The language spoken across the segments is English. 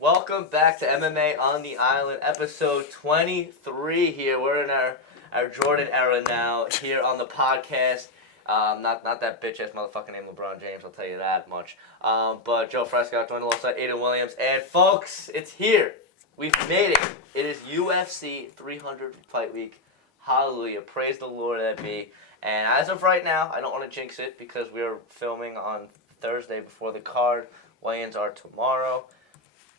Welcome back to MMA on the Island, episode 23 here. We're in our Jordan era now here on the podcast. Not that bitch-ass motherfucker named LeBron James, I'll tell you that much. But Joe Fresco joined alongside Aiden Williams. And folks, it's here. We've made it. It is UFC 300 fight week. Hallelujah. Praise the Lord that be. And as of right now, I don't want to jinx it because we're filming on Thursday before the card. Weigh-ins are tomorrow.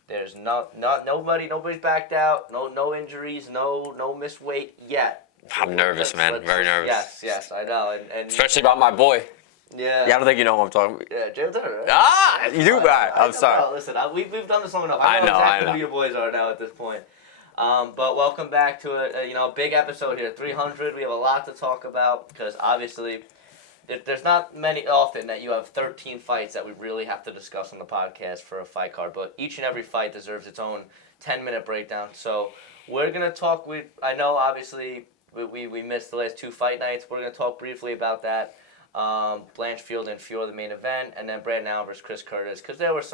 There's nobody's backed out. No injuries. No missed weight yet. I'm nervous, man. Very nervous. Yes, I know. And especially about my boy. Yeah. Yeah, I don't think you know who I'm talking about. Yeah, James Turner. Right? You do, right? I'm sorry. Well, listen, we've done this long enough. I know exactly who your boys are now at this point. But welcome back to a big episode here. 300. We have a lot to talk about because obviously there's not many often that you have 13 fights that we really have to discuss on the podcast for a fight card. But each and every fight deserves its own 10-minute breakdown. So we're gonna talk. I know obviously we missed the last two fight nights. We're gonna talk briefly about that. Blanchfield and Fiore, the main event, and then Brandon Alvarez, Chris Curtis, because there's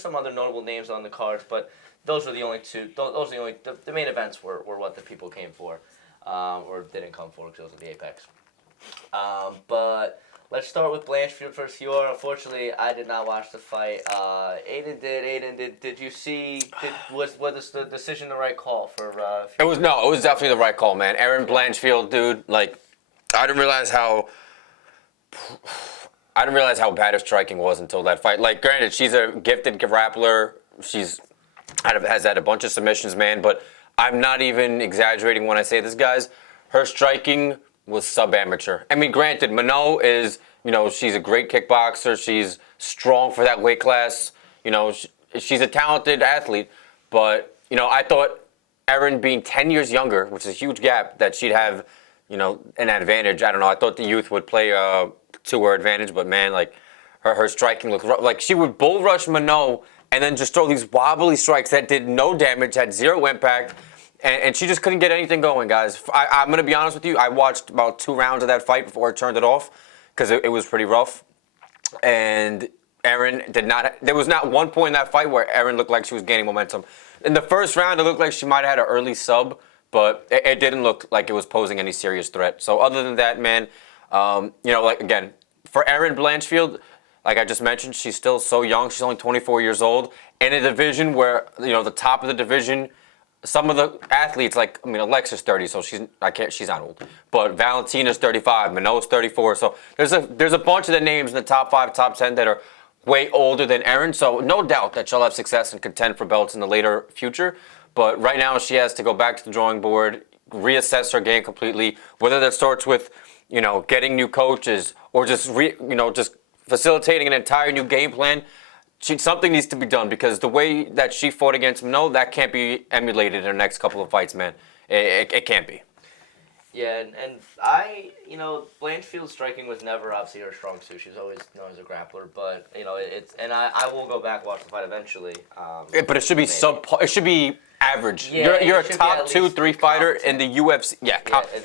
some other notable names on the cards, but those were the only two. Those are the main events were what the people came for, or didn't come for because it was the Apex. But let's start with Blanchfield versus Fiore. Unfortunately, I did not watch the fight. Aiden did. Aiden, did you see? Was the decision the right call for? It was definitely the right call, man. Erin Blanchfield, dude. Like, I didn't realize how bad her striking was until that fight. Like, granted, she's a gifted grappler. Has had a bunch of submissions, man. But I'm not even exaggerating when I say this, guys. Her striking was sub-amateur. I mean, granted, Minot is, she's a great kickboxer. She's strong for that weight class. She's a talented athlete. But, I thought Erin being 10 years younger, which is a huge gap, that she'd have, an advantage. I don't know. I thought the youth would play to her advantage. But, man, like, her striking looked rough. Like, she would bull rush Minot and then just throw these wobbly strikes that did no damage, had zero impact. And she just couldn't get anything going, guys. I'm going to be honest with you. I watched about 2 rounds of that fight before I turned it off because it was pretty rough. And Erin did not – there was not one point in that fight where Erin looked like she was gaining momentum. In the first round, it looked like she might have had an early sub, but it didn't look like it was posing any serious threat. So other than that, man, again, for Erin Blanchfield, like I just mentioned, she's still so young. She's only 24 years old. In a division where, the top of the division – some of the athletes, Alexa's 30, so she's not old. But Valentina's 35, Minot's 34. So there's a bunch of the names in the top 5, top 10 that are way older than Erin. So no doubt that she'll have success and contend for belts in the later future. But right now she has to go back to the drawing board, reassess her game completely. Whether that starts with, getting new coaches or just facilitating an entire new game plan. Something needs to be done because the way that she fought against Minot, that can't be emulated in her next couple of fights, man. It can't be. Yeah, and Blanchfield's striking was never obviously her strong suit. She was always known as a grappler, but I will go back and watch the fight eventually. But it should be it should be average. Yeah, you're a top 2-3 fighter in the UFC. Yeah,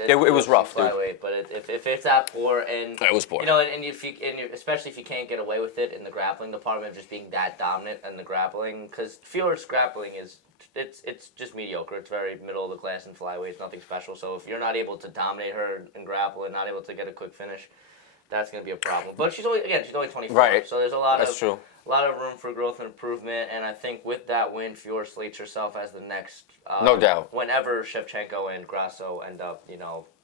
it was rough, dude. But if it's that poor and it was poor. And especially if you can't get away with it in the grappling department, just being that dominant in the grappling, because Fiore's grappling is. It's just mediocre. It's very middle of the class in flyweight. Nothing special. So if you're not able to dominate her and grapple and not able to get a quick finish, that's going to be a problem. But she's only 24. Right. So there's a lot of room for growth and improvement. And I think with that win, Fiore slates herself as the next. No doubt. Whenever Shevchenko and Grasso end up,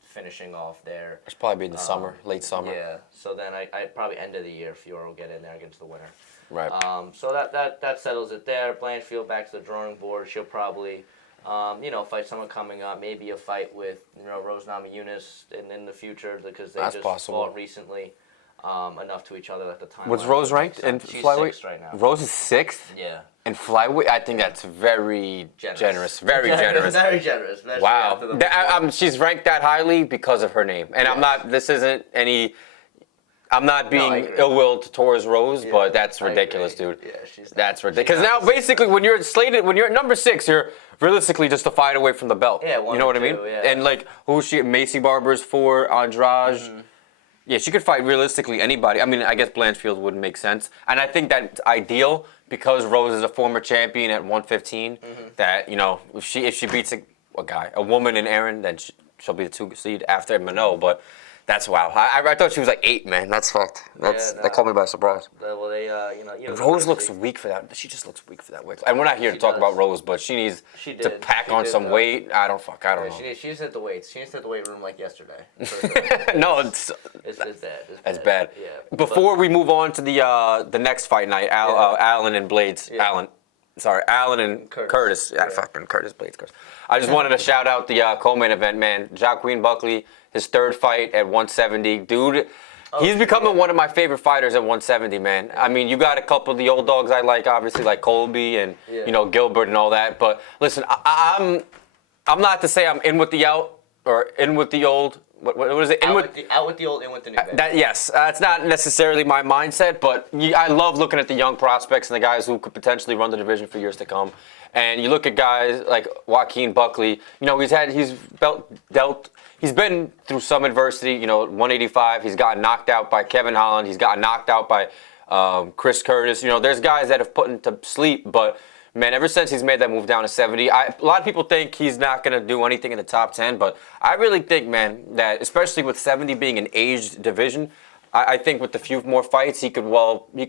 finishing off there. It's probably be the summer, late summer. Yeah. So then I probably end of the year, Fiore will get in there against the winner. Right. So that settles it there. Blanchfield back to the drawing board. She'll probably, fight someone coming up. Maybe a fight with, Rose Namajunas in the future because they fought recently enough to each other at the time. Was Rose ranked in flyweight? She's 6th right now. Rose is 6th? Yeah. In flyweight? I think that's very generous. Very generous. Very generous. Wow. She's ranked that highly because of her name. And yes. I'm not being ill-willed towards Rose, but that's ridiculous, dude. Yeah, that's ridiculous. Because now, basically, when you're at number 6, you're realistically just a fight away from the belt. Yeah, you know what I mean? Yeah. And who's she? Macy Barber's 4, Andrade. Mm-hmm. Yeah, she could fight realistically anybody. I mean, I guess Blanchfield wouldn't make sense. And I think that's ideal because Rose is a former champion at 115, that if she beats a woman in Aaron, then she'll be the 2 seed after Minot. But that's wow. I thought she was like 8, man. That's fucked. That caught me by surprise. Well, they Rose looks weak for that. She just looks weak for that weight. And we're not here to talk about Rose, but she needs to pack on some weight. I don't know. She just hit the weights. She just hit the weight room like yesterday. No, it's bad. It's bad. Yeah. Before we move on to the next fight night, Allen and Blades. Yeah. Allen and Curtis. Yeah, fucking Curtis Blades. I just wanted to shout out the co-main event, man. Joaquin Buckley, his 3rd fight at 170. Dude, he's becoming one of my favorite fighters at 170, man. I mean, you got a couple of the old dogs I like, obviously, like Colby and, Gilbert and all that. But listen, I'm not to say I'm in with the out or in with the old. What is it? Out with the old, in with the new. Yes, that's not necessarily my mindset, but I love looking at the young prospects and the guys who could potentially run the division for years to come. And you look at guys like Joaquin Buckley. He's been through some adversity. 185. He's gotten knocked out by Kevin Holland. He's gotten knocked out by Chris Curtis. There's guys that have put him to sleep, but. Man, ever since he's made that move down to 70, a lot of people think he's not going to do anything in the top 10, but I really think, man, that especially with 70 being an aged division, I think with a few more fights, he could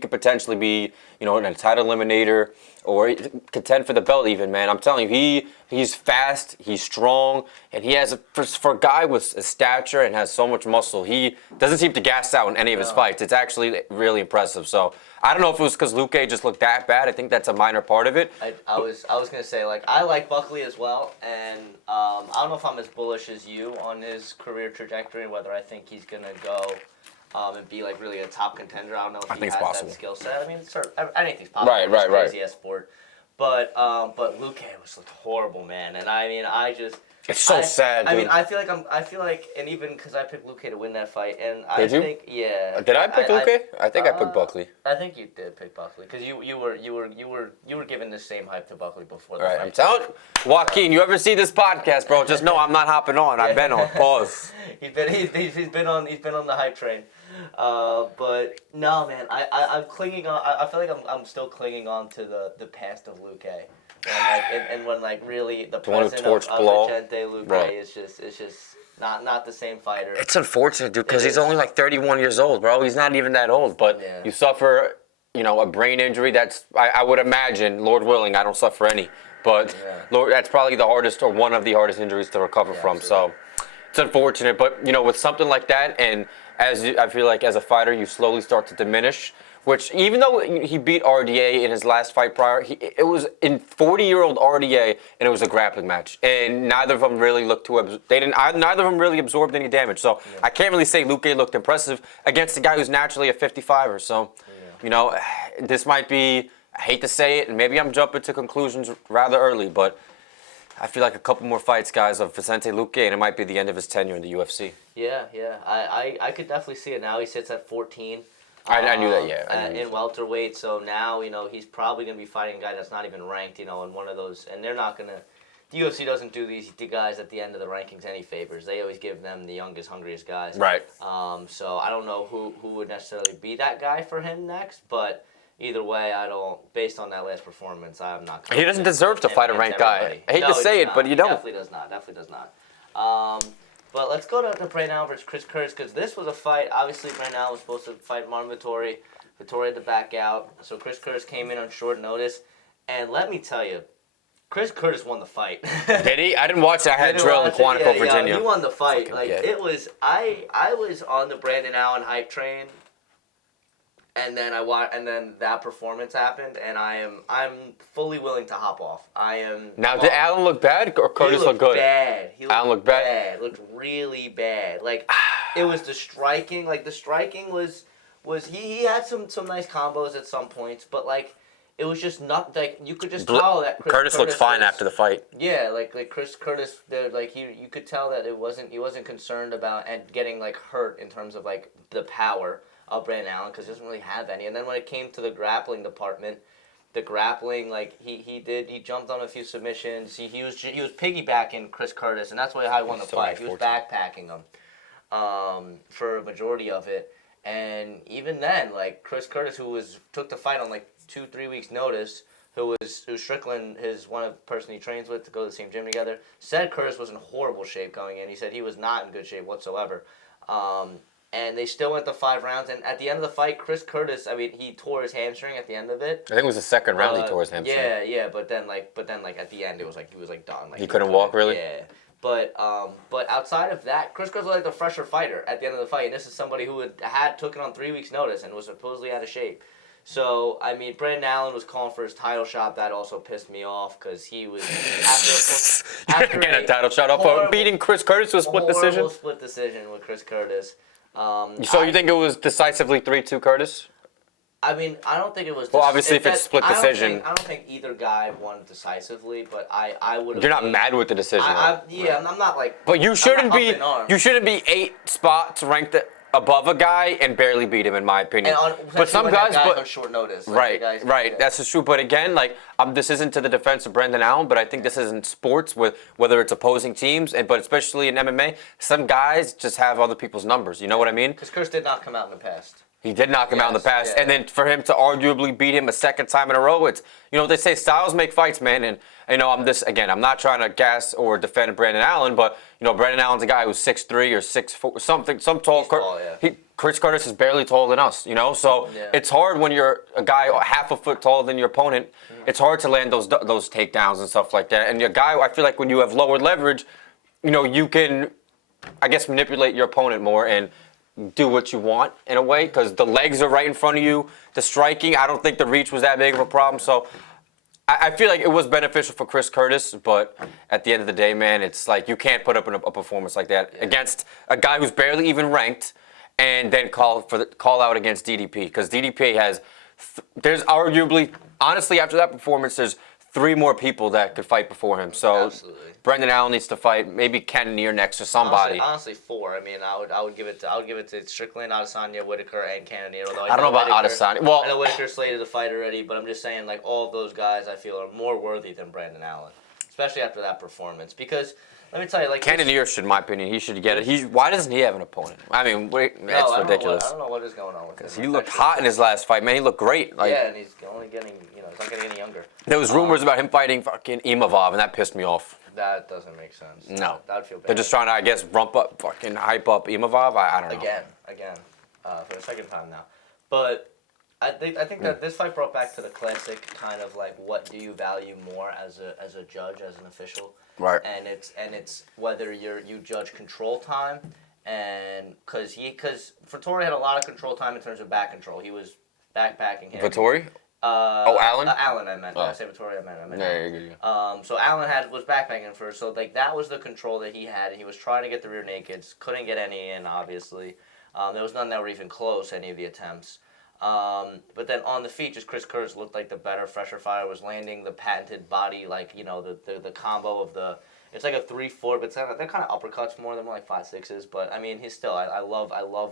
potentially be, a title eliminator or contend for the belt even, man. I'm telling you, he's fast, he's strong, and he has, for a guy with a stature and has so much muscle, he doesn't seem to gas out in any of his fights. It's actually really impressive. So I don't know if it was because Luque just looked that bad. I think that's a minor part of it. I was going to say, I like Buckley as well, and I don't know if I'm as bullish as you on his career trajectory, whether I think he's going to go and be really a top contender. I don't know if he has that skill set. I mean, anything's possible. Right. Crazy ass sport. But Luque looked horrible, man. And I mean, it's so sad, dude. I mean, I feel like, and even because I picked Luque to win that fight, and Did you? think, yeah. Did I pick Luque? I think I picked Buckley. I think you did pick Buckley because you were giving the same hype to Buckley before the fight. Right, I'm telling you, Joaquin, you ever see this podcast, bro? Just know I'm not hopping on. I've been on. Pause. He's been on the hype train. But no, man, I'm clinging on. I feel like I'm still clinging on to the past of Luque. And when really the present of Vicente Luque is just not the same fighter. It's unfortunate, dude, because he's only 31 years old, bro. He's not even that old, but you suffer, a brain injury. That's I would imagine, Lord willing, I don't suffer any, but Lord, that's probably the hardest or one of the hardest injuries to recover from. Absolutely. So it's unfortunate, but with something like that, and I feel like as a fighter, you slowly start to diminish. Which, even though he beat RDA in his last fight prior, it was in 40-year-old RDA, and it was a grappling match. And neither of them really looked neither of them really absorbed any damage. So I can't really say Luque looked impressive against a guy who's naturally a 55er. So, this might be, I hate to say it, and maybe I'm jumping to conclusions rather early, but I feel like a couple more fights, guys, of Vicente Luque, and it might be the end of his tenure in the UFC. Yeah. I could definitely see it now. He sits at 14. I knew that, yeah. In welterweight, so now, he's probably going to be fighting a guy that's not even ranked, in one of those, and they're not going to, the UFC doesn't do these guys at the end of the rankings any favors. They always give them the youngest, hungriest guys. Right. So I don't know who would necessarily be that guy for him next, but either way, based on that last performance, I'm not going to. He doesn't deserve to fight a ranked guy. I hate to say it, but you don't. Definitely does not. But let's go to Brandon Allen versus Chris Curtis, because this was a fight. Obviously, Brandon Allen was supposed to fight Martin Vettori. Vettori had to back out. So Chris Curtis came in on short notice. And let me tell you, Chris Curtis won the fight. Did he? I didn't watch it. I had drill in Quantico, Virginia. He won the fight. It was, I was on the Brandon Allen hype train. And then that performance happened, and I'm fully willing to hop off. Now, did Allen look bad or Curtis look good? Bad. Allen looked bad. Looked really bad. It was the striking. The striking was he had some nice combos at some points, but it was just not you could just tell that Curtis looked fine after the fight. Yeah, Chris Curtis, you could tell that he wasn't concerned about getting hurt in terms of the power of Brandon Allen, because he doesn't really have any. And then when it came to the grappling department, he jumped on a few submissions. He was piggybacking Chris Curtis, and that's why I won the fight. He was backpacking him for a majority of it. And even then, Chris Curtis, who took the fight on 2-3 weeks notice, who Strickland, one of the person he trains with to go to the same gym together, said Curtis was in horrible shape going in. He said he was not in good shape whatsoever. And they still went the 5 rounds. And at the end of the fight, Chris Curtis, I mean, he tore his hamstring at the end of it. I think it was the second round he tore his hamstring. Yeah. But then at the end, it was like he was like done. Like he couldn't walk really. Yeah. But outside of that, Chris Curtis was like the fresher fighter at the end of the fight. And this is somebody who took it on 3 weeks' notice and was supposedly out of shape. So, I mean, Brandon Allen was calling for his title shot. That also pissed me off because he was after getting a title shot up for beating Chris Curtis with a split decision. Horrible split decision with Chris Curtis. So you think it was decisively 3-2 Curtis? I mean, I don't think it was. Well, obviously, if it's split decision, I don't think either guy won decisively. But I would. You're not mad with the decision. I'm not like. But you shouldn't be. You shouldn't be 8 spots ranked above a guy and barely beat him, in my opinion. But some guys, on short notice. Right. Yeah. That's just true. But again, this isn't to the defense of Brandon Allen, but I think this is in sports with whether it's opposing teams, but especially in MMA, some guys just have other people's numbers. You know what I mean? Because Curtis did not come out in the past. He did knock him out in the past, and then for him to arguably beat him a second time in a row, it's they say styles make fights, man. And I'm not trying to gas or defend Brandon Allen, but Brandon Allen's a guy who's 6'3" or 6'4", some tall. Chris Curtis is barely taller than us, so it's hard when you're a guy half a foot taller than your opponent. It's hard to land those takedowns and stuff like that. And your guy, I feel like when you have lower leverage, you can, I guess, manipulate your opponent more and do what you want in a way because the legs are right in front of you. The striking, I don't think the reach was that big of a problem. So I feel like it was beneficial for Chris Curtis, but at the end of the day, man, it's like you can't put up a performance like that against a guy who's barely even ranked and then call out against DDP because DDP has there's arguably, honestly, after that performance, there's 3 more people that could fight before him. So absolutely. Brendan Allen needs to fight maybe Cannonier next or somebody. Honestly, 4. I mean, I would give it to Strickland, Adesanya, Whitaker, and Cannonier. I don't know about Adesanya. Well, I know Whitaker's slated to fight already, but I'm just saying all of those guys I feel are more worthy than Brandon Allen, especially after that performance. Because let me tell you, Cannonier should, in my opinion, he should get it. Why doesn't he have an opponent? I mean, it's ridiculous. I don't know what is going on with him. He looked hot in his last fight, man. He looked great. And he's only getting, he's not getting any younger. There was rumors about him fighting fucking Imavov, and that pissed me off. That doesn't make sense. No. That would feel bad. They're just trying to, I guess, hype up Imavov. I don't know. Again, for the second time now. But I think that this fight brought back to the classic kind of what do you value more as a judge, as an official? Right. And it's whether you judge control time, and because Vettori had a lot of control time in terms of back control. He was backpacking him. Vettori? Allen? Allen, I meant. Did I say Vettori? I meant. Yeah, you're good. So Allen was backpacking first. So that was the control that he had, and he was trying to get the rear nakeds. Couldn't get any in, obviously. There was none that were even close. Any of the attempts. But then on the feet, just Chris Curtis looked like the better, fresher fighter. Was landing the patented body, the combo of the. It's like a 3-4, but they're kind of uppercuts more than more like 5-6s. But I mean, he's still. I love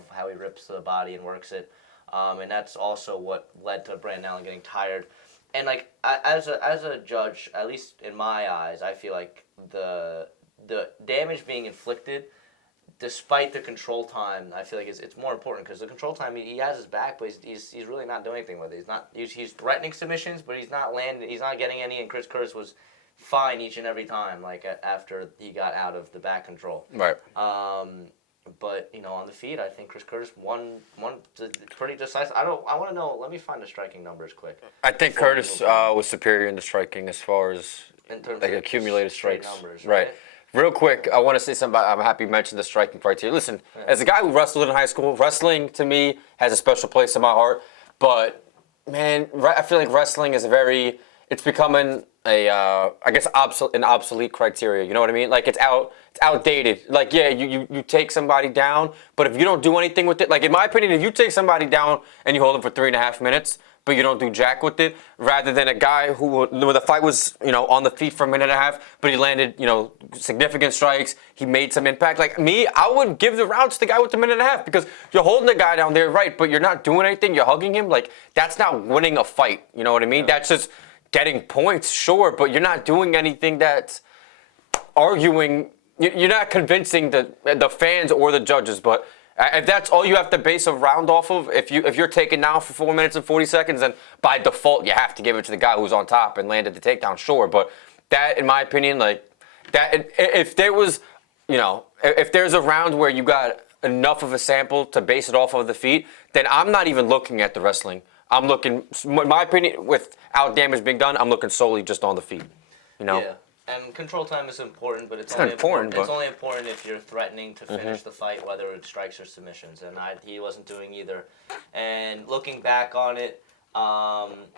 how he rips the body and works it. And that's also what led to Brandon Allen getting tired. And as a judge, at least in my eyes, I feel like the damage being inflicted, despite the control time, I feel like it's more important because the control time he has his back, but he's really not doing anything with it. He's threatening submissions, but he's not landing. He's not getting any. And Chris Curtis was fine each and every time, after he got out of the back control. Right. But on the feet, I think Chris Curtis won pretty decisive. I want to know. Let me find the striking numbers quick. I think Curtis was superior in the striking as far as in terms of accumulated strikes. Numbers, right. Real quick, I want to say something. I'm happy you mentioned the striking criteria. Listen, as a guy who wrestled in high school, wrestling to me has a special place in my heart. But man, I feel like wrestling is it's becoming an obsolete criteria. You know what I mean? It's outdated. You take somebody down, but if you don't do anything with it, in my opinion, if you take somebody down and you hold them for 3.5 minutes, but you don't do jack with it, rather than a guy where the fight was, on the feet for 1.5 minutes, but he landed, significant strikes, he made some impact. I would give the round to the guy with the 1.5 minutes because you're holding the guy down there, right, but you're not doing anything, you're hugging him, that's not winning a fight, you know what I mean? Yeah. That's just getting points, sure, but you're not doing anything that's arguing. You're not convincing the fans or the judges. But If that's all you have to base a round off of, if you're taking down for 4 minutes and 40 seconds, then by default you have to give it to the guy who's on top and landed the takedown. Sure, but that, in my opinion, like that, if there was, if there's a round where you got enough of a sample to base it off of the feet, then I'm not even looking at the wrestling. I'm looking, in my opinion, without damage being done, I'm looking solely just on the feet. Yeah. And control time is important, but it's only important. It's only important if you're threatening to finish the fight, whether it's strikes or submissions. And he wasn't doing either. And looking back on it,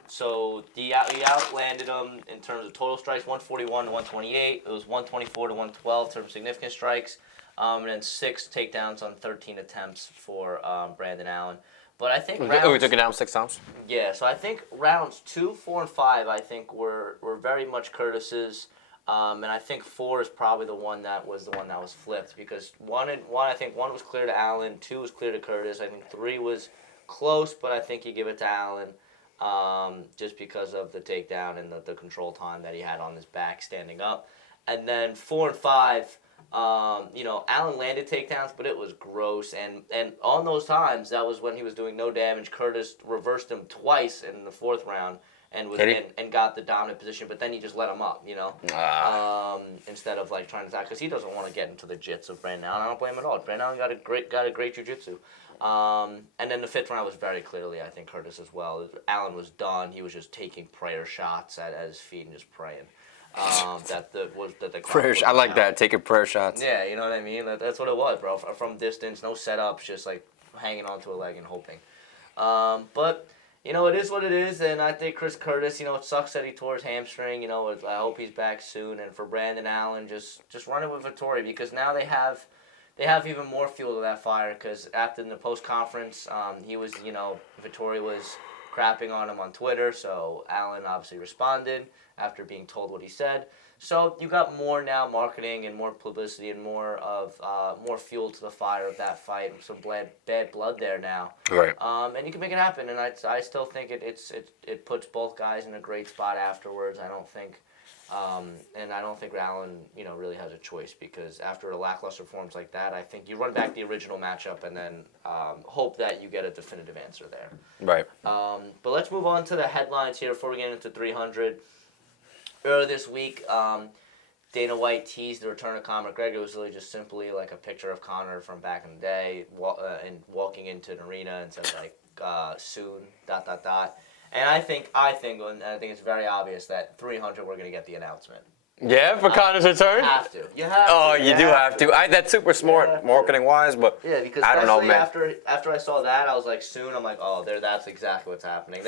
so he outlanded him in terms of total strikes, 141 to 128. It was 124 to 112 in terms of significant strikes, and then 6 takedowns on 13 attempts for Brandon Allen. But I think we took it down 6 times. Yeah, so I think rounds 2, 4, and 5, I think were very much Curtis's. And I think 4 is probably the one that was flipped, because I think 1 was clear to Allen, 2 was clear to Curtis. I think 3 was close, but I think you give it to Allen just because of the takedown and the control time that he had on his back standing up. And then 4 and 5, Allen landed takedowns, but it was gross. And on those times, that was when he was doing no damage. Curtis reversed him twice in the 4th round. And got the dominant position, but then he just let him up, instead of like trying to attack, because he doesn't want to get into the jits of Brandon Allen. I don't blame him at all. Brandon Allen got a great jiu-jitsu. And then the 5th round was very clearly, I think, Curtis as well. Allen was done. He was just taking prayer shots at his feet and just praying. Prayer. I like that, taking prayer shots. Yeah, you know what I mean. That's what it was, bro. From distance, no setups, just like hanging onto a leg and hoping. But. It is what it is, and I think Chris Curtis, it sucks that he tore his hamstring. I hope he's back soon. And for Brandon Allen, just run it with Vettori, because now they have even more fuel to that fire. Because after the post conference, he was, Vettori was crapping on him on Twitter. So Allen obviously responded after being told what he said. So you got more now marketing and more publicity and more fuel to the fire of that fight. Some bad blood there now. Right. And you can make it happen. And I still think it puts both guys in a great spot afterwards. I don't think Allen really has a choice, because after a lackluster performance like that, I think you run back the original matchup and then hope that you get a definitive answer there. Right. But let's move on to the headlines here before we get into 300. Earlier this week, Dana White teased the return of Conor McGregor. It was really just simply like a picture of Conor from back in the day, and walking into an arena and said soon ... And I think it's very obvious that 300 we're gonna get the announcement. Yeah, for Conor's return? Have to. You have to. Oh, you do have to. That's super smart marketing wise, but yeah, because I don't know, man. After I saw that, I was like, soon. I'm like, oh, that's exactly what's happening.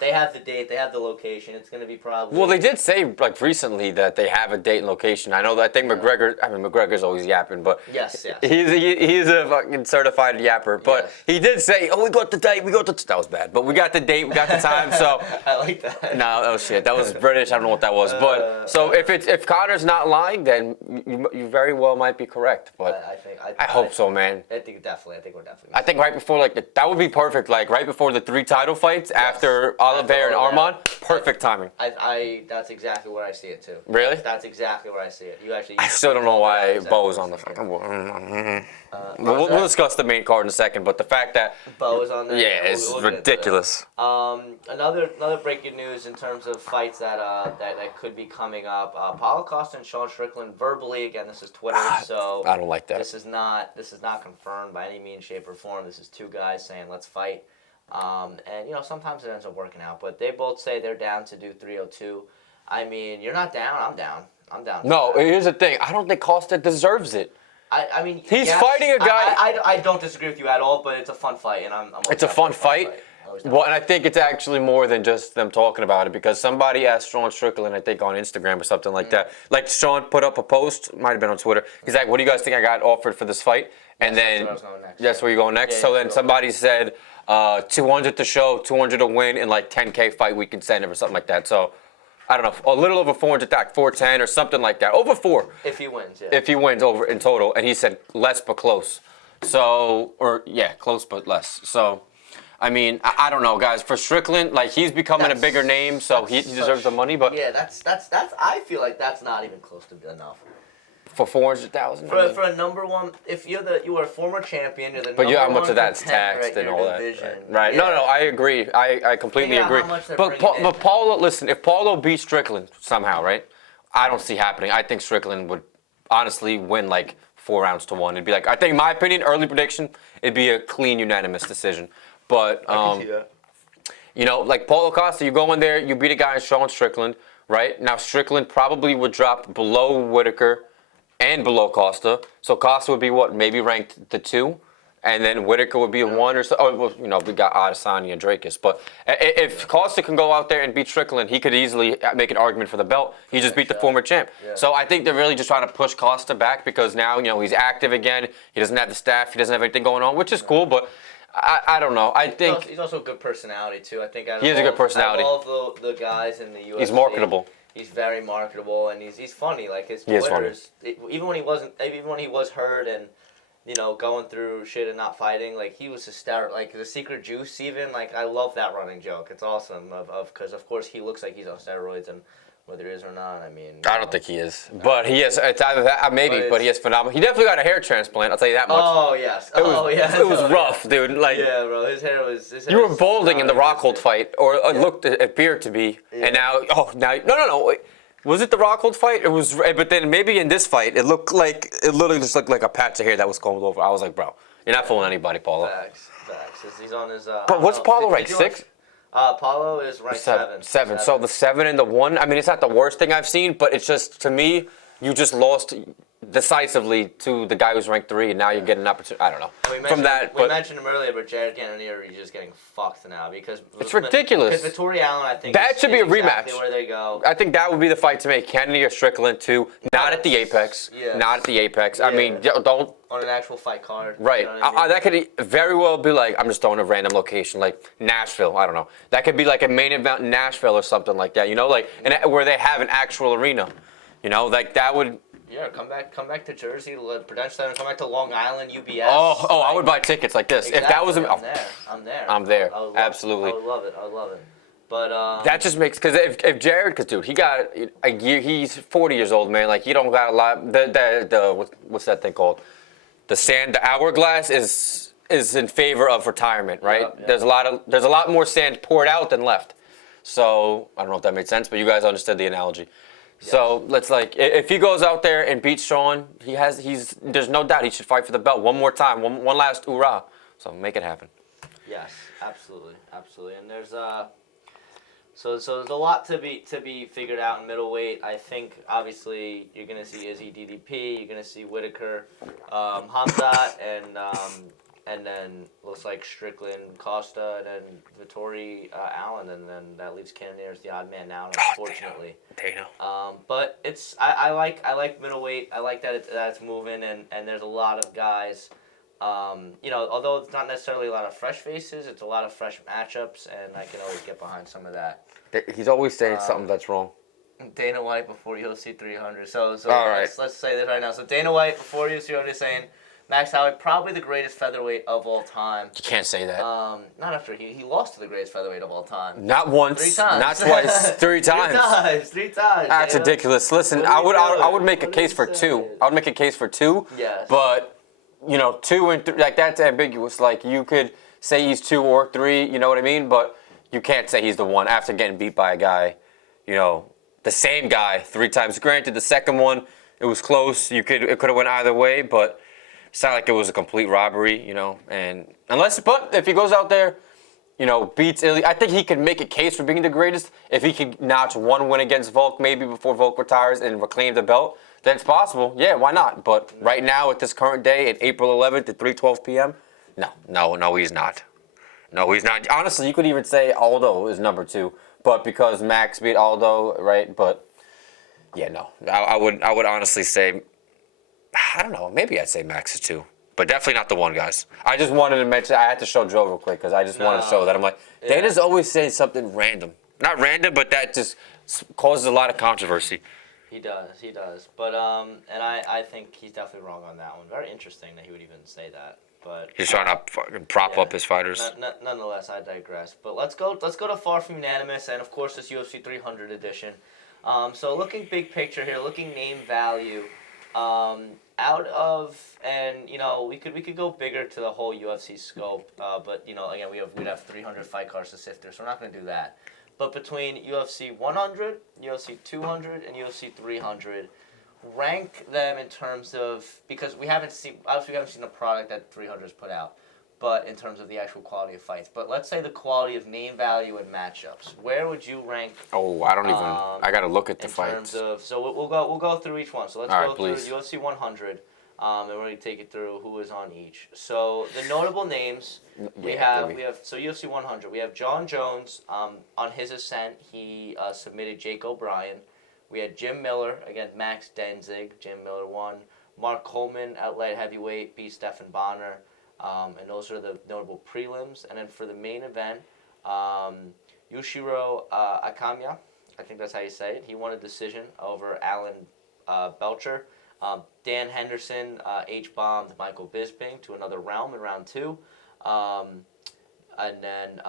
They have the date, they have the location. It's going to be probably... Well, they did say, recently that they have a date and location. I think McGregor's always yapping, but... Yes. He's a fucking certified yapper. But he did say, we got the date, That was bad. But we got the date, we got the time, so... I like that. No, that was shit. That was British. I don't know what that was. But, so if Connor's not lying, then you very well might be correct. But I hope so, man. I think we're definitely... I think right before, that would be perfect. Right before the 3 title fights, after... Oliveira and Armand, perfect timing. That's exactly where I see it too. Really? That's exactly where I see it. I still don't know why Bo is on the fucking. We'll discuss the main card in a second, but the fact that Bo is on there. Yeah, it's ridiculous. Another breaking news in terms of fights that could be coming up. Paulo Costa and Sean Strickland verbally, again, this is Twitter, so I don't like that. This is not confirmed by any means, shape, or form. This is 2 guys saying let's fight. And sometimes it ends up working out, but they both say they're down to do 302. I mean, you're not down. I'm down. No, here's the thing. I don't think Costa deserves it. I mean, he's fighting a guy. I don't disagree with you at all, but it's a fun fight, and I'm. It's a fun fight. Well, and I think it's actually more than just them talking about it, because somebody asked Sean Strickland, I think on Instagram or something like that. Like Sean put up a post, might have been on Twitter. He's like, "What do you guys think I got offered for this fight?" And then that's where you go next. So then somebody said 200 to show, 200 to win, and 10K fight week incentive or something like that. So I don't know, a little over 400, 410 or something like that. Over 4. If he wins, yeah. If he wins over in total, and he said less but close. So close but less. So. I mean, I don't know, guys. For Strickland, he's becoming a bigger name, so he deserves the money. But yeah, that's. I feel like that's not even close to enough. For 400,000. For a number one, if you were a former champion, you're the number But how much one of that's contender taxed at and your all that? division. Right. Yeah. No, I agree. I completely Think about agree. how much they're But bringing in. Paulo, listen, if Paulo beats Strickland somehow, right? I don't see happening. I think Strickland would honestly win like 4 rounds to 1. It'd be like, I think, in my opinion, early prediction, it'd be a clean, unanimous decision. But I can see that. you know, like Paulo Costa, you go in there, you beat a guy in Sean Strickland, right? Now Strickland probably would drop below Whitaker and below Costa. So Costa would be what? Maybe ranked the 2. And then Whitaker would be a 1 or so. Oh, well, you know, we got Adesanya and Drakus. But if Costa can go out there and beat Strickland, he could easily make an argument for the belt. He just beat the former champ. Yeah. So I think they're really just trying to push Costa back because now, you know, he's active again. He doesn't have the staff. He doesn't have anything going on, which is cool. But I don't know. I think He's also a good personality, too. I think he has a good personality. Out of all the guys in the UFC, He's marketable. He's very marketable, and he's funny. Like, his He is funny. Twitter's, even when he was hurt and, you know, going through shit and not fighting, like, he was hysterical. Like, the secret juice, even, like, I love that running joke. It's awesome, because, of course, he looks like he's on steroids, and whether he is or not, I mean... I don't think he is. But he is. It's either that, maybe, but he is phenomenal. He definitely got a hair transplant, I'll tell you that much. Oh, yes. It was rough, dude. Like, yeah, bro, his hair was... you were balding in the Rockhold fight, or it appeared to be, and now, no, wait. Was it the Rockhold fight? It was, but then maybe in this fight, it literally just looked like a patch of hair that was combed over. I was like, bro, you're not fooling anybody, Paulo. Facts. He's on his... But what's Paulo ranked, 6? Paulo is ranked 7. 7. So the 7 and the 1, I mean, it's not the worst thing I've seen, but it's just, to me, you just lost decisively to the guy who's ranked 3, and now you're getting an opportunity. I don't know. We mentioned him earlier, but Jared Cannonier is just getting fucked now because it's ridiculous. Because Vettori Allen, I think that should be a exactly rematch. Where they go. I think that would be the fight to make. Cannonier Strickland 2, not at the Apex. Yes. Not at the Apex. Yeah. I mean, don't. On an actual fight card. Right. You know what I mean? That could very well be like, I'm just throwing a random location, like Nashville. I don't know. That could be like a main event in Nashville or something like that. You know, like where they have an actual arena. You know, like that would. Yeah, come back to Jersey, Prudential Center, come back to Long Island, UBS. Oh, I would buy tickets like this. Exactly. If that was I'm there. Absolutely. I would love it. But that just makes, because if Jared, because dude, he got a year. He's 40 years old, man. Like he don't got a lot. What's that thing called? The hourglass is in favor of retirement, right? Yep. There's a lot more sand poured out than left. So I don't know if that made sense, but you guys understood the analogy. Yes. So let's if he goes out there and beats Sean, there's no doubt he should fight for the belt one more time, one last hoorah. So make it happen. Yes, absolutely, and there's so there's a lot to be figured out in middleweight. I think obviously you're gonna see Izzy DDP, you're gonna see Whitaker, Hamzat, and then looks like Strickland, Costa, and then Vettori Allen, and then that leaves Cannonier as the odd man out, unfortunately. Dana. But it's I like middleweight. I like that it's moving, and there's a lot of guys. You know, although it's not necessarily a lot of fresh faces, it's a lot of fresh matchups, and I can always get behind some of that. He's always saying something that's wrong. Dana White before UFC 300. So all right. let's say this right now. So Dana White before UFC 300 is saying Max Holloway probably the greatest featherweight of all time. You can't say that. Not after he lost to the greatest featherweight of all time. Not once. 3 times. Not twice. 3 times. 3 times. That's Dana. ridiculous. Listen, I would make a case for 2. I would make a case for 2. Yes. But 2 and 3, like that's ambiguous. Like you could say he's 2 or 3. You know what I mean? But you can't say he's the one after getting beat by a guy. The same guy 3 times. Granted, the second one it was close. It could have went either way, but. It's not like it was a complete robbery, and but if he goes out there, beats Ilya, I think he could make a case for being the greatest. If he could notch 1 win against Volk, maybe before Volk retires and reclaim the belt, then it's possible. Yeah, why not? But right now, at this current day, at April 11th at 3:12 p.m., no, he's not. No, he's not. Honestly, you could even say Aldo is number 2, but because Max beat Aldo, right? But yeah, no, I would honestly say. I don't know. Maybe I'd say Max is 2, but definitely not the 1, guys. I just wanted to mention. I had to show Joe real quick because I just wanted to show that I'm like Dana's always saying something random. Not random, but that just causes a lot of controversy. He does. But and I think he's definitely wrong on that one. Very interesting that he would even say that. But he's trying to fucking prop up his fighters. Nonetheless, I digress. But let's go to far from unanimous, and of course this UFC 300 edition. So looking big picture here, looking name value. And we could go bigger to the whole UFC scope, but again we'd have 300 fight cards to sift through, so we're not going to do that. But between UFC 100, UFC 200, and UFC 300, rank them in terms of, because we haven't seen the product that 300 has put out, but in terms of the actual quality of fights. But let's say the quality of name value and matchups. Where would you rank? Oh, I don't even. I gotta look at the fights. In terms of, so we'll go through each one. So let's go through UFC 100, and we're gonna take it through who is on each. So the notable names we have. So UFC 100, we have John Jones. On his ascent, he submitted Jake O'Brien. We had Jim Miller against Max Denzig. Jim Miller won. Mark Coleman at light heavyweight beat Stephan Bonner. And those are the notable prelims. And then for the main event, Yushiro Akamiya, I think that's how you say it, he won a decision over Alan Belcher. Dan Henderson H-bombed Michael Bisping to another realm in round 2. And then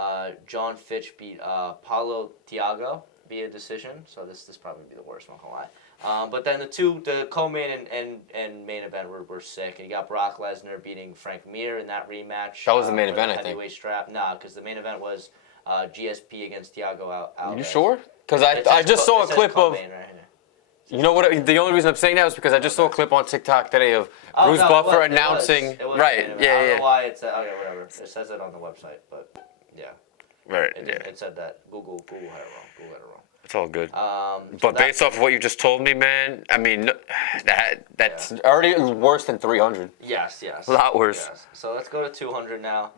John Fitch beat Paulo Thiago via decision. So this probably be the worst, I'm not gonna lie. But then the co-main and main event were sick. And you got Brock Lesnar beating Frank Mir in that rematch. That was the main event, I think. Heavyweight strap. Nah, because the main event was GSP against Thiago Alves. You sure? Because I just saw a clip of. Right here. You know what? The only reason I'm saying that is because I just saw a clip on TikTok today of Bruce Buffer announcing. It was right. I don't know why it's okay. Whatever. It says it on the website, but yeah. Right. It said that Google had it wrong. Google had it wrong. It's all good. But based off of what you just told me, man, I mean, that's already worse than 300. Yes. A lot worse. Yes. So let's go to 200 now.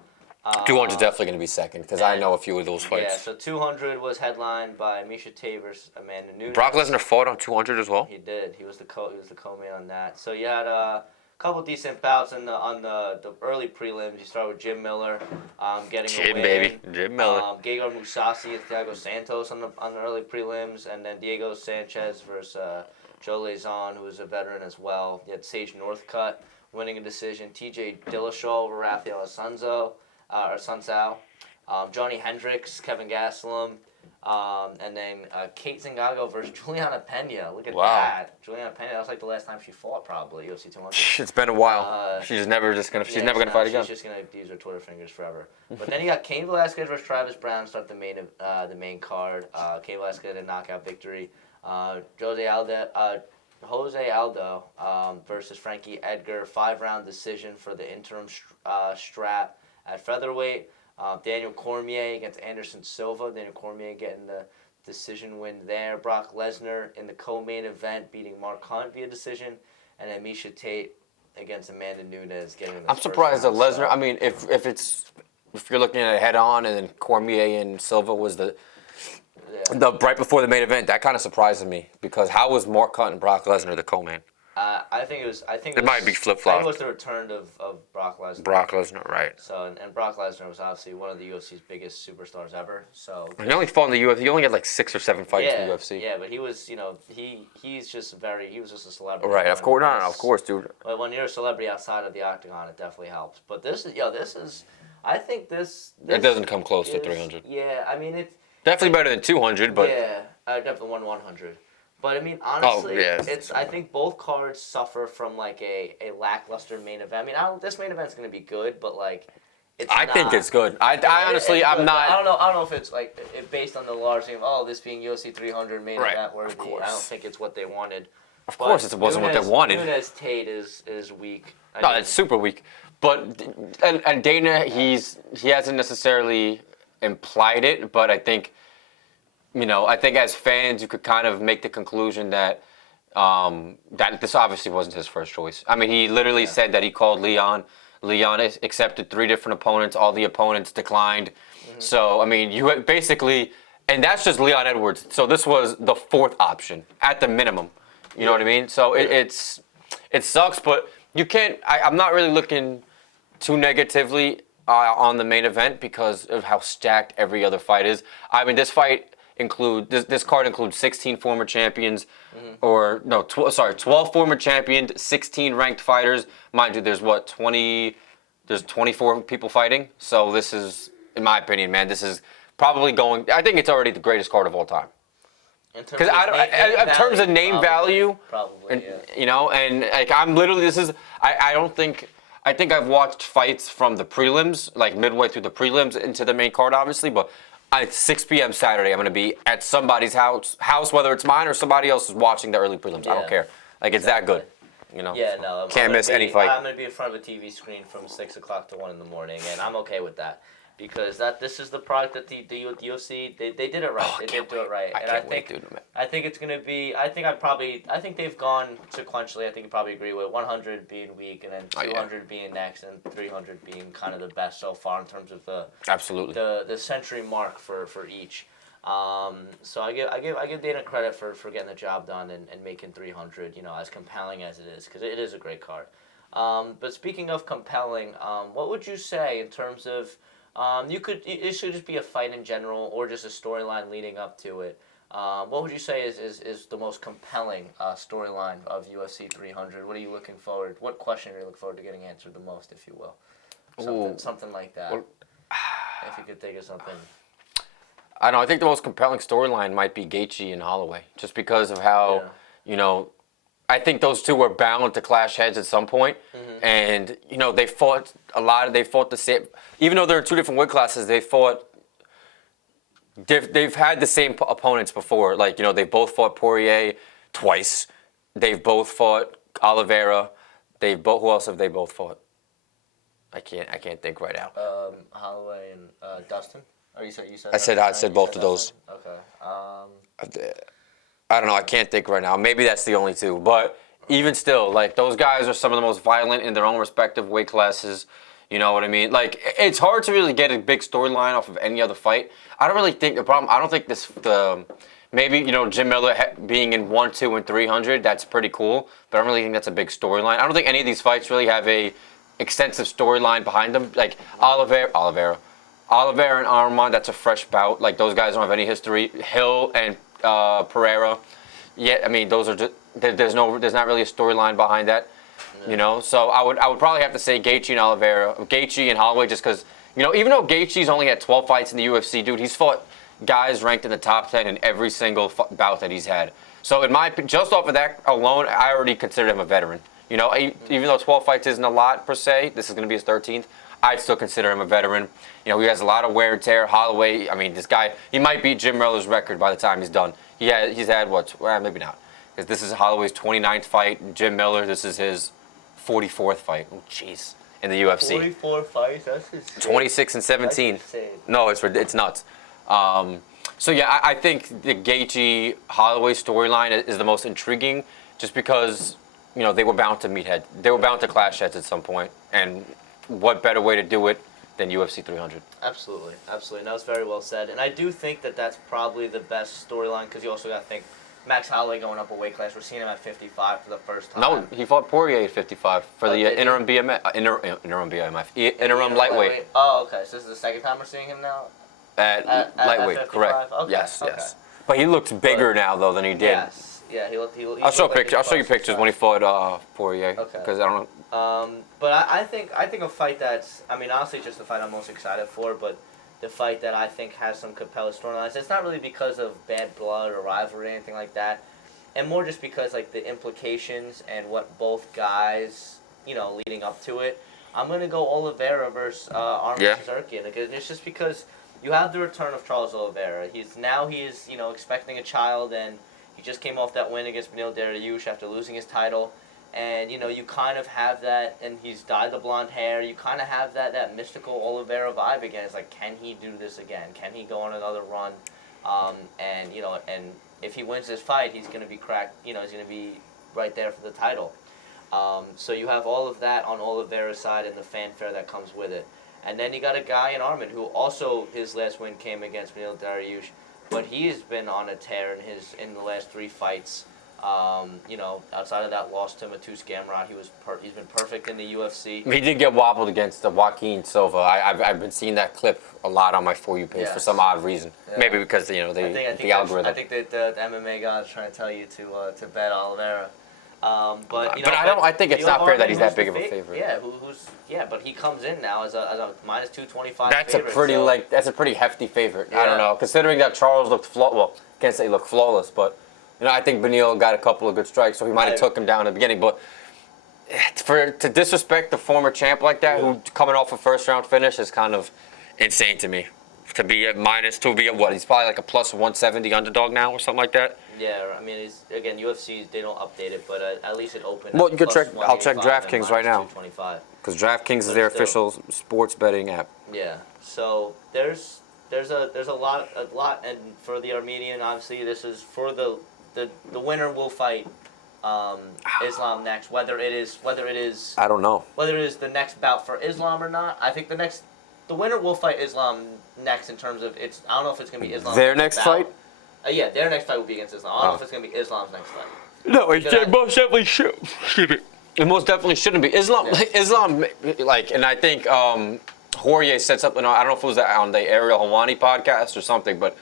200 is definitely going to be second because I know a few of those fights. Yeah, so 200 was headlined by Misha Tate versus Amanda Nunes. Brock Lesnar fought on 200 as well? He did. He was the co-main on that. So you had a couple decent bouts on the early prelims. You start with Jim Miller getting a win. Baby. Jim Miller. Gegard Mousasi and Thiago Santos on the early prelims, and then Diego Sanchez versus Joe Lauzon, who was a veteran as well. You had Sage Northcutt winning a decision. TJ Dillashaw over Rafael Sunsao. Johnny Hendricks, Kevin Gastelum, and then Kate Zingano versus Juliana Pena. Look at that. Juliana Pena, that was like the last time she fought, probably, UFC 200. It's been a while. She's never going to fight again. She's just going to use her Twitter fingers forever. But then you got Cain Velasquez versus Travis Brown start the main card. Cain Velasquez had a knockout victory. Jose Aldo versus Frankie Edgar, 5-round decision for the interim strap. At featherweight, Daniel Cormier against Anderson Silva. Daniel Cormier getting the decision win there. Brock Lesnar in the co-main event beating Mark Hunt via decision. And then Misha Tate against Amanda Nunes getting the I'm surprised that Lesnar, I mean, if you're looking at it head on and then Cormier and Silva was the right before the main event, that kind of surprised me because how was Mark Hunt and Brock Lesnar the co-main? I think it might be flip-flopped. I think it was the return of Brock Lesnar. Brock Lesnar, right. So and Brock Lesnar was obviously one of the UFC's biggest superstars ever. So he only fought in the UFC. He only had like 6 or 7 fights in the UFC. Yeah, but he was, he was just a celebrity. Right, of course, of course, dude. But when you're a celebrity outside of the octagon, it definitely helps. But this is, I think this it doesn't come close to 300. Yeah, I mean it's definitely better than 200, but yeah, I definitely won 100. But I mean, honestly, it's. I think both cards suffer from like a lackluster main event. I mean, this main event's gonna be good, but like, I think it's good. I honestly, I'm not. I don't know if it's like based on the large thing of this being UFC 300 main event worthy. I don't think it's what they wanted. Of course, it wasn't what they wanted. Nunes Tate is weak. It's super weak. But and Dana, he hasn't necessarily implied it, but I think. I think as fans, you could kind of make the conclusion that that this obviously wasn't his first choice. I mean, he literally said that he called Leon. Leon accepted 3 different opponents. All the opponents declined. Mm-hmm. So, I mean, you basically, and that's just Leon Edwards. So this was the 4th option at the minimum. You know what I mean? So it sucks, but you can't. I'm not really looking too negatively on the main event because of how stacked every other fight is. I mean, this card includes 16 former champions, 12 former champions, 16 ranked fighters. Mind you, there's 24 people fighting. So this is, in my opinion, man, this is probably I think it's already the greatest card of all time. Because in terms of name value, probably, and, yeah. you know, and like I'm literally I don't think I think I've watched fights from the prelims, like midway through the prelims into the main card, obviously, but at 6 p.m. Saturday, I'm gonna be at somebody's house, whether it's mine or somebody else is watching the early prelims. I don't care. Like it's that good, you know. Yeah, so no, can't miss any fight. I'm gonna be in front of a TV screen from 6 o'clock to 1 in the morning, and I'm okay with that. Because this is the product that the UFC they did it right. They did do it right, and I think it's gonna be. I think they've gone sequentially. I think you probably agree with 100 being weak, and then 200 being next, and 300 being kind of the best so far in terms of the century mark for each. So I give Dana credit for getting the job done and making 300. You know, as compelling as it is, because it is a great card. But speaking of compelling, what would you say in terms of it should just be a fight in general, or just a storyline leading up to it. What would you say is the most compelling storyline of UFC 300? What are you looking forward? What question are you looking forward to getting answered the most, if you will? Something like that. Well, if you could think of something. I don't know. I think the most compelling storyline might be Gaethje and Holloway, just because of how you know. I think those two were bound to clash heads at some point, and you know they fought the same. Even though they're in two different weight classes, they've had the same opponents before. Like you know, they both fought Poirier twice. They've both fought Oliveira. Who else have they both fought? I can't think right now. Holloway and Dustin. Or you said. I said both of those. Okay. I don't know. I can't think right now. Maybe that's the only two. But even still, like, those guys are some of the most violent in their own respective weight classes. You know what I mean? Like, it's hard to really get a big storyline off of any other fight. I don't really think I don't think maybe, you know, Jim Miller being in 1, 2, and 300, that's pretty cool. But I don't really think that's a big storyline. I don't think any of these fights really have a extensive storyline behind them. Like, Oliveira and Armand, that's a fresh bout. Like, those guys don't have any history. Hill and Pereira. Yeah, I mean those are just there's not really a storyline behind that, you know. So I would probably have to say Gaethje and Holloway, just because you know even though Gaethje's only had 12 fights in the UFC, dude, he's fought guys ranked in the top 10 in every single bout that he's had. So just off of that alone, I already consider him a veteran. You know, even though 12 fights isn't a lot per se, this is going to be his 13th. I'd still consider him a veteran. You know, he has a lot of wear and tear. Holloway, I mean, this guy, he might beat Jim Miller's record by the time he's done. He's had what? Well, maybe not. Because this is Holloway's 29th fight. Jim Miller, this is his 44th fight. Oh, jeez. In the UFC. 44 fights? That's insane. 26 and 17. That's insane. No, it's nuts. So, yeah, I think the Gaethje-Holloway storyline is the most intriguing just because, you know, they were bound to meet heads. They were bound to clash heads at some point. And what better way to do it than UFC 300? Absolutely. And that was very well said. And I do think that that's probably the best storyline because you also got to think Max Holloway going up a weight class. We're seeing him at 55 for the first time. No, he fought Poirier at 55 for the interim lightweight. Oh, okay. So this is the second time we're seeing him now? At lightweight, at correct. Okay. Yes. But he looks bigger now, though, than he did. Yes. Yeah, I'll show you pictures when he fought Poirier. Okay. Because I don't know. But I think a fight that's, I mean, honestly, just the fight I'm most excited for, but the fight that I think has some compelling storylines. It's not really because of bad blood or rivalry or anything like that, and more just because, like, the implications and what both guys, you know, leading up to it. I'm going to go Oliveira versus Arman Tsarukyan. It's just because you have the return of Charles Oliveira. He's, you know, expecting a child, and he just came off that win against Beneil Dariush after losing his title. And, you know, you kind of have that, and he's dyed the blonde hair. You kind of have that mystical Oliveira vibe again. It's like, can he do this again? Can he go on another run? And, you know, and if he wins this fight, he's going to be cracked. You know, he's going to be right there for the title. So you have all of that on Oliveira's side and the fanfare that comes with it. And then you got a guy in Arman who also, his last win came against Beneil Dariush, but he has been on a tear in the last 3 fights. You know, outside of that loss to Mateusz Gamrot, he's been perfect in the UFC. He did get wobbled against Joaquin Silva. I've been seeing that clip a lot on my For You page for some odd reason. Yeah. Maybe because, you know, the algorithm. I think that the MMA guys trying to tell you to bet Oliveira. But you know, I think it's not fair that he's that big of a favorite. Yeah, but he comes in now as a minus 225. That's a pretty hefty favorite. Yeah. I don't know, considering that Charles looked flawed. Well, can't say he looked flawless, but I think Beneil got a couple of good strikes, so he might have took him down in the beginning. But to disrespect the former champ like that, who coming off a first round finish, is kind of insane to me. To be at what? He's probably like a plus 170 underdog now or something like that. Yeah, I mean, again, UFC, they don't update it, but at least it opened. Well, you could check. I'll check DraftKings right now. Because DraftKings is their official sports betting app. Yeah. So there's a lot, and for the Armenian, obviously, this is for the winner will fight Islam next. Whether it is I don't know. Whether it is the next bout for Islam or not. I think the winner will fight Islam next in terms of I don't know if it's gonna be Islam. Their next fight. Yeah, their next fight will be against Islam. I don't know if it's gonna be Islam's next fight. No, it most definitely should. It most definitely shouldn't be. Islam, and I think Poirier said something. I don't know if it was on the Ariel Helwani podcast or something, but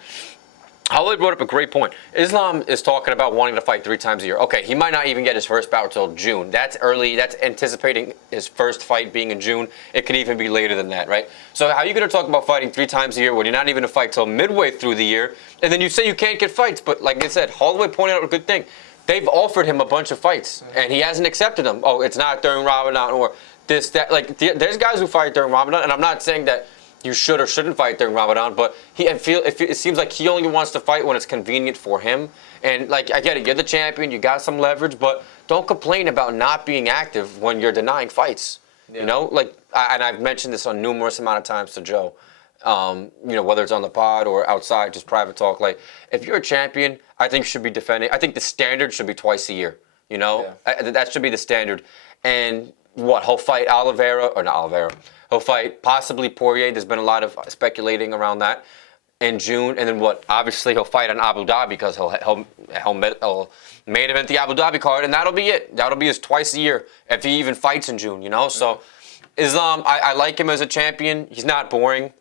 Holly brought up a great point. Islam is talking about wanting to fight 3 times a year. Okay, he might not even get his first bout till June. That's early. That's anticipating his first fight being in June. It could even be later than that, right? So how are you going to talk about fighting 3 times a year when you're not even going to fight till midway through the year? And then you say you can't get fights. But like I said, Holloway pointed out a good thing. They've offered him a bunch of fights, and he hasn't accepted them. Oh, it's not during Ramadan or this, that. Like, there's guys who fight during Ramadan, and I'm not saying that you should or shouldn't fight during Ramadan, but it seems like he only wants to fight when it's convenient for him. And like, I get it, you're the champion, you got some leverage, but don't complain about not being active when you're denying fights. Yeah. And I've mentioned this on numerous amount of times to Joe. Whether it's on the pod or outside, just private talk. Like, if you're a champion, I think you should be defending. I think the standard should be twice a year. That should be the standard. And he'll fight He'll fight possibly Poirier. There's been a lot of speculating around that in June. And then obviously he'll fight in Abu Dhabi because he'll main event the Abu Dhabi card, and that'll be it. That'll be his twice a year if he even fights in June. So Islam, I like him as a champion. He's not boring.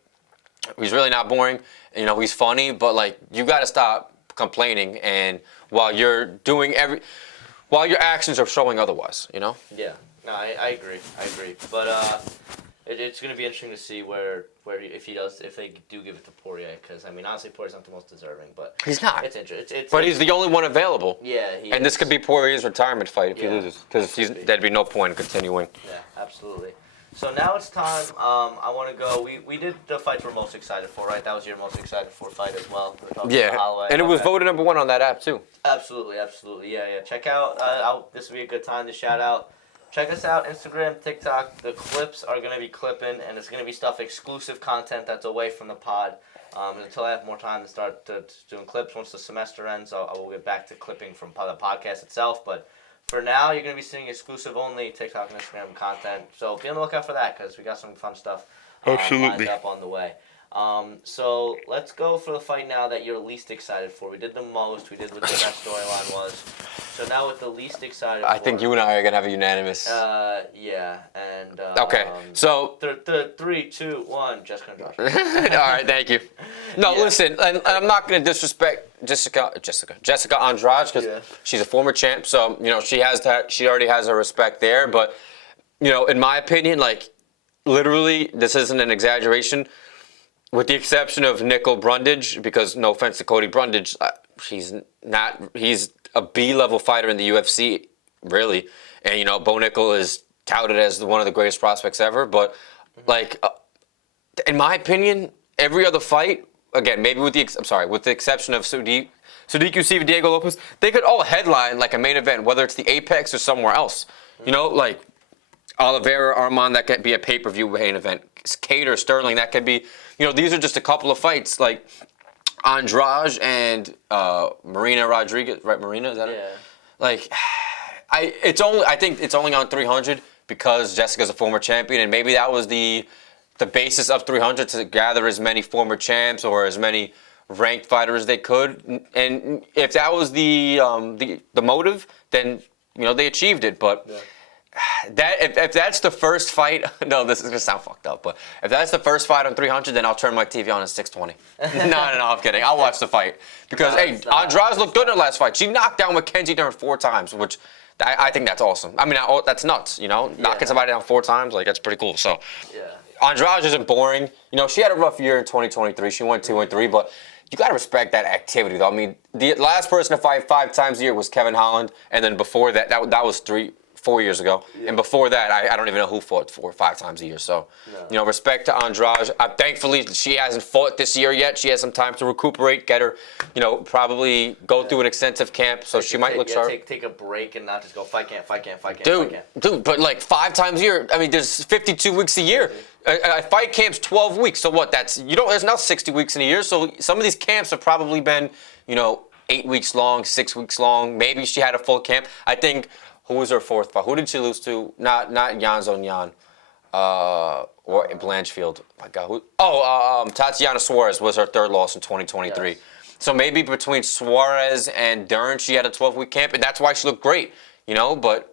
He's really not boring. He's funny, but you got to stop complaining. And while your actions are showing otherwise. Yeah. No, I agree. But it's going to be interesting to see if they do give it to Poirier, because honestly Poirier's not the most deserving, but he's not. It's interesting. But he's the only one available. Yeah, and this could be Poirier's retirement fight if he loses, because there'd be no point in continuing. Yeah, absolutely. So now it's time. I want to go. We did the fights we're most excited for, right? That was your most excited for fight as well. Yeah, and it was voted number 1 on that app too. Absolutely. Yeah. Check out. This will be a good time to shout out. Check us out, Instagram, TikTok. The clips are going to be clipping, and it's going to be exclusive content that's away from the pod. Until I have more time to start doing clips. Once the semester ends, I will get back to clipping from the podcast itself. But for now, you're going to be seeing exclusive only TikTok and Instagram content. So be on the lookout for that, because we got some fun stuff lined up on the way. So let's go for the fight now that you're least excited for. We did the most. We did what the best storyline was. So now with the least excited I think you and I are going to have a unanimous. Yeah. And okay, so 3, 2, 1, Jessica and Josh. All right, thank you. No, listen, and I'm not going to disrespect Jessica Andrade, because she's a former champ, so she already has her respect there. But in my opinion, literally, this isn't an exaggeration. With the exception of Nicole Brundage, because no offense to Cody Brundage, he's a B-level fighter in the UFC, really. And, Bo Nickel is touted as one of the greatest prospects ever. But, in my opinion, every other fight, again, maybe with the exception of Sodiq Yusuff, Diego Lopez, they could all headline a main event, whether it's the Apex or somewhere else. Oliveira, Arman, that could be a pay-per-view main event. Cater, Sterling, that could be, these are just a couple of fights. Andrade and Marina Rodriguez, right? Marina, is that it? I think it's only on 300 because Jessica's a former champion, and maybe that was the basis of 300 to gather as many former champs or as many ranked fighters as they could. And if that was the motive, then they achieved it. But if that's the first fight, no, this is gonna sound fucked up, but if that's the first fight on 300, then I'll turn my TV on at 620. No, I'm kidding. I'll watch the fight because Andrade looked good in her last fight. She knocked down Mackenzie Dern 4 times, which I think that's awesome. That's nuts. Knocking somebody down 4 times, that's pretty cool. So Andrade isn't boring. She had a rough year in 2023. She went 2-3, but you got to respect that activity, though. I mean, the last person to fight 5 times a year was Kevin Holland, and then before that was 4 years ago. Yeah. And before that, I don't even know who fought 4 or 5 times a year. So, respect to Andrade. Thankfully, she hasn't fought this year yet. She has some time to recuperate, get her, probably go through an extensive camp. So she might look sharp. Take a break and not just go fight camp. Dude, but like 5 times a year. I mean, there's 52 weeks a year. A fight camp's 12 weeks. So what? There's now 60 weeks in a year. So some of these camps have probably been, 8 weeks long, 6 weeks long. Maybe she had a full camp. I think. Who was her 4th fight? Who did she lose to? Not Yan Zong Yan, or Blanchfield. My God, Tatiana Suarez was her 3rd loss in 2023. Yes. So maybe between Suarez and Dern, she had a 12-week camp, and that's why she looked great. But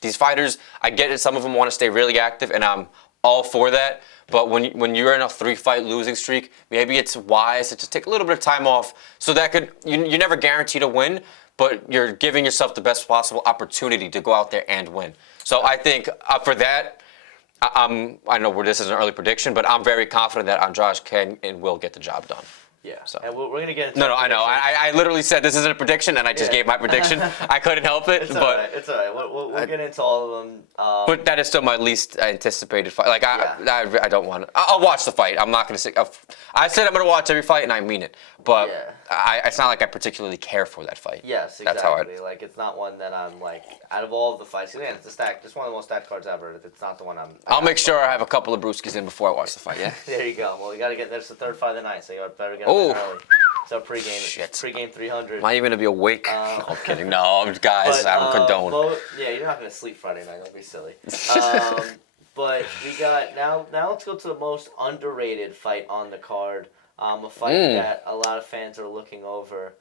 these fighters, I get it. Some of them want to stay really active, and I'm all for that. But when you're in a 3-fight losing streak, maybe it's wise to just take a little bit of time off. So that you're never guaranteed to win. But you're giving yourself the best possible opportunity to go out there and win. So I think for that, I know this is an early prediction, but I'm very confident that Andrade can and will get the job done. Yeah. So. And we're going to get into No, I know. I literally said this isn't a prediction, and I just gave my prediction. I couldn't help it. It's all right. It's all right. We'll get into all of them. But that is still my least anticipated fight. Like, I don't want to. I'll watch the fight. I'm not going to say. I said I'm going to watch every fight, and I mean it. But it's not like I particularly care for that fight. Yes, exactly. That's how like, it's not one that I'm like, out of all of the fights, it's just one of the most stacked cards ever. It's not the one I'll make sure I have a couple of brewskis in before I watch the fight, yeah? There you go. Well, you got to there's the 3rd fight of the night, so you better get it early. So pregame 300. Am I even going to be awake? No, I'm kidding. No, guys, I don't condone. You're not going to sleep Friday night. Don't be silly. But we got, now let's go to the most underrated fight on the card. A fight that a lot of fans are looking over.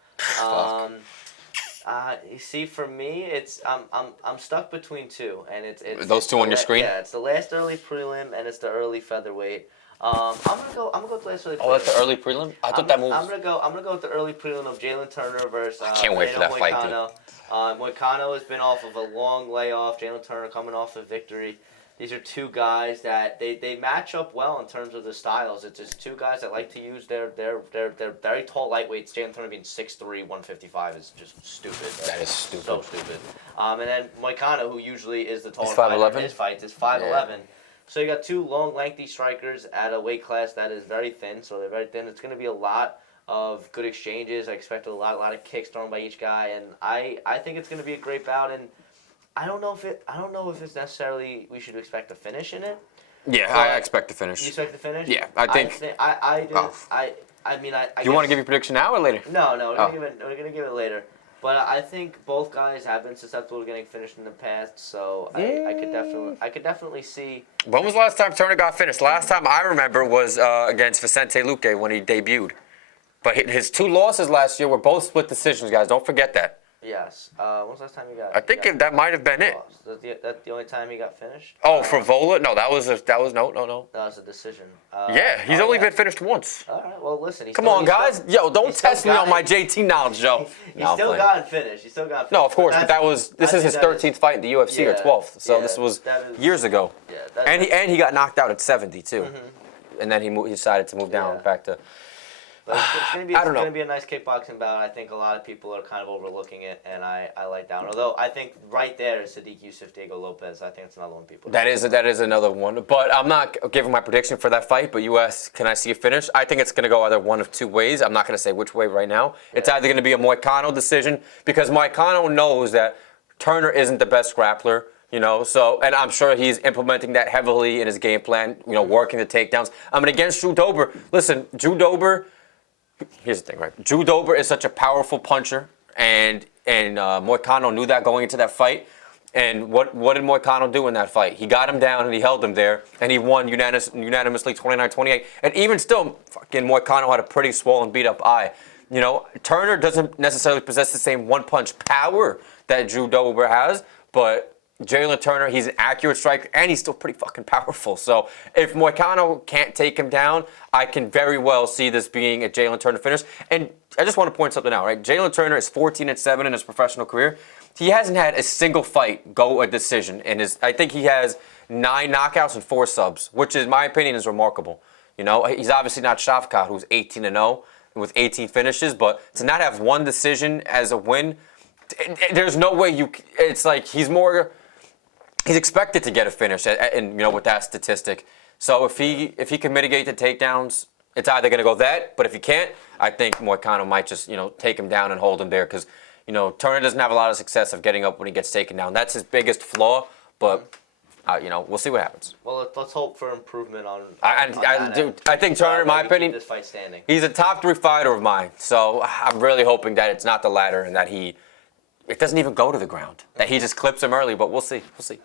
You see, for me, I'm stuck between 2, and it's those 2 on your screen. Yeah, it's the last early prelim and it's the early featherweight. I'm gonna go with the last early prelim. Oh, that's the early prelim. I thought that moved. I'm gonna go with the early prelim of Jalen Turner versus. I can't wait for that fight, dude. Moicano has been off of a long layoff. Jalen Turner coming off a victory. These are 2 guys that they match up well in terms of the styles. It's just 2 guys that like to use their very tall lightweights. Jalen Turner being 6'3", 155 is just stupid. That is stupid. So stupid. And then Moicano, who usually is the taller fighter in his fights, is 5'11". Yeah. So you got 2 long, lengthy strikers at a weight class that is very thin. So they're very thin. It's going to be a lot of good exchanges. I expect a lot of kicks thrown by each guy, and I think it's going to be a great bout. And I don't know if it's necessarily we should expect a finish in it. Yeah, I expect a finish. You expect the finish? Yeah, I think. I do. I mean, I. You want to give your prediction now or later? No, we're gonna give it later. But I think both guys have been susceptible to getting finished in the past, so I could definitely see. When was the last time Turner got finished? Last time I remember was against Vicente Luque when he debuted. But his 2 losses last year were both split decisions, guys. Don't forget that. Yes. When was the last time he got? I think that might have been it. That's the only time he got finished. Oh, for Vola? No, that was no. That was a decision. Yeah, he's only been finished once. All right. Well, listen. Come on, guys. Yo, don't test me on my JT knowledge, Joe. He still got finished. No, of course, but this is his 13th fight in the UFC or 12th. So this was years ago. Yeah. And he got knocked out at 70 too. Mm-hmm. And then he decided to move down back to. But it's going to be a nice kickboxing bout. I think a lot of people are kind of overlooking it, and I like that one. Although I think right there is Sadiq Yusuf, Diego Lopez. I think it's another one people. That is another one. But I'm not giving my prediction for that fight. But you asked, can I see a finish? I think it's going to go either one of 2 ways. I'm not going to say which way right now. Yeah. It's either going to be a Moicano decision because Moicano knows that Turner isn't the best grappler. So, and I'm sure he's implementing that heavily in his game plan, working the takedowns. I mean, against Drew Dober, listen, Drew Dober, here's the thing, right? Drew Dober is such a powerful puncher, and Moicano knew that going into that fight. And what did Moicano do in that fight? He got him down and he held him there, and he won unanimously 29-28. And even still, fucking Moicano had a pretty swollen, beat-up eye. Turner doesn't necessarily possess the same one-punch power that Drew Dober has, but Jalen Turner, he's an accurate striker, and he's still pretty fucking powerful. So if Moicano can't take him down, I can very well see this being a Jalen Turner finish. And I just want to point something out, right? Jalen Turner is 14-7 in his professional career. He hasn't had a single fight go a decision. I think he has 9 knockouts and 4 subs, which in my opinion is remarkable. He's obviously not Shavkat, who's 18-0. with 18 finishes, but to not have one decision as a win, there's no way you. It's like he's expected to get a finish, and with that statistic. So if he can mitigate the takedowns, it's either going to go that, but if he can't, I think Moicano might just take him down and hold him there because Turner doesn't have a lot of success of getting up when he gets taken down. That's his biggest flaw, but we'll see what happens. Well, let's hope for improvement on I think Turner, in my opinion, this fight standing. He's a top 3 fighter of mine, so I'm really hoping that it's not the latter and that it doesn't even go to the ground. That he just clips him early, but we'll see. We'll see.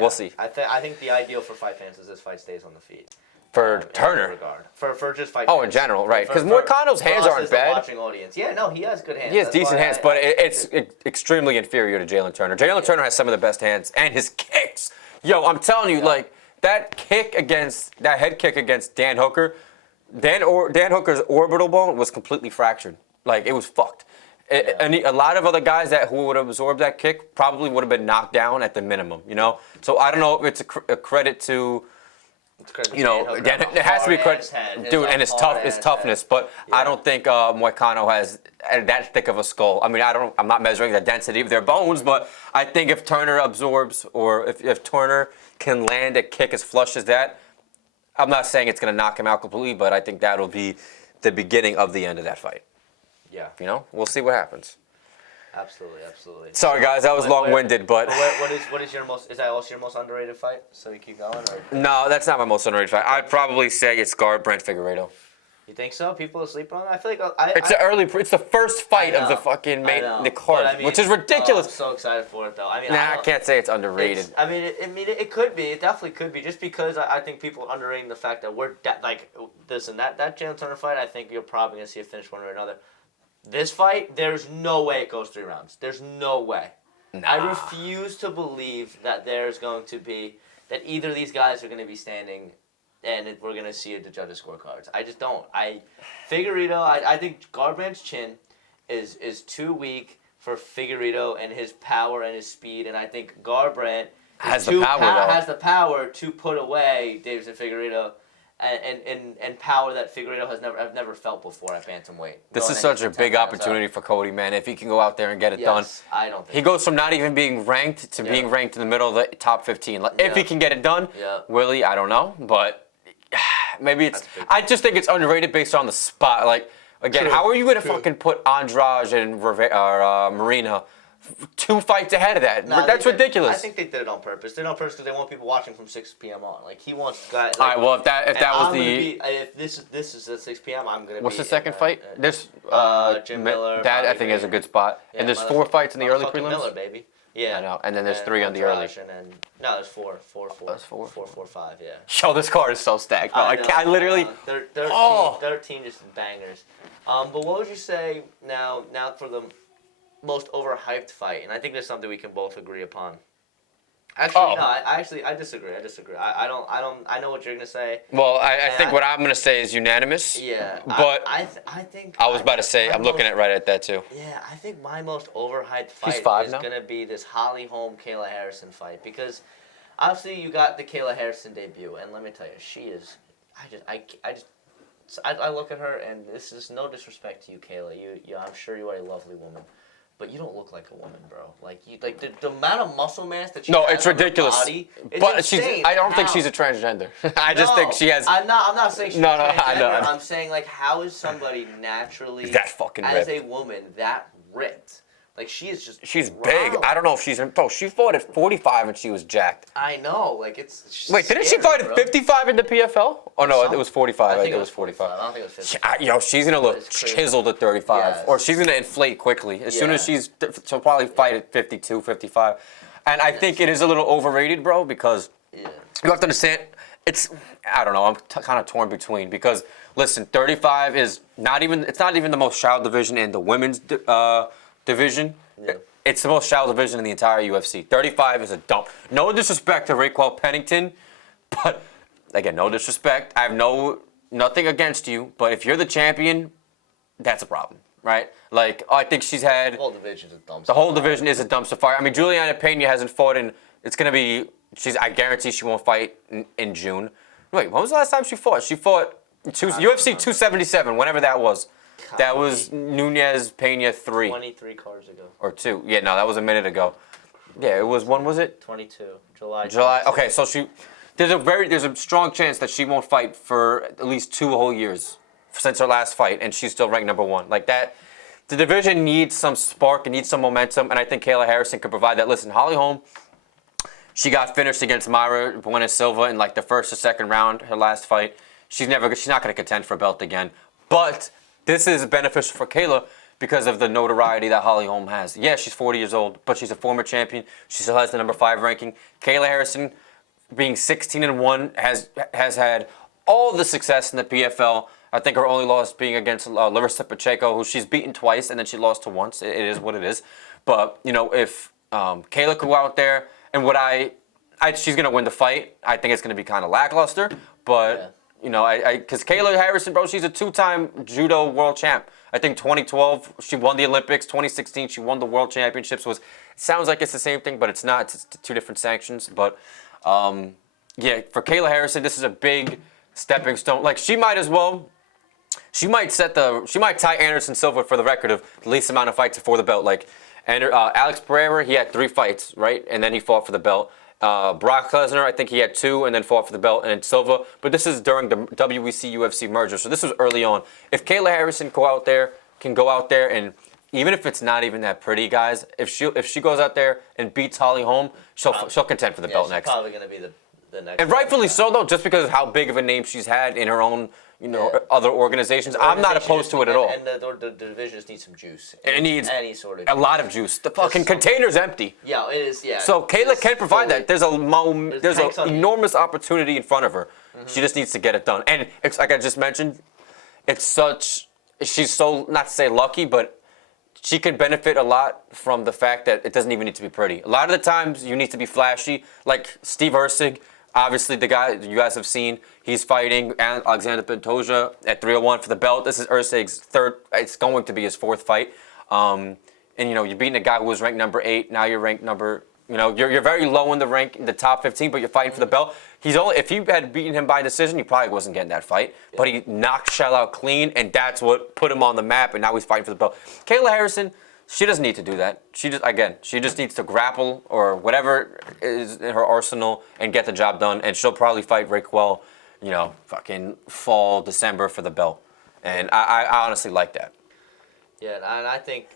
We'll see. I think the ideal for fight fans is this fight stays on the feet. For Turner. For just fight. Oh, in general, right? Because Moicano's hands aren't bad. Watching audience. Yeah, no, he has good hands. He has decent hands, but it's extremely inferior to Jalen Turner. Jalen Turner has some of the best hands, and his kicks. Yo, I'm telling you, that head kick against Dan Hooker, Dan Hooker's orbital bone was completely fractured. Like, it was fucked. And a lot of other guys who would have absorbed that kick probably would have been knocked down at the minimum, So I don't know if it's a credit to. It has to be credit, dude, and his toughness. But I don't think Moicano has that thick of a skull. I mean, I'm not measuring the density of their bones, but I think if Turner absorbs or if Turner can land a kick as flush as that, I'm not saying it's going to knock him out completely, but I think that'll be the beginning of the end of that fight. Yeah. We'll see what happens. Absolutely. Sorry, guys, that was long-winded, but what is your most? Is that also your most underrated fight? So you keep going, or? No, that's not my most underrated fight. I'd probably say it's Garbrandt Figueiredo. You think so? People are sleeping on it? I feel like it's the first fight of the fucking the card, which is ridiculous. I'm so excited for it though. I mean, I can't say it's underrated. It could be. It definitely could be. Just because I think people are underrating the fact that that Jalen Turner fight. I think you're probably gonna see a finish one or another. This fight, there's no way it goes 3 rounds. There's no way. Nah. I refuse to believe that there's going to be that either of these guys are going to be standing, and we're going to see the judges' scorecards. I just don't. Figueiredo. I think Garbrandt's chin is too weak for Figueiredo and his power and his speed, and I think Garbrandt has the power to put away Davidson Figueiredo. And power that Figueiredo I've never felt before at bantamweight. This is such a big opportunity for Cody, man. If he can go out there and get it done, I don't think he goes from not even being ranked to being ranked in the middle of the top 15. If he can get it done, Willie, I don't know, but maybe it's. I just think it's underrated based on the spot. Like again, how are you going to fucking put Andrade and Marina 2 fights ahead of that? That's ridiculous. I think they did it on purpose. They did it on purpose because they want people watching from 6 p.m. on. Like he wants guys. All right. Well, if that was if this is at 6 p.m., I'm gonna. What's the second fight? There's Jim Miller. That I think is a good spot. Yeah, and there's 4 fights in the early prelims. Miller, baby. Yeah. I know. And then there's 3 on the early. No, there's 4. That's 4. 4, 5. Yeah. Yo, this card is so stacked, bro. I literally. 13 just bangers. But what would you say now for the most overhyped fight? And I think there's something we can both agree upon. Actually, no. I disagree. I know what you're gonna say. Well, I think what I'm gonna say is unanimous. Yeah. But I think. I was about to say. I'm looking at that too. Yeah, I think my most overhyped fight is gonna be this Holly Holm Kayla Harrison fight because, obviously, you got the Kayla Harrison debut, and let me tell you, she is. I look at her, and this is no disrespect to you, Kayla. I'm sure you are a lovely woman. But you don't look like a woman, bro. The amount of muscle mass that you have it's ridiculous. On her body is but insane. I don't think she's a transgender. I just think she has. I'm not saying she's transgender. I know. I'm saying how is somebody naturally that fucking ripped? As a woman that ripped? Like she is just. She's big. I don't know if she's. Bro, she fought at 45 and she was jacked. I know. It's wait, didn't she fight at 55 in the PFL? Oh no, it was 45. I think it was 45. I don't think it was 55. She's gonna look chiseled at 35, or she's gonna inflate quickly as soon as she'll probably fight at 52, 55. And I think it is a little overrated, bro, because you have to understand. I don't know. I'm kind of torn between because listen, 35 is not even. It's not even the most child division in the women's division. Yeah. It's the most shallow division in the entire UFC. 35 is a dump. No disrespect to Raquel Pennington, but again, no disrespect. I have nothing against you, but if you're the champion, that's a problem, right? I think she's had. The whole division's a dumpster. The whole division is a dumpster fire. I mean, Juliana Pena hasn't fought in. It's gonna be. I guarantee she won't fight in June. Wait, when was the last time she fought? She fought UFC 277, whenever that was. That was Nunez Pena 3. 23 cards ago. Or 2. Yeah, no, that was a minute ago. Yeah, it was, when was it? 22. July. Okay, so there's a strong chance that she won't fight for at least 2 whole years since her last fight, and she's still ranked number 1. Like that, the division needs some spark, it needs some momentum, and I think Kayla Harrison could provide that. Listen, Holly Holm, she got finished against Mayra Bueno Silva in like the first or second round, her last fight. She's not going to contend for a belt again. But this is beneficial for Kayla because of the notoriety that Holly Holm has. Yeah, she's 40 years old, but she's a former champion. She still has the number 5 ranking. Kayla Harrison, being 16-1, has had all the success in the PFL. I think her only loss being against Larissa Pacheco, who she's beaten twice, and then she lost to once. It is what it is. But, if Kayla could go out there, and she's going to win the fight. I think it's going to be kind of lackluster, but, because Kayla Harrison, bro, she's a 2-time judo world champ. I think 2012, she won the Olympics. 2016, she won the world championships. It sounds like it's the same thing, but it's not. It's 2 different sanctions. But, for Kayla Harrison, this is a big stepping stone. Like, she might tie Anderson Silva for the record of the least amount of fights for the belt. Like, and Alex Pereira, he had 3 fights, right? And then he fought for the belt. Brock Lesnar, I think he had 2 and then fought for the belt. And then Silva, but this is during the WEC UFC merger, so this was early on. If Kayla Harrison can go out there, and even if it's not even that pretty, guys, if she goes out there and beats Holly Holm, she'll contend for the belt next. Probably going to be the next. And rightfully so, though, just because of how big of a name she's had in her own. Other organizations. I'm not opposed to it at all. And the division just needs some juice. It needs any sort of a lot of juice. The fucking container's empty. Yeah, it is. Yeah. So Kayla can provide that. There's an enormous opportunity in front of her. Mm-hmm. She just needs to get it done. And it's like I just mentioned, she's so, not to say lucky, but she can benefit a lot from the fact that it doesn't even need to be pretty. A lot of the times you need to be flashy. Like Steve Erceg. Obviously, the guy you guys have seen, he's fighting Alexander Pantoja at 301 for the belt. This is Erceg's 3rd. It's going to be his 4th fight. And you're beating a guy who was ranked number 8. Now you're ranked number. You're very low in the rank, in the top 15, but you're fighting for the belt. If you had beaten him by decision, he probably wasn't getting that fight. Yeah. But he knocked Shell out clean, and that's what put him on the map. And now he's fighting for the belt. Kayla Harrison. She doesn't need to do that. She just needs to grapple or whatever is in her arsenal and get the job done. And she'll probably fight Raquel, fucking fall, December for the belt. And I honestly like that. Yeah, and I think,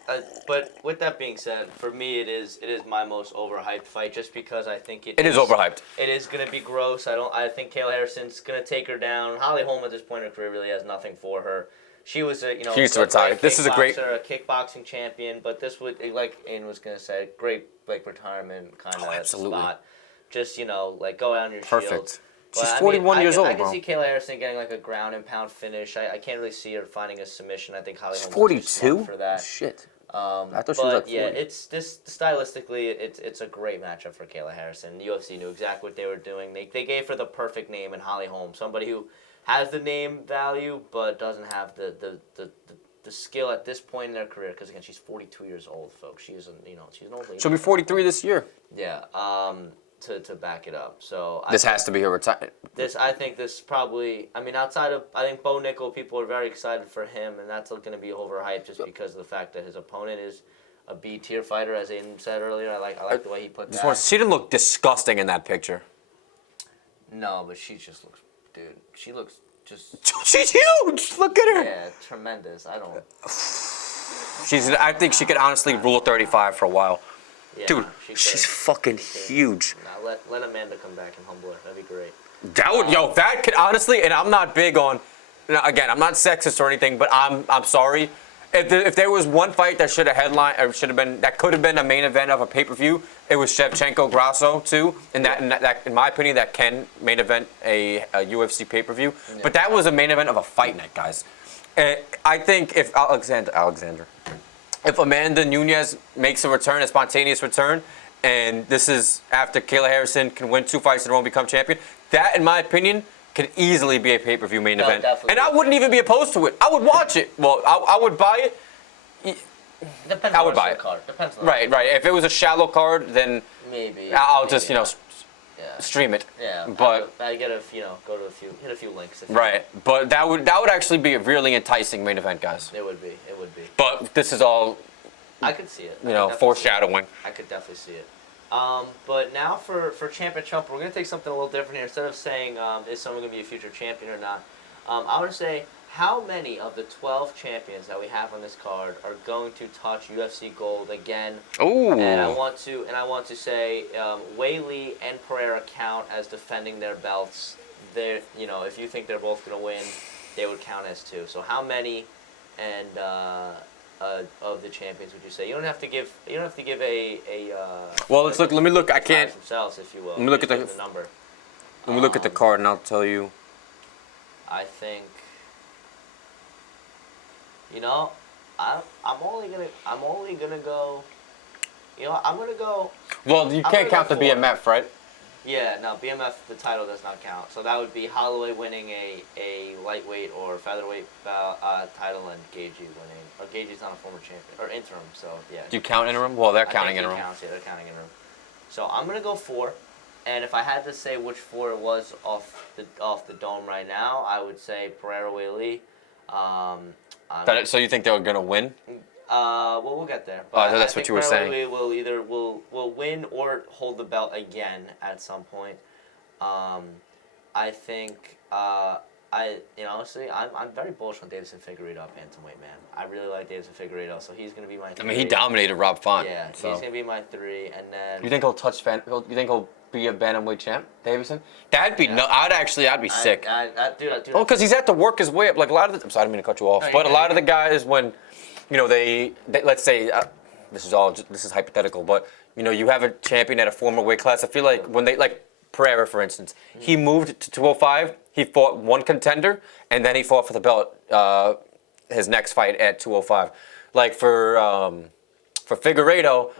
but with that being said, for me it is my most overhyped fight just because I think it is overhyped. It is gonna be gross. I think Kayla Harrison's gonna take her down. Holly Holm at this point in her career really has nothing for her. She was she used to retire. This is a kickboxing champion, but this would, like Aiden was gonna say, great retirement kind of spot. Just go out on your Perfect. Shield. She's 41 years old, I can bro. see Kayla Harrison getting like a ground and pound finish. I can't really see her finding a submission. I think Holly Holm 42 for that. Shit. I thought she was like 40. Yeah, it's this stylistically, it's a great matchup for Kayla Harrison. The UFC knew exactly what they were doing. They gave her the perfect name in Holly Holm, somebody who has the name value, but doesn't have the skill at this point in their career. Because again, she's 42 years old, folks. She's an old lady. She'll be 43 this year. Yeah. To back it up, so this has to be her retirement. I think this probably. I mean, outside of Bo Nickel, people are very excited for him, and that's going to be overhyped just because of the fact that his opponent is a B-tier fighter, as Aiden said earlier. I like the way he put that. She didn't look disgusting in that picture. No, but she just looks, dude. She looks just. She's huge. Look at her. Yeah, tremendous. I think she could honestly rule 35 for a while. Yeah, dude, she's fucking huge. Now let Amanda come back and humble her. That'd be great. That could honestly, and I'm not big on. Again, I'm not sexist or anything, but I'm sorry. If there was one fight that should have headlined, or that could have been a main event of a pay-per-view, it was Shevchenko Grasso too. And that, in my opinion, that can main event a UFC pay-per-view. Yeah. But that was a main event of a fight night, guys. I think if if Amanda Nunes makes a return, a spontaneous return, and this is after Kayla Harrison can win 2 fights in a row and become champion, that, in my opinion, could easily be a pay-per-view main event. Definitely. And I wouldn't even be opposed to it. I would watch it. Well, I would buy it. Depends on the card. Depends on right. If it was a shallow card, then maybe I'll just, stream it. Yeah, but I gotta go to hit a few links. Right, but that would actually be a really enticing main event, guys. It would be. But this is all, I could see it. foreshadowing. I could definitely see it. But now for Champion Trump, we're gonna take something a little different here. Instead of saying is someone gonna be a future champion or not, I want to say how many of the 12 champions that we have on this card are going to touch UFC gold again? Ooh. And I want to say Wei Li and Pereira count as defending their belts. They're, if you think they're both gonna win, they would count as two. So how many and of the champions would you say? You don't have to give a well, let's look. Let me look. I can't. Themselves, if you will. Let me look at the number. Let me look at the card, and I'll tell you. I think. I'm only gonna go. I'm gonna go. Well, you can't count the BMF, right? Yeah, no, BMF, the title does not count. So that would be Holloway winning a lightweight or featherweight title and Gaethje winning. Or Gaethje's not a former champion, or interim, so yeah. Do you count interim? Well, they're counting interim. Counts, yeah, they're counting interim. So I'm going to go 4. And if I had to say which 4 it was off the dome right now, I would say Pereira Wei Li. So you think they're going to win? Well, we'll get there. But that's what you were saying. We will either will win or hold the belt again at some point. I think honestly, I'm very bullish on Davison Figueiredo up bantamweight, man. I really like Davison Figueiredo, so he's gonna be my 3. I mean, he dominated Rob Font. Yeah, so. He's gonna be my 3, and then. You think he'll touch You think he'll be a bantamweight champ, Davison? That'd be no. I'd be sick. Dude. Oh, because he's had to work his way up. Like a lot of the. I'm sorry, I didn't mean to cut you off. No, but a lot of the guys when. They let's say this is hypothetical, but you have a champion at a former weight class. I feel like when they like Pereira, for instance, he moved to 205. He fought one contender, and then he fought for the belt. His next fight at 205, like for Figueiredo,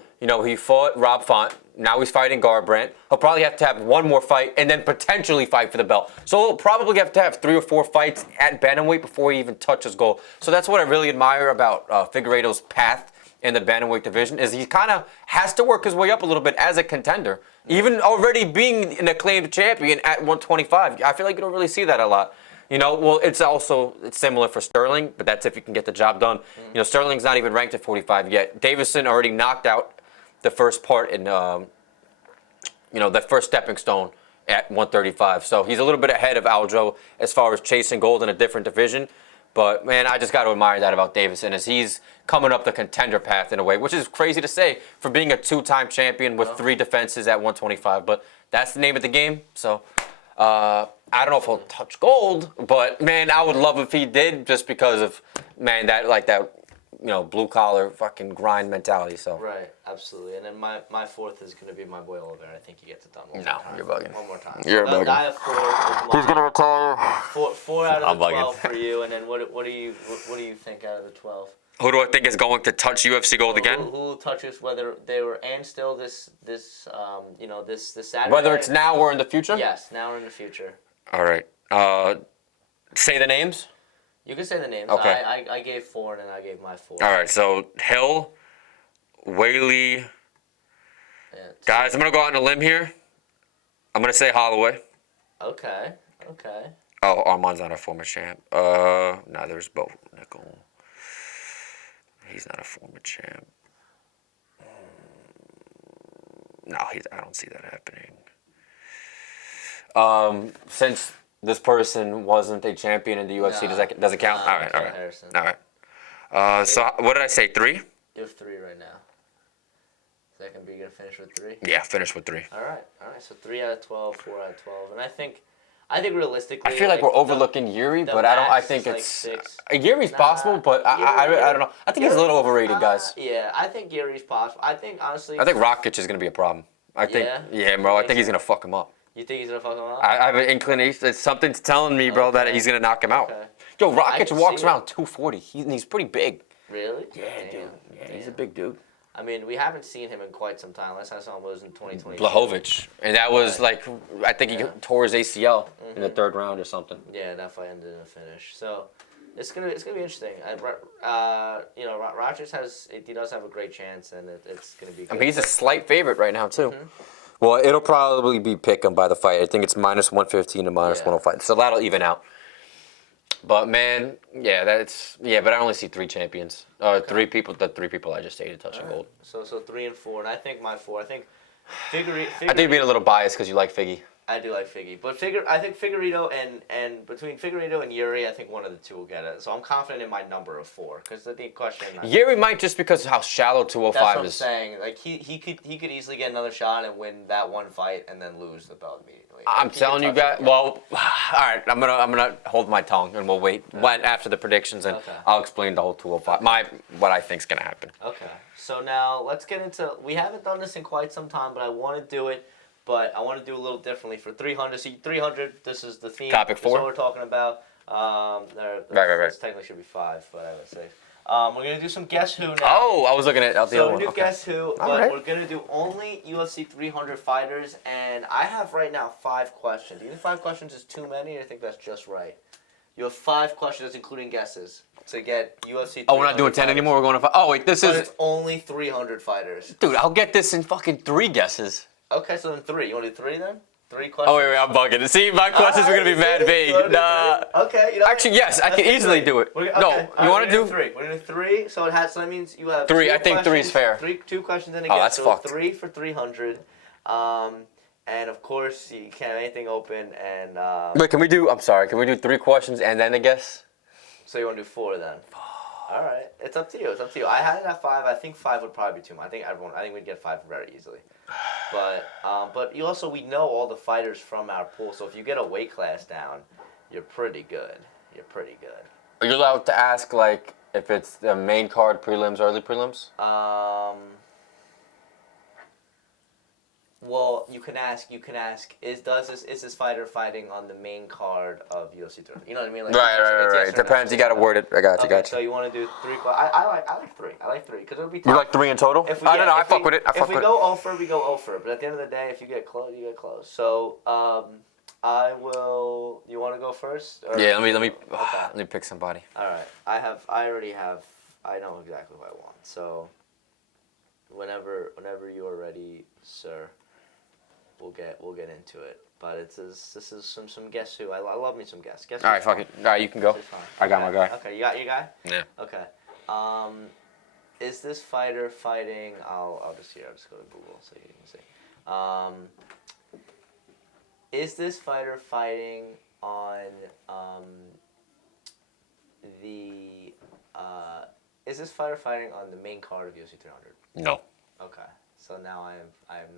he fought Rob Font. Now he's fighting Garbrandt. He'll probably have to have one more fight and then potentially fight for the belt. So he'll probably have to have 3 or 4 fights at bantamweight before he even touches gold. So that's what I really admire about Figueiredo's path in the bantamweight division is he kind of has to work his way up a little bit as a contender. Even already being an acclaimed champion at 125, I feel like you don't really see that a lot. Well, it's similar for Sterling, but that's if you can get the job done. Sterling's not even ranked at 45 yet. Davison already knocked out the first part in, the first stepping stone at 135. So he's a little bit ahead of Aljo as far as chasing gold in a different division. But, man, I just got to admire that about Davison as he's coming up the contender path in a way, which is crazy to say for being a 2-time champion with 3 defenses at 125. But that's the name of the game. So I don't know if he'll touch gold, but, man, I would love if he did just because of, man, that blue collar fucking grind mentality. So right, absolutely. And then my 4th is gonna be my boy Oliveira. I think he gets it done one more time. You're bugging. One more time. You're bugging. I have 4. He's gonna retire. 4 out of the 12 bugging. for you. And then what do you think out of the 12? Who do I think is going to touch UFC gold again? Who touches whether they were and still this Saturday? Whether it's now or in the future? Yes, now or in the future. All right. Say the names. You can say the names. Okay. I gave 4 and then I gave my 4. All right. So Hill, Wei Li. Guys, I'm gonna go out on a limb here. I'm gonna say Holloway. Okay. Oh, Armand's not a former champ. No, there's both. Nickel. He's not a former champ. No, I don't see that happening. Since this person wasn't a champion in the UFC, does it count? All right. So what did I say? 3? You have 3 right now. Is that gonna gonna finish with 3? Yeah, finish with 3. All right. So 3 out of 12, 4 out of 12, and I think realistically, I feel like we're overlooking Yuri, but I think it's Yuri's possible, but I don't know. I think he's a little overrated, guys. Yeah, I think Yuri's possible. I think honestly. I think Rakic is gonna be a problem. Yeah, bro. I think he's gonna fuck him up. You think he's gonna fuck him up? I have an inclination. Something's telling me, bro, that he's gonna knock him out. Okay. Yo, Rakic walks around 240. He's pretty big. Really? Yeah, dude. Yeah, he's a big dude. I mean, we haven't seen him in quite some time. Last I saw him was in 2020. Blachowicz, and that was I think he tore his ACL in the 3rd round or something. Yeah, that fight ended in a finish. So it's gonna be interesting. Rakic does have a great chance, and it's gonna be good. I mean, he's a slight favorite right now too. Well, it'll probably be pick'em by the fight. I think it's minus 115 to minus 105. So that'll even out. But man, but I only see 3 champions. Three people. The 3 people I just stated touching gold. So 3 and 4, and I think my 4. I think I think you're being a little biased because you like Figgy. I do like Figgy, but I think Figueiredo and between Figueiredo and Yuri, I think one of the two will get it. So I'm confident in my number of 4 because the question. Yuri might just because of how shallow 205 that's what I'm is. saying. Like he could easily get another shot and win that one fight and then lose the belt immediately. I'm telling you guys. Well, all right. I'm gonna hold my tongue and we'll wait after the predictions and I'll explain the whole 205. What I think's gonna happen. Okay. So now let's get into. We haven't done this in quite some time, but I want to do it. But I want to do a little differently for 300. See, 300. This is the theme. Topic 4. That's what we're talking about. Right. This technically should be 5, but I would say. We're gonna do some Guess Who now. Oh, I was looking at the other one. So we do Guess Who, but right. we're gonna do only UFC 300 fighters, and I have right now 5 questions. Do you think 5 questions is too many, or do you think that's just right? You have 5 questions, including guesses, to get UFC. Oh, we're not doing 10 fighters. anymore. We're going to. Oh wait, this But is. it's only 300 fighters. Dude, I'll get this in fucking 3 guesses. Okay, so then 3. You want to do 3 then? 3 questions. Oh wait, I'm bugging. See, my questions are gonna be mad vague. Nah. Okay, you know. Actually, yes, I can easily do it. No, you want to do 3? We're gonna do 3. So so that means you have 3. 2 I think 3 is fair. 2 questions and a Oh, guess. that's so fucked. 3 for 300. And of course you can't have anything open and. Wait, can we do? I'm sorry. Can we do 3 questions and then a guess? So you want to do 4 then? All right, it's up to you. It's up to you. I had it at 5. I think 5 would probably be too much. I think we'd get 5 very easily. But we know all the fighters from our pool. So if you get a weight class down, you're pretty good. You're pretty good. Are you allowed to ask like if it's the main card, prelims, early prelims? Well, you can ask. Is this fighter fighting on the main card of UFC 3? You know what I mean? Like, Right. Yes Depends. You got to word it. I got you. So you want to do 3? I like 3. I like 3 because it'll be tough. You like 3 in total? I don't know. I fuck with it. If we go over, we go over. But at the end of the day, if you get close, you get close. So I will. You want to go first? Or Yeah. Let me pick somebody. All right. I already have. I know exactly who I want. So whenever you are ready, sir. We'll get into it, but this is some Guess Who. I love me some guess. All right, fuck it. All right, you can go. I got my guy. Okay, you got your guy. Yeah. Okay. Is this fighter fighting? I'll just go to Google so you can see. Is this fighter fighting on the? Is this fighter fighting on the main card of UFC 300? No. Okay. So now I have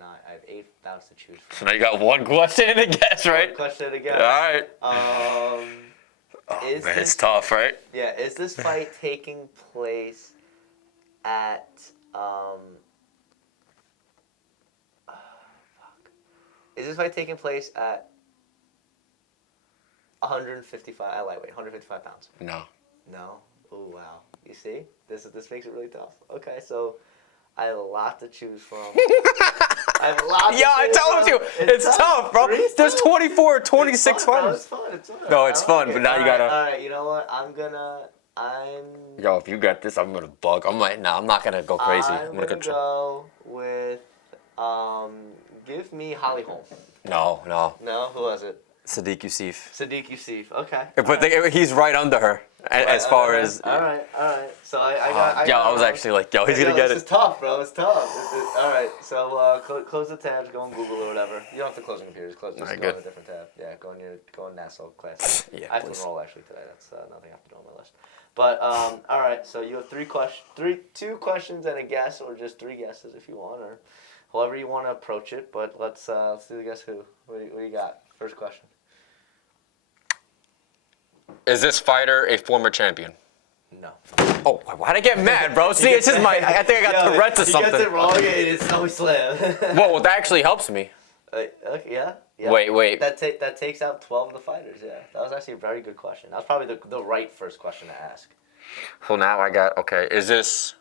8 bouts to choose from. So now you got 1 question and a guess, right? 1 question again. All right. It's tough, right? Yeah. Is this fight taking place at Is this fight taking place at 155 at lightweight, 155 pounds? No. No. Oh wow. You see, this makes it really tough. Okay, so. I have a lot to choose from. I told you, it's tough, bro. There's 24 or 26 fighters. It's fun. No, it's fun, but now you gotta. All right, you know what? Yo, if you got this, I'm gonna bug. I'm not gonna go crazy. I'm gonna go with, give me Holly Holm. No. No, who was it? Sadiq Youssef. Sadiq Youssef. Okay. But he's right under her as far as. All right. So I was actually like, he's gonna get it. This is tough, bro. It's tough. All right. So close the tabs. Go on Google or whatever. You don't have to close the computers. Go on a different tab. Yeah. Go on Nassau class. Yeah. I have to enroll actually today. That's nothing I have to do on my list. But all right. So you have 2 questions and a guess, or just 3 guesses if you want, or however you want to approach it. But let's do the Guess Who. What do you got? First question. Is this fighter a former champion? No. Oh, why'd I get mad, bro? See, it's just I think I got Tourette's or something. He gets it wrong, and it's so slam. Whoa, that actually helps me. Okay, yeah. Wait. That takes out 12 of the fighters, yeah. That was actually a very good question. That was probably the right first question to ask. So now I got, okay, is this...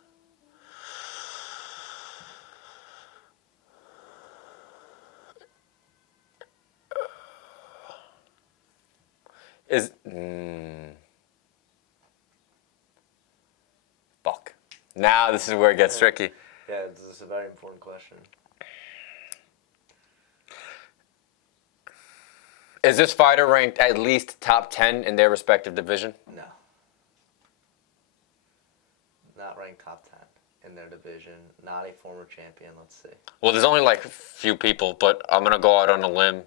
Fuck. Now this is where it gets tricky. Yeah, this is a very important question. Is this fighter ranked at least top 10 in their respective division? No. Not ranked top 10 in their division. Not a former champion. Let's see. Well, there's only like a few people, but I'm going to go out on a limb.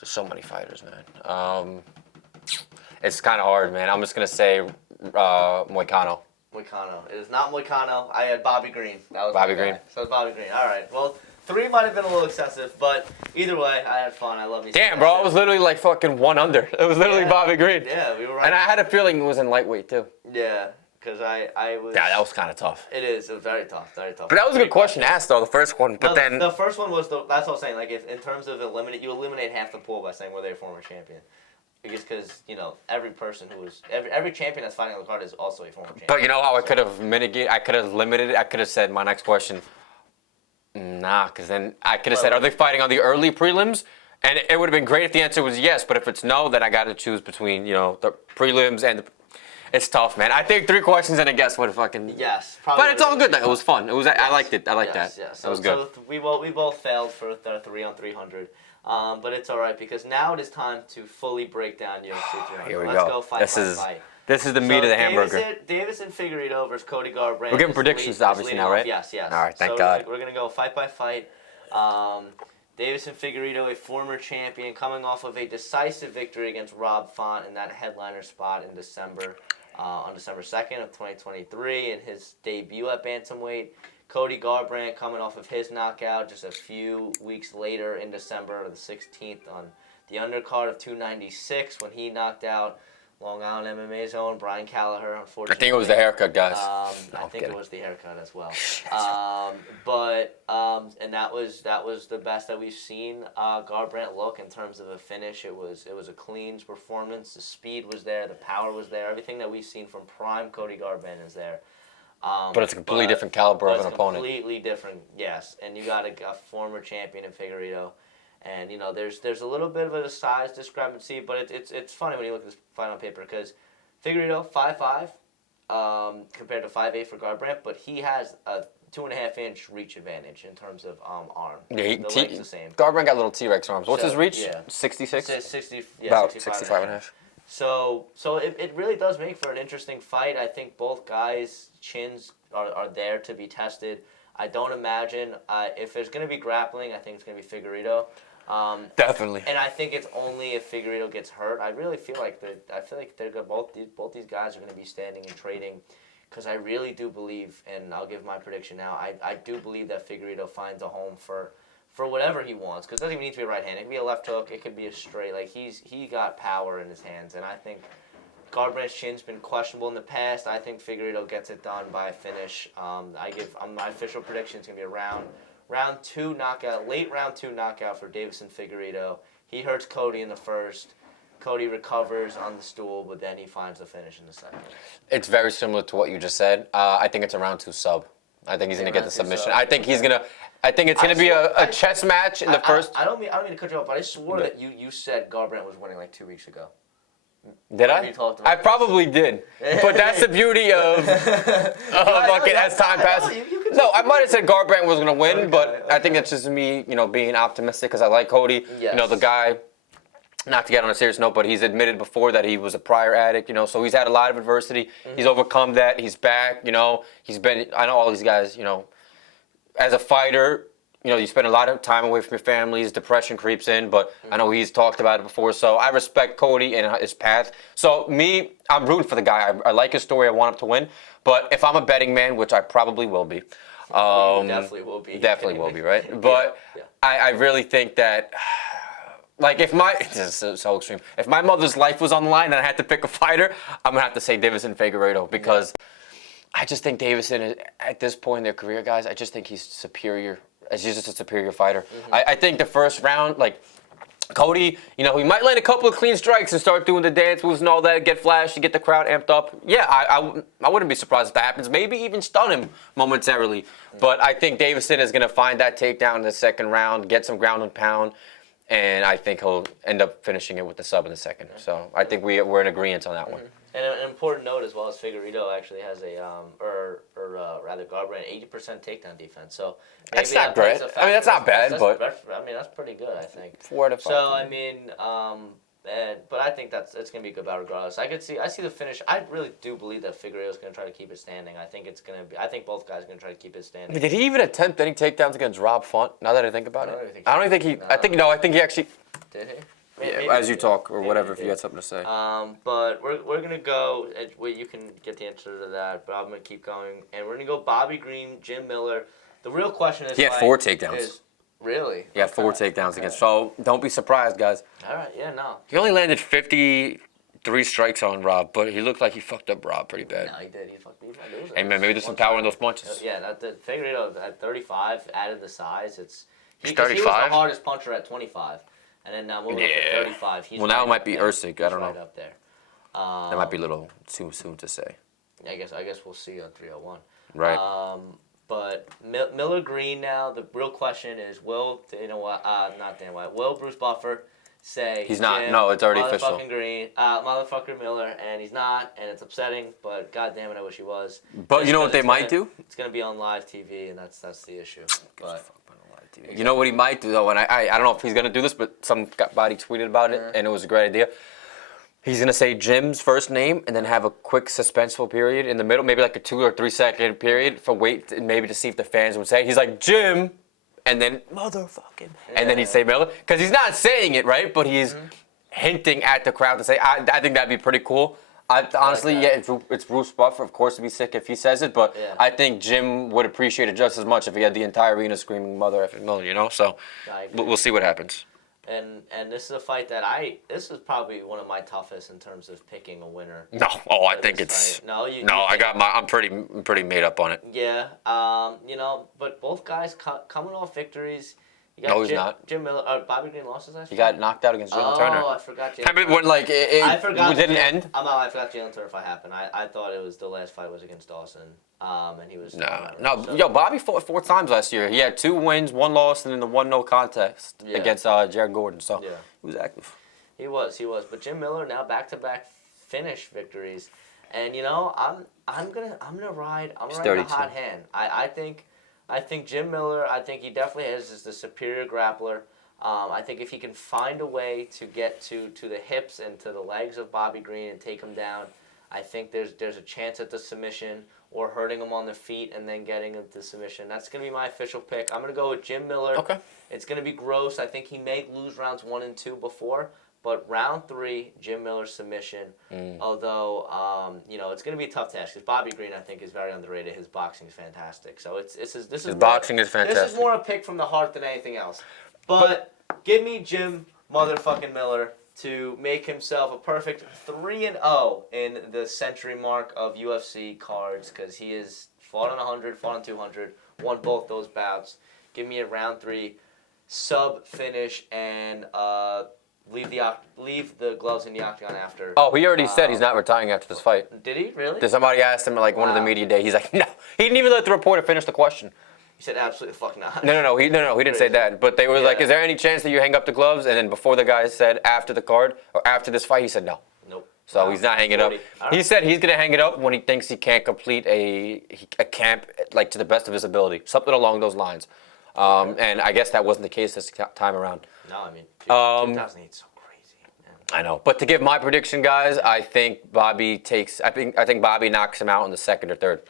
There's so many fighters, man. It's kind of hard, man. I'm just going to say Moicano. Moicano. It is not Moicano. I had Bobby Green. That was Bobby Green. So it's Bobby Green. All right. Well, 3 might have been a little excessive, but either way, I had fun. I love me. Damn, bro. I was literally like fucking 1 under. It was literally Bobby Green. Yeah, we were right. And I had a feeling it was in lightweight, too. Yeah, because I was... Yeah, that was kind of tough. It is. It was very tough. Very tough. But that was a good question to ask, though, the first one. But no, then... The first one was... That's what I was saying. Like, if in terms of you eliminate half the pool by saying, were they a former champion? Because, you know, every person who was... Every champion that's fighting on the card is also a former champion. But you know how I could have mitigated... I could have limited it. I could have said my next question... Nah, because then I could have said, are they fighting on the early prelims? And it would have been great if the answer was yes, but if it's no, then I got to choose between, you know, the prelims and the... It's tough, man. I think 3 questions and a guess would have fucking... Yes, probably. But it's all good. It was fun. It was. I liked it. I liked that. Yes. That was good. So we both failed for the 3 on 300. But it's all right because now it is time to fully break down UFC 300. Here we Let's go. go fight. This is the meat of the hamburger. Davison Figueiredo versus Cody Garbrandt. We're giving predictions, obviously, now, right? Yes. All right, thank God. We're going to go fight by fight. Davison Figueiredo, a former champion, coming off of a decisive victory against Rob Font in that headliner spot in December, on December 2nd of 2023 in his debut at bantamweight. Cody Garbrandt coming off of his knockout just a few weeks later in December the 16th on the undercard of 296 when he knocked out Long Island MMA's own Brian Callagher, unfortunately. I think it was the haircut, guys. I think it was the haircut as well. And that was the best that we've seen Garbrandt look in terms of a finish. It was a clean performance. The speed was there. The power was there. Everything that we've seen from prime Cody Garbrandt is there. But it's a completely different caliber of an opponent. Completely different, yes. And you got a former champion in Figueiredo. And, you know, there's a little bit of a size discrepancy, but it's funny when you look at this fight on paper because Figueiredo, 5'5", compared to 5'8" for Garbrandt, but he has a 2.5-inch reach advantage in terms of arm. Yeah, the length's the same. Garbrandt got little T-Rex arms. What's his reach? Yeah. 66? 60, About 65 and a half. So it really does make for an interesting fight. I think both guys' chins are there to be tested. I don't imagine if there's going to be grappling, I think it's going to be Figueiredo. Definitely. And I think it's only if Figueiredo gets hurt. I really feel like they're good. Both these guys are going to be standing and trading, because I really do believe, and I'll give my prediction now. I do believe that Figueiredo finds a home for whatever he wants, because it doesn't even need to be a right hand. It could be a left hook. It could be a straight. Like he got power in his hands, and I think Garbrandt's chin's been questionable in the past. I think Figueiredo gets it done by a finish. My official prediction is going to be a round 2 knockout, late round 2 knockout for Davison Figueiredo. He hurts Cody in the first. Cody recovers on the stool, but then he finds the finish in the second. It's very similar to what you just said. I think it's a round 2 sub. I think he's going to get the submission. I think it's going to be a chess match in the first. I don't mean to cut you off, but I swore that you said Garbrandt was winning like 2 weeks ago. Did I? I probably did. But that's the beauty of fucking as time passes. No, I might have said Garbrandt was going to win, but I think it's just me, being optimistic because I like Cody. Yes. The guy, not to get on a serious note, but he's admitted before that he was a prior addict, so he's had a lot of adversity. Mm-hmm. He's overcome that. He's back, he's been, I know all these guys, as a fighter, you spend a lot of time away from your families, depression creeps in, but I know he's talked about it before, so I respect Cody and his path. So I'm rooting for the guy. I like his story. I want him to win. But if I'm a betting man, which I probably will be. Definitely will be. Definitely will be, right? But yeah. I really think that, this is so extreme. If my mother's life was on the line and I had to pick a fighter, I'm going to have to say Davison Figueiredo because I just think Davison, at this point in their career, guys, I just think he's superior. He's just a superior fighter. Mm-hmm. I think the first round, Cody, he might land a couple of clean strikes and start doing the dance moves and all that, get flashy, get the crowd amped up. Yeah, I wouldn't be surprised if that happens. Maybe even stun him momentarily. Mm-hmm. But I think Davison is going to find that takedown in the second round, get some ground and pound, and I think he'll end up finishing it with the sub in the second. Mm-hmm. So I think we're in agreement on that one. And an important note as well is Figueiredo actually has a rather Garbrandt 80% takedown defense. So maybe that's not great. I mean, that's not bad, but that's pretty good, I think. 4 out of 5. So I mean, but I think it's gonna be a good battle regardless. I see the finish. I really do believe that Figueiredo's gonna try to keep it standing. I think both guys are gonna try to keep it standing. Did he even attempt any takedowns against Rob Font? Now that I think about it, I don't think he. I think he actually. Did he? Maybe as you talk or whatever, if you got something to say. But we're gonna go. You can get the answer to that, but I'm gonna keep going, and we're gonna go Bobby Green, Jim Miller. The real question is. He had 4 takedowns. Really? He had 4 takedowns against. So don't be surprised, guys. All right. Yeah. No. He only landed 53 strikes on Rob, but he looked like he fucked up Rob pretty bad. No, he did. He fucked me. Hey man, maybe there's some power in those punches. Yeah, the Figueiredo at 35 added the size. He's 35. He was the 35? hardest puncher at 25. And then now moving up to 35. He's now it might up be there. Usyk. I don't know. Right up there. That might be a little too soon to say. I guess we'll see on 301. Right. But Miller Green now. The real question is, will Bruce Buffer say He's not. No, it's already official. Motherfucking Green, motherfucker Miller, and he's not, and it's upsetting. But god damn it, I wish he was. But you know what they might do? It's gonna be on live TV, and that's the issue. But. You know what he might do though, and I don't know if he's gonna do this, but somebody tweeted about it, and it was a great idea. He's gonna say Jim's first name and then have a quick suspenseful period in the middle, maybe like a 2 or 3 second period for maybe to see if the fans would say. He's like Jim, and then motherfucking, and then he'd say Miller because he's not saying it right, but he's hinting at the crowd to say. I think that'd be pretty cool. Honestly, it's Bruce Buffer. Of course, it'd be sick if he says it, but I think Jim would appreciate it just as much if he had the entire arena screaming "Mother effing Miller," you know. So we'll see what happens. And this is a fight that this is probably one of my toughest in terms of picking a winner. No, I think it's fight. No. I'm pretty made up on it. Yeah, but both guys coming off victories. No, he's not. Jim Miller, Bobby Green lost his last He got knocked out against Jalen Turner. Oh, I forgot Jalen Turner. When it didn't end? I forgot Jalen Turner fight happened. I thought it was the last fight was against Dawson, and he was... Yo, Bobby fought 4 times last year. He had 2 wins, 1 loss, and then the 1 no contest against Jared Gordon. So he was active. He was. But Jim Miller now back-to-back finish victories, and I'm gonna ride the hot hand. I think Jim Miller, he definitely is the superior grappler. I think if he can find a way to get to the hips and to the legs of Bobby Green and take him down, I think there's a chance at the submission or hurting him on the feet and then getting him to submission. That's going to be my official pick. I'm going to go with Jim Miller. Okay. It's going to be gross. I think he may lose rounds 1 and 2 before. But round 3, Jim Miller submission. Although, it's going to be a tough task because Bobby Green, I think, is very underrated. His boxing is fantastic. So his boxing is fantastic. This is more a pick from the heart than anything else. But give me Jim motherfucking Miller to make himself a perfect 3-0 in the century mark of UFC cards because he has fought on 100, fought on 200, won both those bouts. Give me a round 3 sub finish and leave the gloves in the octagon after. Oh, he already said he's not retiring after this fight. Did he really? Did somebody ask him at one of the media day? He's like, no. He didn't even let the reporter finish the question. He said absolutely fuck not. No. He didn't say that. But they were like, is there any chance that you hang up the gloves? And then before the guy said after the card or after this fight, he said no. Nope. So he's not hanging it up. He said he's gonna hang it up when he thinks he can't complete a camp to the best of his ability, something along those lines. And I guess that wasn't the case this time around. No, 2008's so crazy. Man. I know, but to give my prediction, guys, I think Bobby knocks him out in the 2nd or 3rd.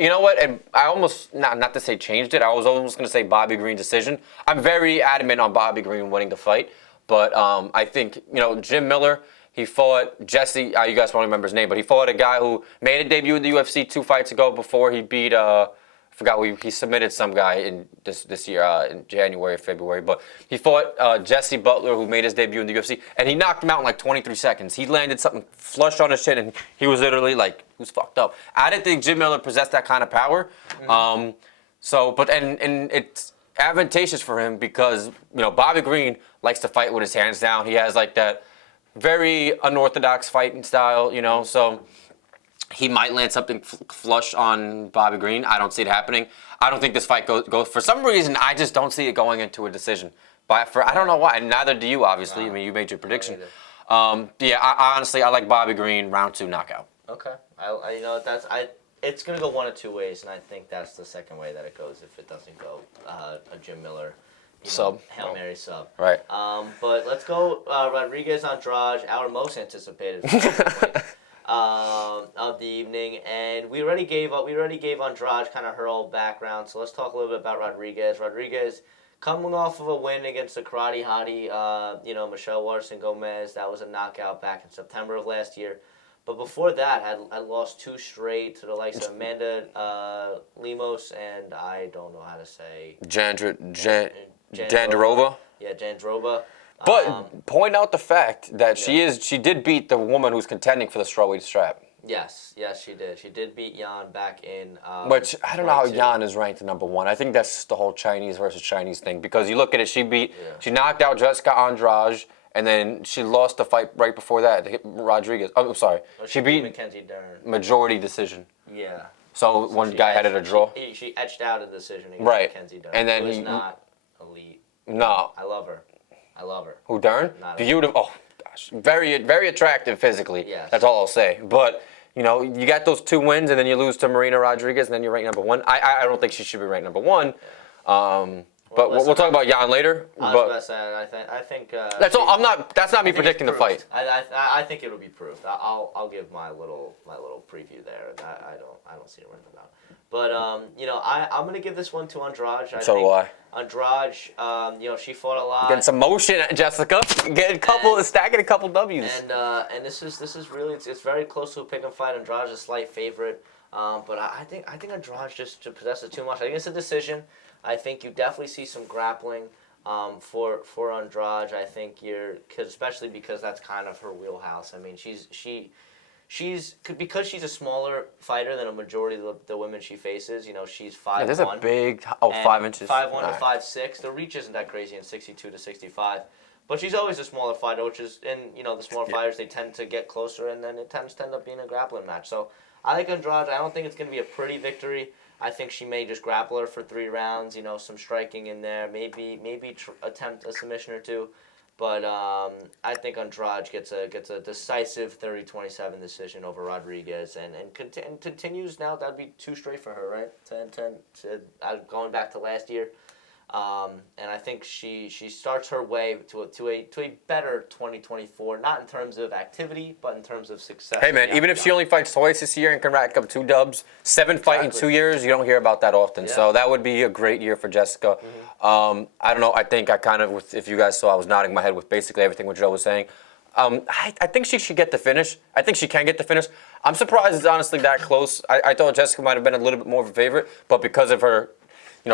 You know what? And I almost not to say changed it. I was almost going to say Bobby Green decision. I'm very adamant on Bobby Green winning the fight, but I think Jim Miller. He fought Jesse. You guys won't remember his name, but he fought a guy who made a debut in the UFC 2 fights ago before he beat. I forgot he submitted some guy in this year in January or February, but he fought Jesse Butler, who made his debut in the UFC, and he knocked him out in like 23 seconds. He landed something flush on his chin, and he was literally like, he was fucked up. I didn't think Jim Miller possessed that kind of power. And it's advantageous for him because Bobby Green likes to fight with his hands down. He has like that very unorthodox fighting style, so. He might land something flush on Bobby Green. I don't see it happening. I don't think this fight goes. For some reason, I just don't see it going into a decision. I don't know why. And neither do you, obviously. No. I mean, you made your prediction. Yeah, I honestly like Bobby Green round 2 knockout. Okay. It's gonna go one of two ways, and I think that's the second way that it goes if it doesn't go a Jim Miller Sub. Hail Mary sub. Right. But let's go Rodriguez Andrade, our most anticipated of the evening, and we already gave Andrade kind of her whole background. So let's talk a little bit about Rodriguez. Rodriguez coming off of a win against the karate hottie, Michelle Waterson-Gomez. That was a knockout back in September of last year. But before that, had lost 2 straight to the likes of Amanda Lemos and I don't know how to say Jandiroba. Yeah, Jandiroba. But point out the fact that she did beat the woman who's contending for the strawweight strap. Yes, she did. She did beat Yan back in. Which I don't know how 22. Yan is ranked number 1. I think that's the whole Chinese versus Chinese thing because you look at it, she knocked out Jessica Andrade. And then she lost the fight right before that. Rodriguez. Oh, I'm sorry. She beat Mackenzie Dern. Majority decision. Yeah. So one guy had it a draw. She etched out a decision against Mackenzie Dern. And then who is not elite. No. I love her. Who, Dern? Beautiful. Oh gosh, very very attractive physically. Yes. That's all I'll say. But you got those 2 wins, and then you lose to Marina Rodriguez, and then you're ranked number 1. I don't think she should be ranked number 1. But we'll talk about Yan later. I was about to say, I think. That's all. That's not me predicting the fight. I think it'll be proved. I'll give my little preview there. I don't see it running about. But I'm gonna give this one to Andrade. So do I. Andrade, she fought a lot. Getting some motion, Jessica. Stacking a couple W's. And this is really it's very close to a pick and fight. Andrade's a slight favorite. But I think Andrade just possesses too much. I think it's a decision. I think you definitely see some grappling for Andrade. I think especially because that's kind of her wheelhouse. I mean, because she's a smaller fighter than a majority of the women she faces. She's 5'1". Yeah, there's a big 5 inches. 5'1" to 5'6". The reach isn't that crazy in 62 to 65. But she's always a smaller fighter, which is the smaller fighters, they tend to get closer, and then it tends to end up being a grappling match. So I like Andrade. I don't think it's going to be a pretty victory. I think she may just grapple her for 3 rounds, some striking in there, maybe attempt a submission or 2. But I think Andrade gets a decisive 30-27 decision over Rodriguez and continues now. That'd be 2 straight for her, right? 10 going back to last year. And I think she starts her way to a better 2024, not in terms of activity, but in terms of success. Hey man, even if she only fights twice this year and can rack up 2 dubs, 7 fight in 2 years, you don't hear about that often. Yeah. So that would be a great year for Jessica. Mm-hmm. I don't know. I think I kind of, if you guys saw, I was nodding my head with basically everything what Joe was saying. I think she should get the finish. I think she can get the finish. I'm surprised it's honestly that close. I thought Jessica might have been a little bit more of a favorite, but because of her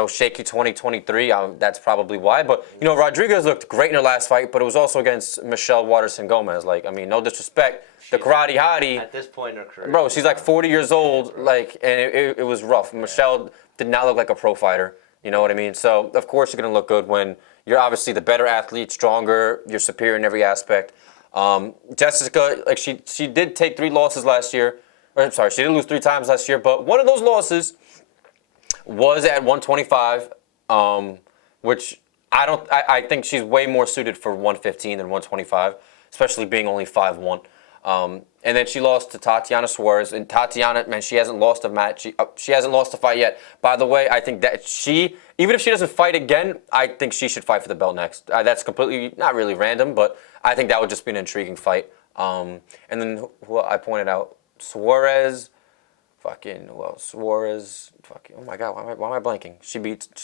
shaky 2023, that's probably why. But, Rodriguez looked great in her last fight, but it was also against Michelle Waterson-Gomez. No disrespect. The karate hottie. At this point in her career. Bro, she's 40 years old, and it was rough. Yeah. Michelle did not look like a pro fighter. You know what I mean? So, of course, you're going to look good when you're obviously the better athlete, stronger, you're superior in every aspect. Jessica, she did take 3 losses last year. She did lose 3 times last year, but one of those losses was at 125, which I think she's way more suited for 115 than 125, especially being only 5'1". And then she lost to Tatiana Suarez, and Tatiana, man, she hasn't lost a match. She hasn't lost a fight yet. By the way, I think that even if she doesn't fight again, I think she should fight for the belt next. That's completely, not really random, but I think that would just be an intriguing fight. And then who I pointed out, Suarez. Suarez. Oh my God, why am I blanking? She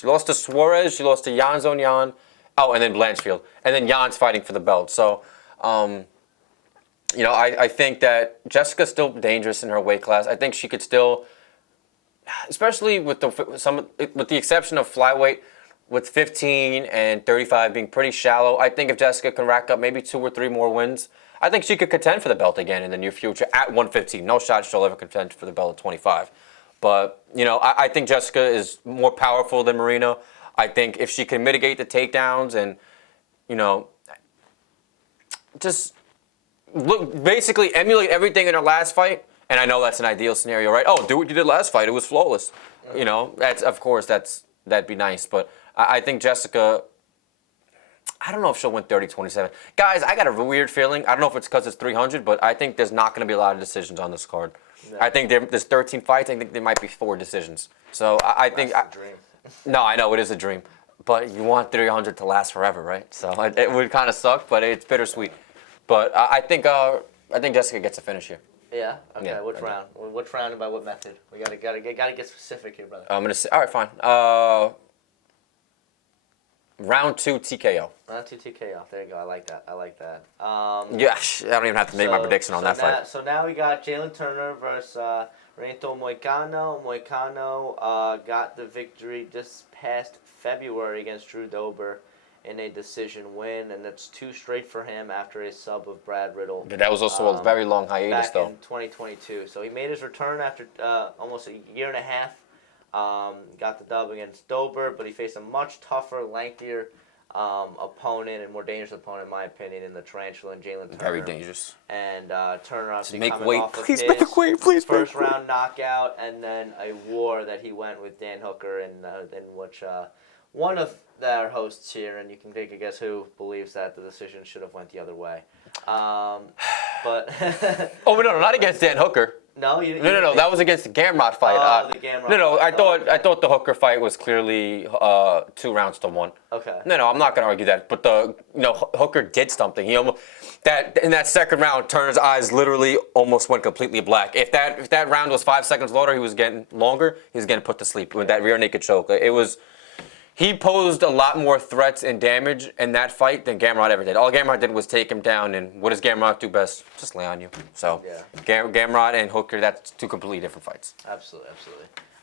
lost to Suarez, she lost to Yan Zone Yan. Oh, and then Blanchfield. And then Jan's fighting for the belt. So, I think that Jessica's still dangerous in her weight class. I think she could still, especially with the exception of flyweight, with 15 and 35 being pretty shallow, I think if Jessica can rack up maybe 2 or 3 more wins, I think she could contend for the belt again in the near future at 115. No shot she'll ever contend for the belt at 25. But, I think Jessica is more powerful than Marina. I think if she can mitigate the takedowns and, just basically emulate everything in her last fight, and I know that's an ideal scenario, right? Oh, do what you did last fight. It was flawless. That'd be nice. But I think Jessica, I don't know if she'll win 30-27. Guys, I got a weird feeling. I don't know if it's because it's 300, but I think there's not going to be a lot of decisions on this card. No. I think there's 13 fights. I think there might be 4 decisions. So I think. That's the dream. No, I know it is a dream, but you want 300 to last forever, right? So it would kind of suck, but it's bittersweet. But I think Jessica gets a finish here. Yeah. Okay. Yeah, which round? Which round and by what method? We gotta get specific here, brother. I'm gonna say. All right, fine. Round 2 TKO. Round 2 TKO. There you go. I like that. Yeah, I don't even have to make my prediction on that fight. So now we got Jalen Turner versus Renato Moicano. Moicano got the victory this past February against Drew Dober in a decision win, and that's 2 straight for him after a sub of Brad Riddle. That was also a very long hiatus, back in 2022. So he made his return after almost a year and a half. Got the dub against Dober, but he faced a much tougher, lengthier opponent and more dangerous opponent, in my opinion, in the Tarantula and Jalen Turner. Very dangerous. And Turner obviously make coming weight. off Please of make weight. Please first round knockout, and then a war that he went with Dan Hooker, in which one of their hosts here, and you can take a guess who believes that the decision should have went the other way. But oh no, not against Dan Hooker. No, No. That was against the Gamrot fight. The Gamrot. No. I thought the Hooker fight was clearly 2 rounds to 1. Okay. No. I'm not gonna argue that. But Hooker did something. He almost in that second round, Turner's eyes literally almost went completely black. If that round was 5 seconds longer, he was getting put to sleep with that rear naked choke. It was. He posed a lot more threats and damage in that fight than Gamrot ever did. All Gamrot did was take him down, and what does Gamrot do best? Just lay on you. So, yeah. Gamrot and Hooker, that's 2 completely different fights. Absolutely.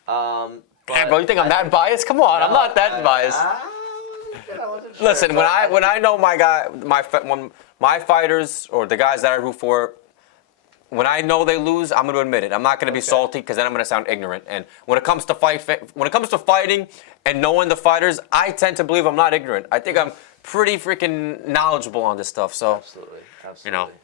Damn, bro, you think I'm that biased? Come on, no, I'm not that biased. I wasn't sure, listen, when I know my fighters or the guys that I root for, when I know they lose, I'm going to admit it. I'm not going to be salty because then I'm going to sound ignorant. And when it comes to fighting and knowing the fighters, I tend to believe I'm not ignorant. I think I'm pretty freaking knowledgeable on this stuff. So absolutely.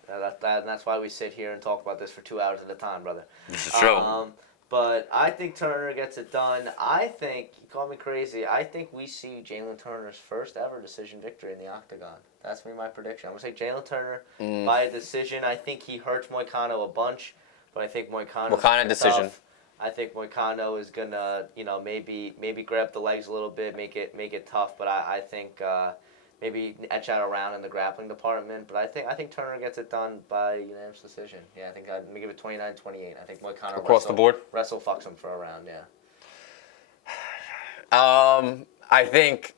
That's why we sit here and talk about this for 2 hours at a time, brother. This is true. But I think Turner gets it done. I think, you call me crazy, I think we see Jalen Turner's first ever decision victory in the octagon. That's my prediction. I'm going to say Jalen Turner by a decision. I think he hurts Moicano a bunch, but I think Moicano. What kind of decision? Tough. I think Moicano is going to, maybe grab the legs a little bit, make it tough, but I think maybe etch out a round in the grappling department. But I think Turner gets it done by unanimous decision. Yeah, I think I'm going to give it 29-28. I think Moicano across the board wrestle fucks him for a round, yeah. I think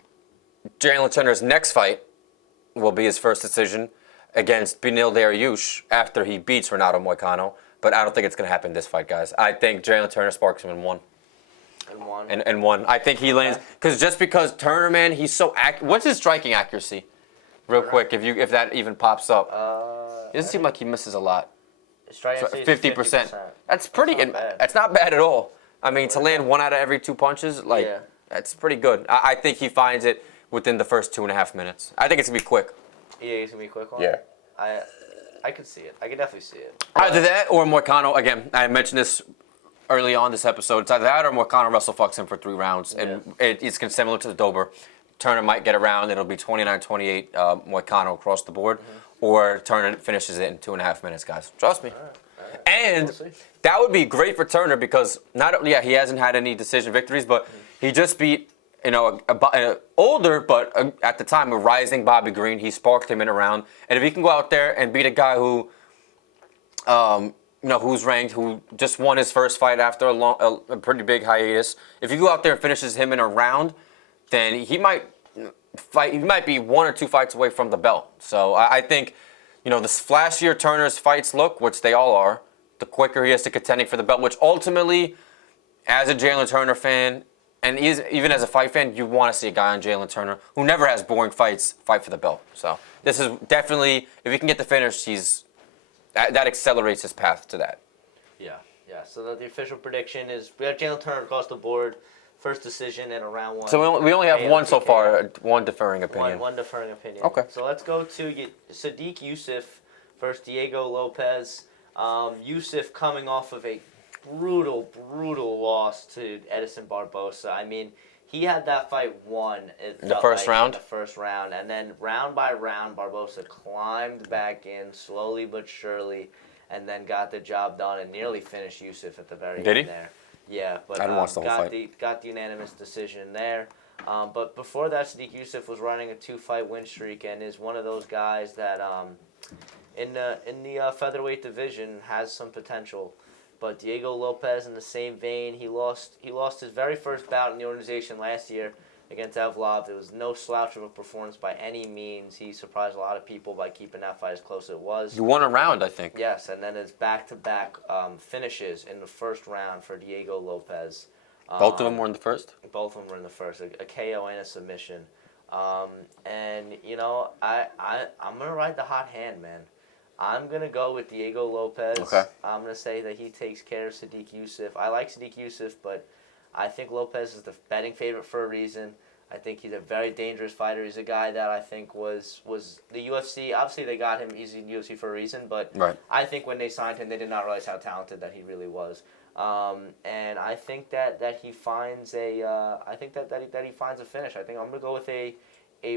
Jalen Turner's next fight will be his first decision against Beneil Dariush after he beats Renato Moicano. But I don't think it's going to happen this fight, guys. I think Jalen Turner sparks him in 1. And 1. I think he lands because Turner, man, he's so what's his striking accuracy? Real quick, if that even pops up. It doesn't seem like he misses a lot. 50%. That's pretty. That's not bad at all. I mean, to land 1 out of every 2 punches, that's pretty good. I think he finds it within the first 2.5 minutes. I think it's gonna be quick. Yeah, it's gonna be a quick one. Yeah. I could see it. I could definitely see it. Either that or Moicano. Again, I mentioned this early on this episode. It's either that or Moicano wrestle fucks him for 3 rounds, and it's similar to the Dober. Turner might get around. It'll be 29-28 Moicano across the board, or Turner finishes it in 2.5 minutes, guys. Trust me. All right. And that would be great for Turner because he hasn't had any decision victories, but he just beat older, but at the time a rising Bobby Green. He sparked him in a round, and if he can go out there and beat a guy who, who's ranked, who just won his first fight after a pretty big hiatus, if you go out there and finishes him in a round, then he might fight. He might be 1 or 2 fights away from the belt. So I think, the flashier Turner's fights look, which they all are, the quicker he is to contending for the belt. Which ultimately, as a Jalen Turner fan, and even as a fight fan, you want to see a guy on Jalen Turner who never has boring fights fight for the belt. So this is definitely, if he can get the finish, that accelerates his path to that. Yeah. So the official prediction is we have Jalen Turner across the board, first decision in a round 1. So we only have 1 so far, 1 deferring opinion. One deferring opinion. Okay. So let's go to Sadiq Youssef versus Diego Lopez. Youssef coming off of a brutal loss to Edison Barbosa. I mean, he had that fight won in the first round. In the first round, and then round by round, Barbosa climbed back in slowly but surely, and then got the job done and nearly finished Yusuf at the very end there. Yeah, but I didn't watch the whole fight. Got the unanimous decision there. But before that, Sadiq Yusuf was running a 2-fight win streak and is one of those guys that in the featherweight division has some potential. But Diego Lopez, in the same vein, he lost his very first bout in the organization last year against Evlov. It was no slouch of a performance by any means. He surprised a lot of people by keeping that fight as close as it was. He won a round, I think. Yes, and then his back-to-back finishes in the first round for Diego Lopez. Both of them were in the first? Both of them were in the first, a KO and a submission. And, you know, I'm going to ride the hot hand, man. I'm going to go with Diego Lopez. Okay. I'm going to say that he takes care of Sadiq Yusuf. I like Sadiq Yusuf, but I think Lopez is the betting favorite for a reason. I think he's a very dangerous fighter. He's a guy that I think was the UFC. Obviously, they got him. He's in UFC for a reason, but right. I think when they signed him, they did not realize how talented that he really was. And I think that he finds I think that he finds a finish. I think I'm going to go with a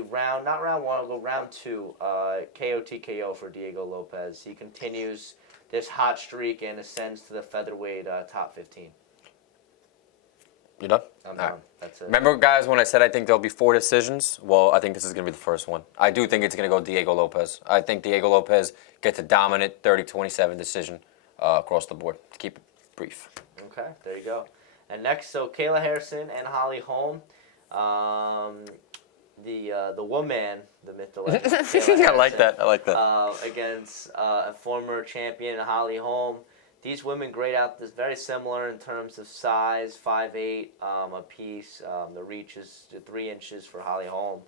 round, not round one, I'll go round 2, KO TKO for Diego Lopez. He continues this hot streak and ascends to the featherweight top 15. You done? I'm done. That's it. Remember, guys, when I said I think there'll be 4 decisions? Well, I think this is going to be the first one. I do think it's going to go Diego Lopez. I think Diego Lopez gets a dominant 30-27 decision across the board. To keep it brief. Okay, there you go. And next, so Kayla Harrison and Holly Holm. The woman, the myth, the legend. I like that. Against a former champion, Holly Holm. These women grade out this very similar in terms of size, 5'8" apiece. The reach is 3 inches for Holly Holm.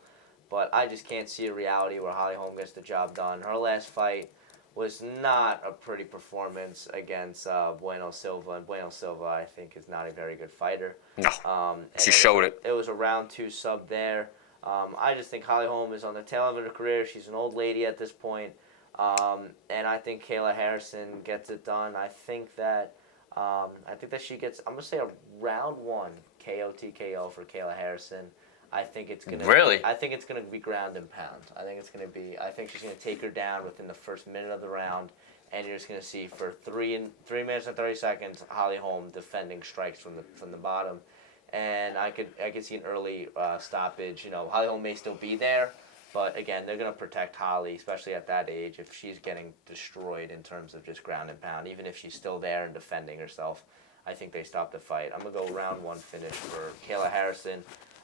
But I just can't see a reality where Holly Holm gets the job done. Her last fight was not a pretty performance against Bueno Silva. And Bueno Silva, I think, is not a very good fighter. No, she showed it. It was a round 2 sub there. I just think Holly Holm is on the tail end of her career. She's an old lady at this point. And I think Kayla Harrison gets it done. I think that she gets, I'm going to say a round 1 KO TKO for Kayla Harrison. I think it's going to Really? I think it's going to be ground and pound. I think she's going to take her down within the first minute of the round. And you're just going to see for 3 minutes and 30 seconds, Holly Holm defending strikes from the bottom. And I could see an early stoppage. You know, Holly Holm may still be there, but again, they're going to protect Holly, especially at that age, if she's getting destroyed in terms of just ground and pound. Even if she's still there and defending herself, I think they stop the fight. I'm going to go round 1 finish for Kayla Harrison.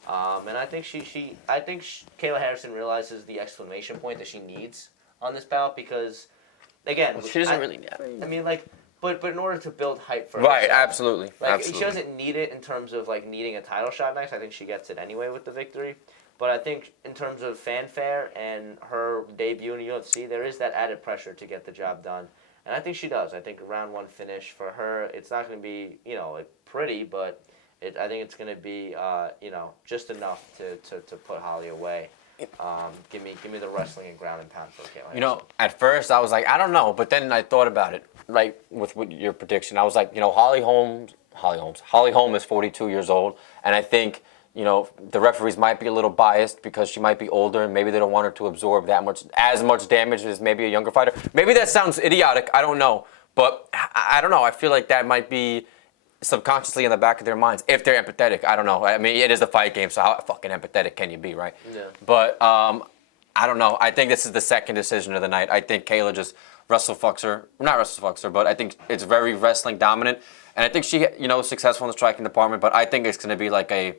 And I think Kayla Harrison realizes the exclamation point that she needs on this bout because, again, she doesn't really need. I mean, like. But in order to build hype for right, herself, absolutely. She doesn't need it in terms of like needing a title shot next. I think she gets it anyway with the victory. But I think in terms of fanfare and her debut in the UFC, there is that added pressure to get the job done, and I think she does. I think a round 1 finish for her. It's not going to be pretty, but I think it's going to be just enough to put Holly away. Give me the wrestling and ground and pound for Kayla. At first I was like, I don't know, but then I thought about it. Like with your prediction, I was like, Holly Holm is 42 years old, and I think the referees might be a little biased because she might be older, and maybe they don't want her to absorb as much damage as maybe a younger fighter. Maybe that sounds idiotic. I don't know, but I don't know. I feel like that might be subconsciously in the back of their minds if they're empathetic. I don't know. I mean, it is a fight game, so how fucking empathetic can you be, right? Yeah. But I don't know. I think this is the second decision of the night. I think Kayla just not wrestle fucks her, but I think it's very wrestling dominant, and I think she successful in the striking department. But I think it's going to be like a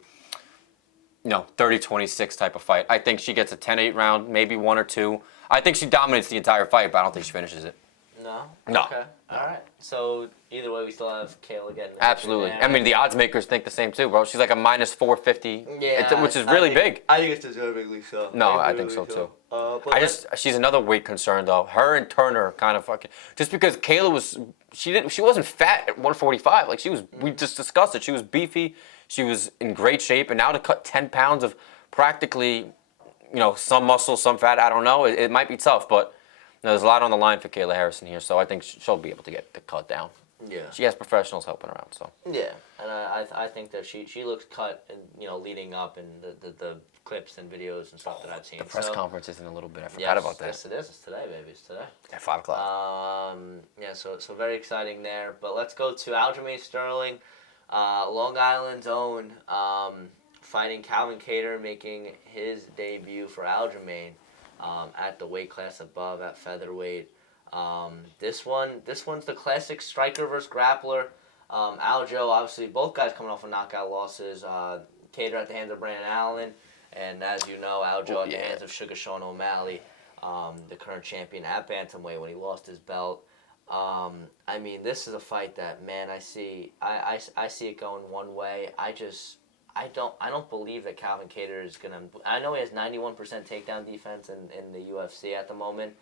30-26 type of fight. I think she gets a 10-8 round, maybe 1 or 2. I think she dominates the entire fight, but I don't think she finishes it. No. Okay. All right. So either way, we still have Kayla getting. Absolutely. I mean, the odds makers think the same too, bro. She's like a minus 450. Yeah. Which is really big. I think it's deservingly so. No, I think so too. She's another weight concern though. Her and Turner kind of fucking. Just because Kayla she wasn't fat at 145. Like we just discussed it. She was beefy. She was in great shape, and now to cut 10 pounds of practically, some muscle, some fat. I don't know. It might be tough, but. There's a lot on the line for Kayla Harrison here, so I think she'll be able to get the cut down. Yeah. She has professionals helping her out. So. Yeah, and I think that she looks cut and leading up in the clips and videos and stuff that I've seen. The press conference is in a little bit. I forgot about that. Yes, it is. It's today, baby. It's today. At 5 o'clock. Yeah, so very exciting there. But let's go to Aljamain Sterling, Long Island's own, fighting Calvin Kattar, making his debut for Aljamain at the weight class above at featherweight. This one's the classic striker versus grappler. Aljo, obviously, both guys coming off of knockout losses. Kattar at the hands of Brandon Allen, and as you know, Aljo at the hands of Sugar Sean O'Malley, the current champion at bantamweight when he lost his belt. I mean, this is a fight that, man, I see it going one way. I don't believe that Calvin Kattar is gonna. I know he has 91% takedown defense in the UFC at the moment.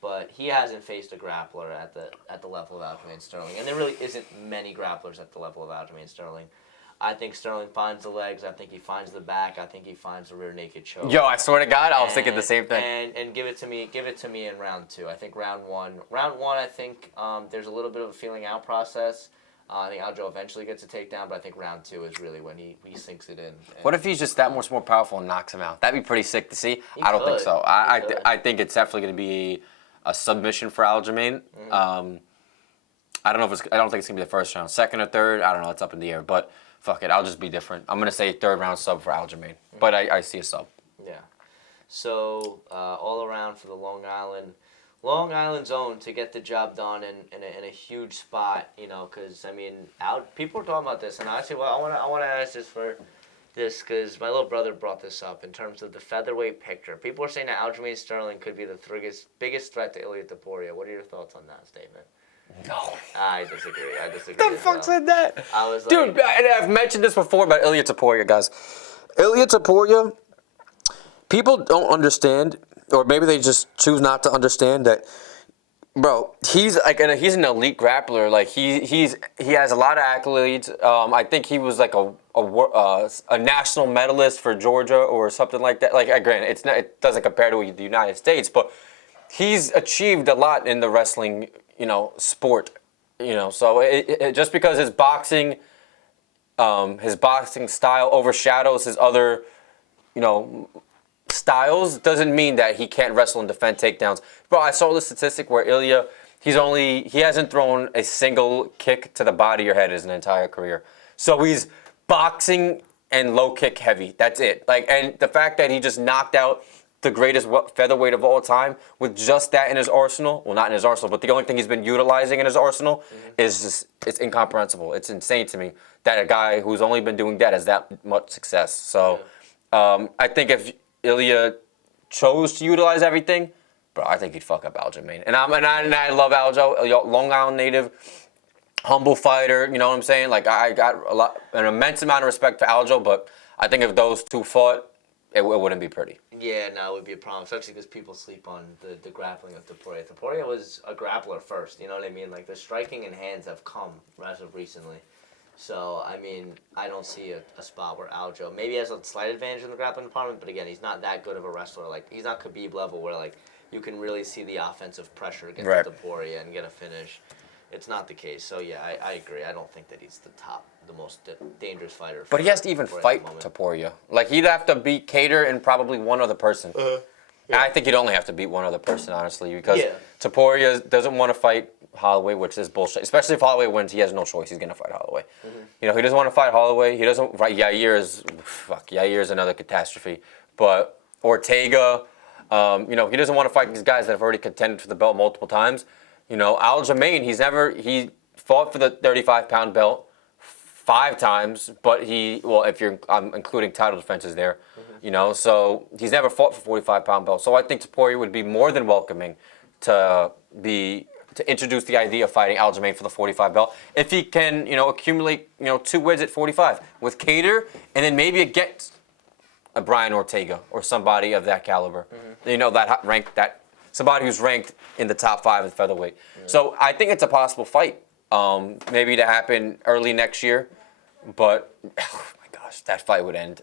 But he hasn't faced a grappler at the level of Aljamain Sterling. And there really isn't many grapplers at the level of Aljamain Sterling. I think Sterling finds the legs. I think he finds the back. I think he finds the rear naked choke. Yo, I swear to God, I was thinking the same thing. And give it to me in round 2. I think round one, I think there's a little bit of a feeling out process. I think Aljo eventually gets a takedown, but I think round 2 is really when he sinks it in. What if he's just that much more powerful and knocks him out? That'd be pretty sick to see. I don't think so. I think it's definitely going to be a submission for Aljamain. I don't know I don't think it's gonna be the first round, second or third. I don't know. It's up in the air. But fuck it, I'll just be different. I'm gonna say 3rd round sub for Aljamain. But I see a sub. Yeah. So all around for the Long Island zone to get the job done in a huge spot. Because I mean, people are talking about this, and I say, well, I want to ask this because my little brother brought this up in terms of the featherweight picture. People are saying that Aljamain Sterling could be the biggest threat to Ilia Topuria. What are your thoughts on that statement? No. I disagree. The fuck said that? I was Dude, I've mentioned this before about Ilia Topuria, guys. Ilia Topuria, people don't understand, or maybe they just choose not to understand that. Bro, he's an elite grappler. Like he has a lot of accolades. I think he was like a national medalist for Georgia or something like that. Like, granted, it doesn't compare to the United States, but he's achieved a lot in the wrestling, sport. So it just because his boxing style overshadows his other, styles doesn't mean that he can't wrestle and defend takedowns. Bro, I saw the statistic where Ilia, he hasn't thrown a single kick to the body or head his entire career. So he's boxing and low kick heavy. That's it. And the fact that he just knocked out the greatest featherweight of all time with just that in his arsenal. Well, not in his arsenal, but the only thing he's been utilizing in his arsenal is just, it's incomprehensible. It's insane to me that a guy who's only been doing that has that much success. So I think if Ilia chose to utilize everything, bro, I think he'd fuck up Aljamain. And I love Aljo, Long Island native, humble fighter. You know what I'm saying? Like I got an immense amount of respect for Aljo, but I think if those two fought, it wouldn't be pretty. Yeah, no, it would be a problem, especially because people sleep on the grappling of Topuria. Topuria was a grappler first. You know what I mean? Like the striking and hands have come as of recently. So, I mean, I don't see a spot where Aljo maybe has a slight advantage in the grappling department, but again, he's not that good of a wrestler. Like, he's not Khabib level where, like, you can really see the offensive pressure against Topuria and get a finish. It's not the case. So, yeah, I agree. I don't think that he's the most dangerous fighter. But he has to even fight Topuria. Like, he'd have to beat Kattar and probably one other person. Yeah. I think he'd only have to beat one other person, honestly, because Topuria doesn't want to fight Holloway, which is bullshit. Especially if Holloway wins, he has no choice. He's gonna fight Holloway. He doesn't want to fight Holloway. He doesn't. Right? Yair is another catastrophe. But Ortega, he doesn't want to fight these guys that have already contended for the belt multiple times. Aljamain, he fought for the 35-pound belt 5 times, but if you're including title defenses there, so he's never fought for 45-pound belt. So I think Topuria would be more than welcoming to introduce the idea of fighting Aljamain for the 45 belt if he can, accumulate, 2 wins at 45 with Kattar, and then maybe against a Brian Ortega or somebody of that caliber. Somebody who's ranked in the top 5 at featherweight. So I think it's a possible fight, maybe to happen early next year, but oh my gosh, that fight would end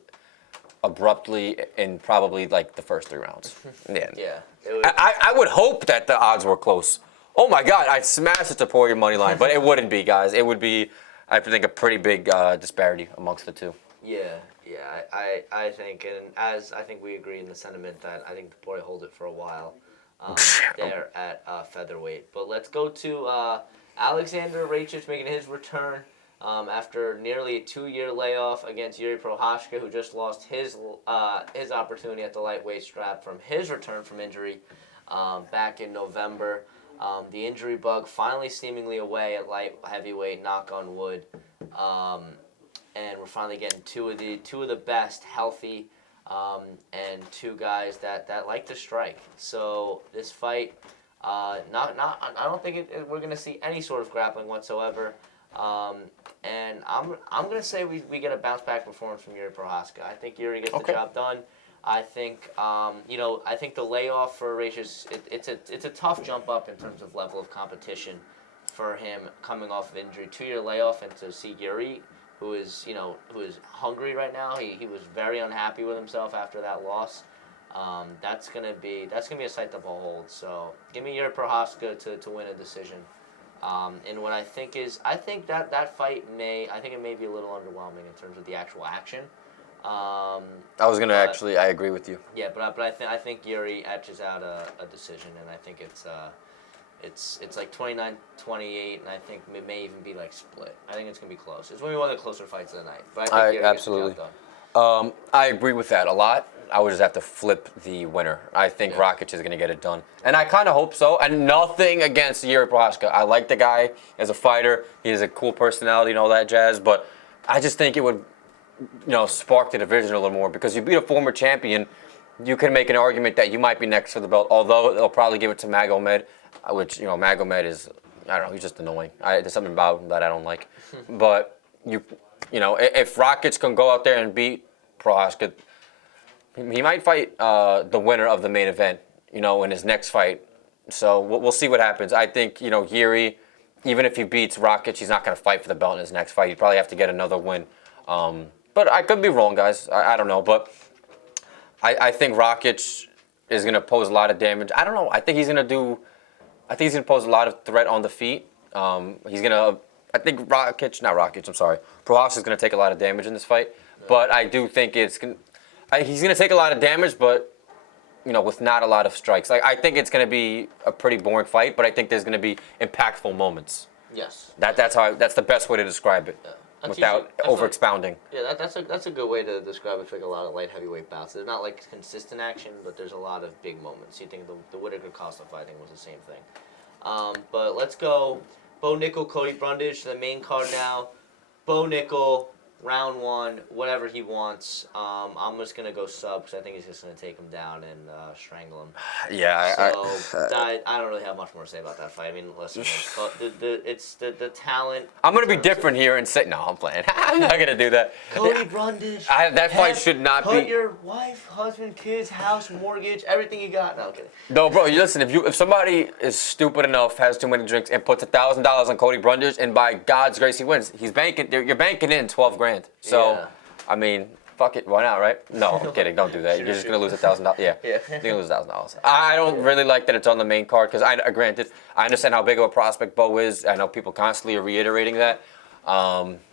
abruptly in probably like the first 3 rounds. Yeah. I would hope that the odds were close Oh my God, I'd smash the Topuria money line, but it wouldn't be, guys. It would be, I think, a pretty big disparity amongst the two. Yeah, I think, and as I think we agree in the sentiment that I think Topuria holds it for a while there at featherweight. But let's go to Alexander Rakic making his return after nearly a 2-year layoff against Yuri Prochazka, who just lost his opportunity at the lightweight strap from his return from injury back in November. The injury bug finally seemingly away at light heavyweight, knock on wood. And we're finally getting two of the best healthy and two guys that like to strike. So this fight, I don't think we're gonna see any sort of grappling whatsoever. And I'm gonna say we get a bounce back performance from Yuri Prochazka. I think Yuri gets the job done. I think I think the layoff for Rakic, it's a tough jump up in terms of level of competition for him coming off of injury. 2-year layoff, and to see Yuri, who is hungry right now. He was very unhappy with himself after that loss. That's gonna be a sight to behold. So give me Yuri Prochazka to win a decision. And what I think that fight may be a little underwhelming in terms of the actual action. I agree with you. Yeah, but I think Yuri etches out a decision, and I think it's like 29-28, and I think it may even be like split. I think it's gonna be close. It's gonna be one of the closer fights of the night. But I think Yuri absolutely. gets the job done. I agree with that a lot. I would just have to flip the winner. I think Rakic is going to get it done. And I kind of hope so. And nothing against Yuri Prochazka. I like the guy as a fighter. He has a cool personality and all that jazz. But I just think it would, spark the division a little more. Because you beat a former champion, you can make an argument that you might be next for the belt. Although they'll probably give it to Magomed, which, Magomed is, I don't know, he's just annoying. There's something about him that I don't like. But, if Rakic can go out there and beat Prochazka, he might fight the winner of the main event, in his next fight. So we'll see what happens. I think, Yuri, even if he beats Rakic, he's not going to fight for the belt in his next fight. He'd probably have to get another win. But I could be wrong, guys. I don't know. But I think Rakic is going to pose a lot of damage. I don't know. I think he's going to pose a lot of threat on the feet. Prochazka is going to take a lot of damage in this fight. But I do think he's going to take a lot of damage, but, with not a lot of strikes. I think it's going to be a pretty boring fight, but I think there's going to be impactful moments. Yes. That's the best way to describe it, without over-expounding. Yeah, that's a good way to describe it. Like a lot of light heavyweight bouts. There's not like consistent action, but there's a lot of big moments. You think the Whittaker-Costa fighting was the same thing. But let's go. Bo Nickel, Cody Brundage, the main card now. Bo Nickel. Round 1, whatever he wants. I'm just gonna go sub because I think he's just gonna take him down and strangle him. Yeah, I don't really have much more to say about that fight. I mean, listen, it's the talent. I'm gonna be different here and say no. I'm playing. I'm not gonna do that. Cody Brundage. That fight should not put be. your wife, husband, kids, house, mortgage, everything you got. No, I'm kidding. No, bro. You listen. If somebody is stupid enough, has too many drinks, and puts $1,000 on Cody Brundage, and by God's grace he wins, he's banking. You're banking in $12,000. So, yeah. I mean, fuck it, why not, right? No, I'm kidding. Don't do that. You're just gonna lose $1,000. Yeah, you're gonna lose $1,000. I don't really like that it's on the main card because granted, I understand how big of a prospect Bo is. I know people constantly are reiterating that,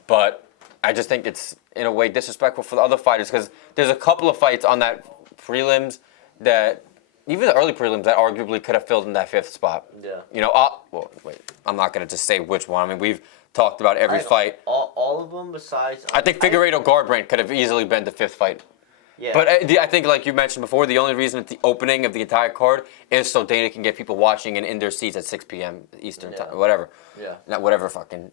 but I just think it's in a way disrespectful for the other fighters because there's a couple of fights on that prelims that. Even the early prelims that arguably could have filled in that 5th spot. Yeah. I'm not going to just say which one. I mean, we've talked about every fight. All of them besides... I think Figueiredo Garbrandt could have easily been the 5th fight. Yeah. But I think, like you mentioned before, the only reason it's the opening of the entire card is so Dana can get people watching and in their seats at 6 p.m. Eastern time, whatever. Yeah. Not whatever fucking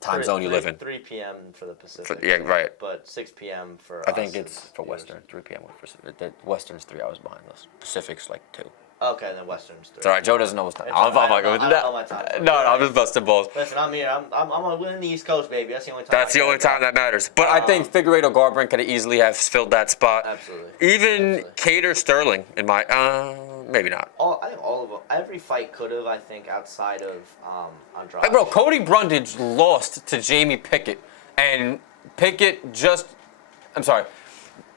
time zone you live in. 3 p.m. for the Pacific. Yeah, right. But 6 p.m. for I think it's for Western. 3 p.m. for Pacific. The Western's 3 hours behind us. Pacific's like 2. Okay, then Western's 3. It's all right. Joe doesn't know his time. I'm not going to do that. No, I'm just busting balls. Listen, I'm here. I'm on the East Coast, baby. That's the only time. That's the only time that matters. But I think Figueiredo Garbrandt could easily have filled that spot. Absolutely. Even Cater Sterling in my maybe not. I think all of them. Every fight could have. I think outside of Andrade. Hey, bro, Cody Brundage lost to Jamie Pickett, and Pickett just. I'm sorry.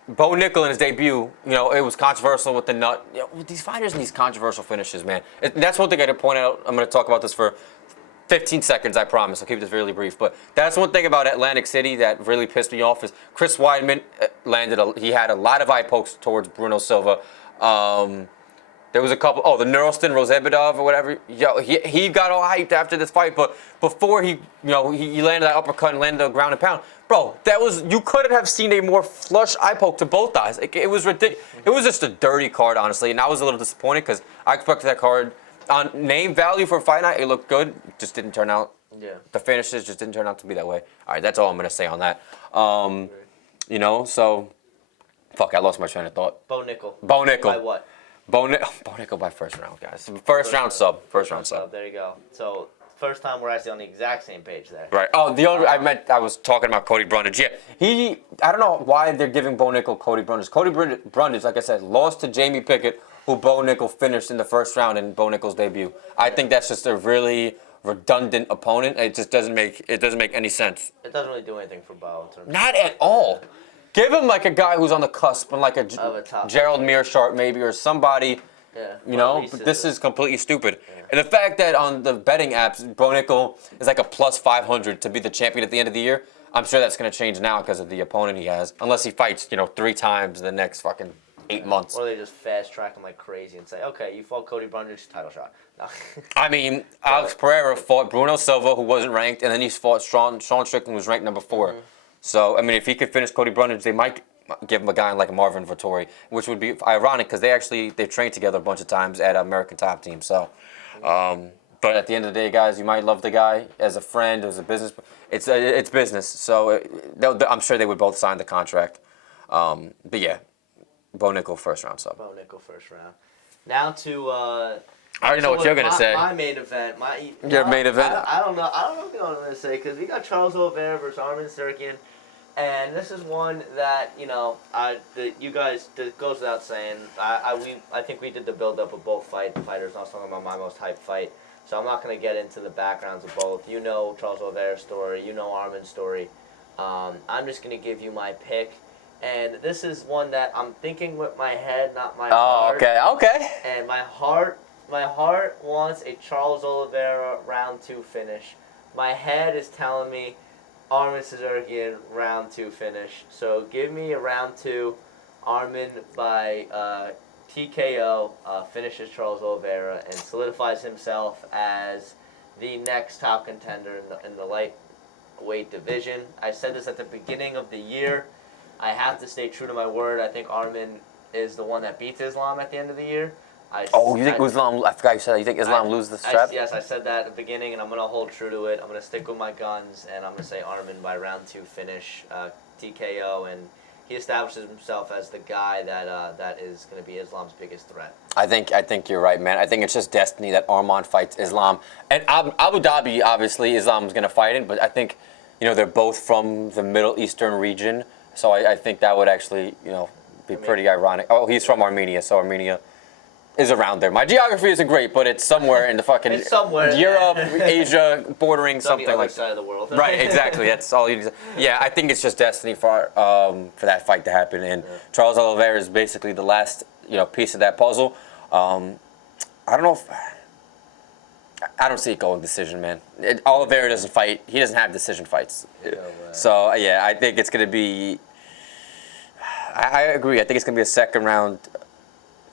Bo Nickel in his debut, it was controversial with the nut. These fighters and these controversial finishes, man. That's one thing I got to point out. I'm going to talk about this for 15 seconds, I promise. I'll keep this really brief. But that's one thing about Atlantic City that really pissed me off is Chris Weidman he had a lot of eye pokes towards Bruno Silva. There was a couple. Oh, the Nurulston Rozebedov or whatever. He got all hyped after this fight, but before he landed that uppercut and landed the ground and pound, bro. You couldn't have seen a more flush eye poke to both eyes. It was ridiculous. It was just a dirty card, honestly, and I was a little disappointed because I expected that card on name value for a fight night. It looked good. It just didn't turn out. Yeah. The finishes just didn't turn out to be that way. All right, that's all I'm gonna say on that. So, fuck, I lost my train of thought. Bo Nickel. By what? Bo Nickel by first round, guys. First round sub. There you go. So first time we're actually on the exact same page there. Right. Oh, I was talking about Cody Brundage. Yeah, I don't know why they're giving Bo Nickel Cody Brundage. Cody Brundage, like I said, lost to Jamie Pickett, who Bo Nickel finished in the first round in Bo Nickel's debut. I think that's just a really redundant opponent. It just doesn't make any sense. It doesn't really do anything for Bo in terms. Not at all. Give him like a guy who's on the cusp and like a Gerald Meerschaert maybe or somebody. Yeah. But this is completely stupid. Yeah. And the fact that on the betting apps, Bo Nickel is like a plus 500 to be the champion at the end of the year, I'm sure that's going to change now because of the opponent he has. Unless he fights, 3 times in the next fucking 8 months. Or they just fast track him like crazy and say, okay, you fought Cody Brundage, title shot. No. I mean, Alex Pereira fought Bruno Silva, who wasn't ranked, and then he fought Sean Strickland, who was ranked number 4. Mm-hmm. So, I mean, if he could finish Cody Brundage, they might give him a guy like Marvin Vettori, which would be ironic because they've trained together a bunch of times at American Top Team. So, but at the end of the day, guys, you might love the guy as a friend, as a business. It's business. So I'm sure they would both sign the contract. But yeah, Bo Nickel first round sub. Bo Nickel first round. Now to. I already know what you're gonna say. My main event. Your main event. I don't know what I'm gonna say because we got Charles Oliveira versus Arman Tsarukyan. And this is one that you guys. That goes without saying. I think we did the build up of both fighters. I was talking about my most hyped fight, so I'm not going to get into the backgrounds of both. You know Charles Oliveira's story. You know Arman's story. I'm just going to give you my pick, and this is one that I'm thinking with my head, not my heart. Oh, okay. And my heart wants a Charles Oliveira round 2 finish. My head is telling me Arman Tsarukyan round 2 finish. So give me a round 2. Arman by TKO finishes Charles Oliveira and solidifies himself as the next top contender in the lightweight division. I said this at the beginning of the year. I have to stay true to my word. I think Arman is the one that beats Islam at the end of the year. You think Islam? I forgot you said that. You think Islam loses the strap? Yes, I said that at the beginning, and I'm going to hold true to it. I'm going to stick with my guns, and I'm going to say Arman by round 2 finish, TKO, and he establishes himself as the guy that is going to be Islam's biggest threat. I think you're right, man. I think it's just destiny that Arman fights Islam, and Abu Dhabi, obviously, Islam's going to fight in, but I think, they're both from the Middle Eastern region, so I think that would actually, be pretty ironic. Oh, he's from Armenia, so Armenia is around there. My geography isn't great, but it's somewhere in the fucking Europe, Asia, bordering something like side of the world. Right, exactly. That's all you need to say. Yeah, I think it's just destiny for that fight to happen, and Charles Oliveira is basically the last piece of that puzzle. I don't know if I don't see it going decision, man. Oliveira doesn't fight. He doesn't have decision fights. So yeah, I think it's gonna be. I agree. I think it's gonna be a second round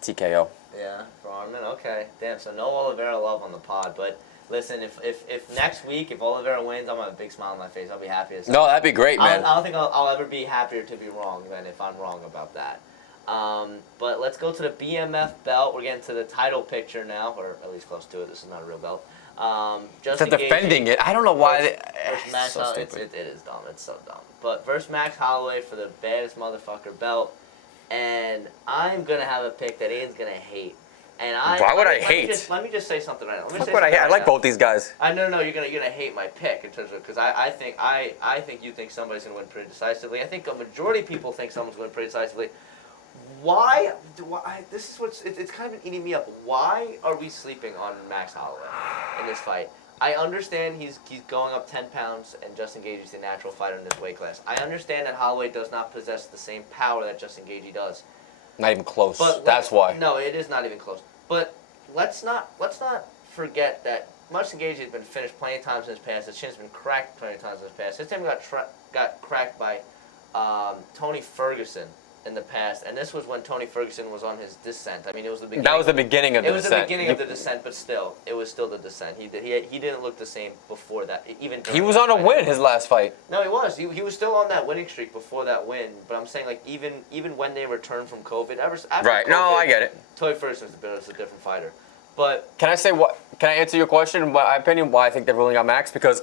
TKO. Yeah, for Arman. Okay, damn. So no Oliveira love on the pod, but listen, if next week if Oliveira wins, I'm gonna have a big smile on my face. I'll be happy as hell. No, that'd be great, man. I don't think I'll ever be happier to be wrong than if I'm wrong about that. But let's go to the BMF belt. We're getting to the title picture now, or at least close to it. This is not a real belt. Just defending it. I don't know why. Max so stupid. It is dumb. It's so dumb. But versus Max Holloway for the baddest motherfucker belt. And I'm going to have a pick that Ian's going to hate. And why would I hate? Let me just say something right now. I like both these guys. No, you're gonna hate my pick in terms of because I think you think somebody's gonna win pretty decisively. I think a majority of people think someone's gonna win pretty decisively. Why? This is what's it's kind of eating me up. Why are we sleeping on Max Holloway in this fight? I understand he's going up 10 pounds, and Justin Gaethje's the natural fighter in this weight class. I understand that Holloway does not possess the same power that Justin Gaethje does. Not even close. But that's why. No, it is not even close. But let's not forget that Justin Gaethje has been finished plenty of times in his past. His chin's been cracked plenty of times in his past. His chin got cracked by Tony Ferguson in the past, and this was when Tony Ferguson was on his descent. I mean, it was the beginning. That was the beginning of the descent. It was the beginning of the descent, but still, it was still the descent. He didn't look the same before that. Even he was on a win his last fight. No, he was. He was still on that winning streak before that win. But I'm saying, like, even when they returned from COVID, after right? COVID, No, I get it. Tony Ferguson's a different fighter. But can I say what? Can I answer your question? In my opinion, why I think they're ruling out Max? Because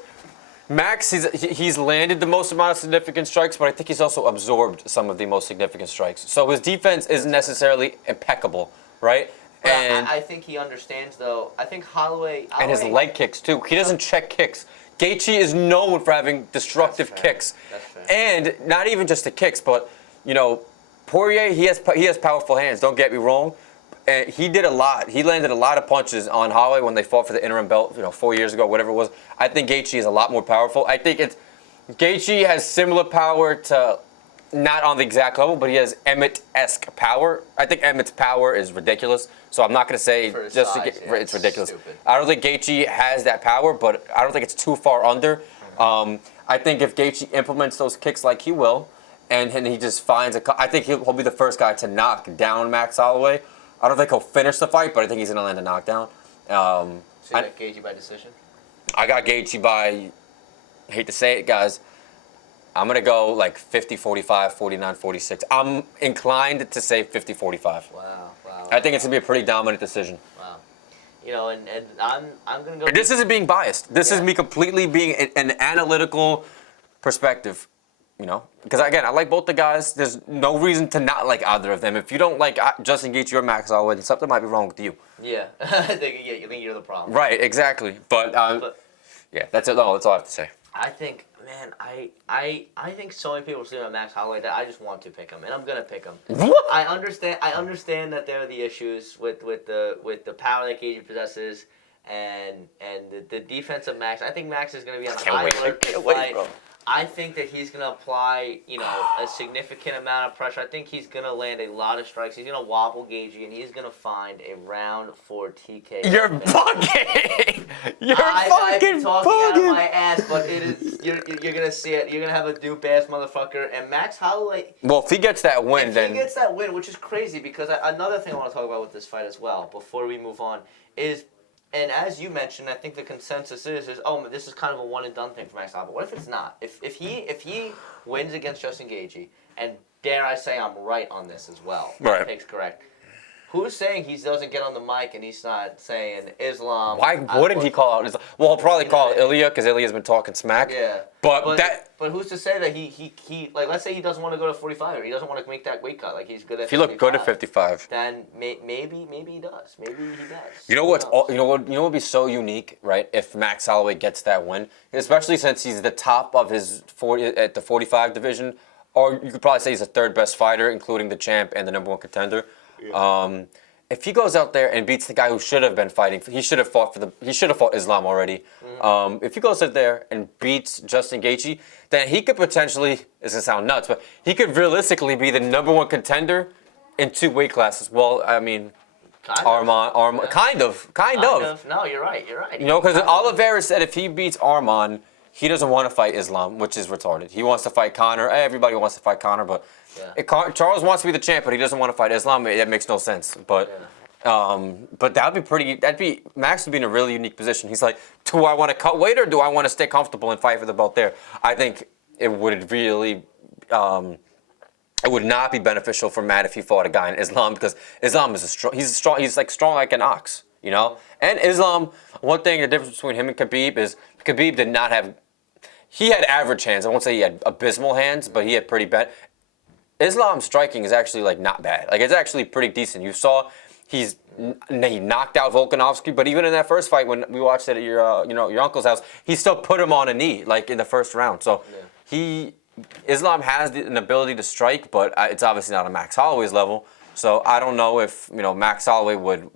Max, he's landed the most amount of significant strikes, but I think he's also absorbed some of the most significant strikes. So his defense isn't necessarily impeccable, right? But and I think he understands, though. I think Holloway and his leg kicks too. He doesn't check kicks. Gaethje is known for having destructive kicks, That's fair. And not even just the kicks, but Poirier, he has powerful hands. Don't get me wrong. And he did a lot. He landed a lot of punches on Holloway when they fought for the interim belt, 4 years ago, whatever it was. I think Gaethje is a lot more powerful. I think Gaethje has similar power to, not on the exact level, but he has Emmett-esque power. I think Emmett's power is ridiculous, so I'm not going to say it's ridiculous. Stupid. I don't think Gaethje has that power, but I don't think it's too far under. I think if Gaethje implements those kicks like he will, and he just finds I think he'll be the first guy to knock down Max Holloway. I don't think he'll finish the fight, but I think he's going to land a knockdown. So you got Gaethje by decision? I got Gaethje by, I hate to say it, guys, I'm going to go like 50-45, 49-46. I'm inclined to say 50-45. Wow. I think it's going to be a pretty dominant decision. Wow. And I'm going to go... This isn't being biased. This is me completely being an analytical perspective. Because again, I like both the guys. There's no reason to not like either of them. If you don't like Justin Gaethje or Max Holloway, then something might be wrong with you. Yeah, I think you're the problem. Right, exactly. But yeah, that's it. No, that's all I have to say. I think, man, I think so many people are saying about Max Holloway that I just want to pick him, and I'm gonna pick him. What? I understand that there are the issues with the power that Gaethje possesses, and the defense of Max. I think Max is gonna be on high alert this fight. Bro. I think that he's going to apply, a significant amount of pressure. I think he's going to land a lot of strikes. He's going to wobble Gaethje, and he's going to find a round 4 TK. You're bugging! I've been talking out of my ass, but it is. You're going to see it. You're going to have a dupe-ass motherfucker. And Max Holloway... Well, if he gets that win, then... If he gets that win, which is crazy, because another thing I want to talk about with this fight as well, before we move on, is... And as you mentioned, I think the consensus is this is kind of a one and done thing for Max Holloway. What if it's not? If he wins against Justin Gaethje, and dare I say I'm right on this as well. Right. Pick's correct. Who's saying he doesn't get on the mic and he's not saying Islam? Why wouldn't he call out Islam? Well, he'll probably call out Ilya because Ilya's been talking smack. Yeah. But who's to say that he like, let's say he doesn't want to go to 45 or he doesn't want to make that weight cut, like he's good at 55. If he looked good at 55, then maybe he does. Maybe he does. You know what would be so unique, right? If Max Holloway gets that win, especially since he's the top of his 40 at the 45 division, or you could probably say he's the third best fighter, including the champ and the number one contender. Yeah. If he goes out there and beats the guy who should have been fighting, he should have fought Islam already. Mm-hmm. If he goes out there and beats Justin Gaethje, then he could potentially, this is sound nuts, but he could realistically be the number one contender in 2 weight classes. Well, I mean, Arman, yeah. kind of. No, you're right. Because Oliveira said if he beats Arman, he doesn't want to fight Islam, which is retarded. He wants to fight Conor. Everybody wants to fight Conor, but Charles wants to be the champ, but he doesn't want to fight Islam. That makes no sense. But that'd be pretty. Max would be in a really unique position. He's like, do I want to cut weight or do I want to stay comfortable and fight for the belt there? I think it would really. It would not be beneficial for Matt if he fought a guy in Islam because Islam is he's like strong like an ox, And Islam, one thing, the difference between him and Khabib is Khabib did not have. He had average hands. I won't say he had abysmal hands, but he had pretty bad. Islam's striking is actually like not bad. Like it's actually pretty decent. You saw he knocked out Volkanovski, but even in that first fight when we watched it at your uncle's house, he still put him on a knee like in the first round. So Islam has an ability to strike, but it's obviously not on Max Holloway's level. So I don't know if Max Holloway would.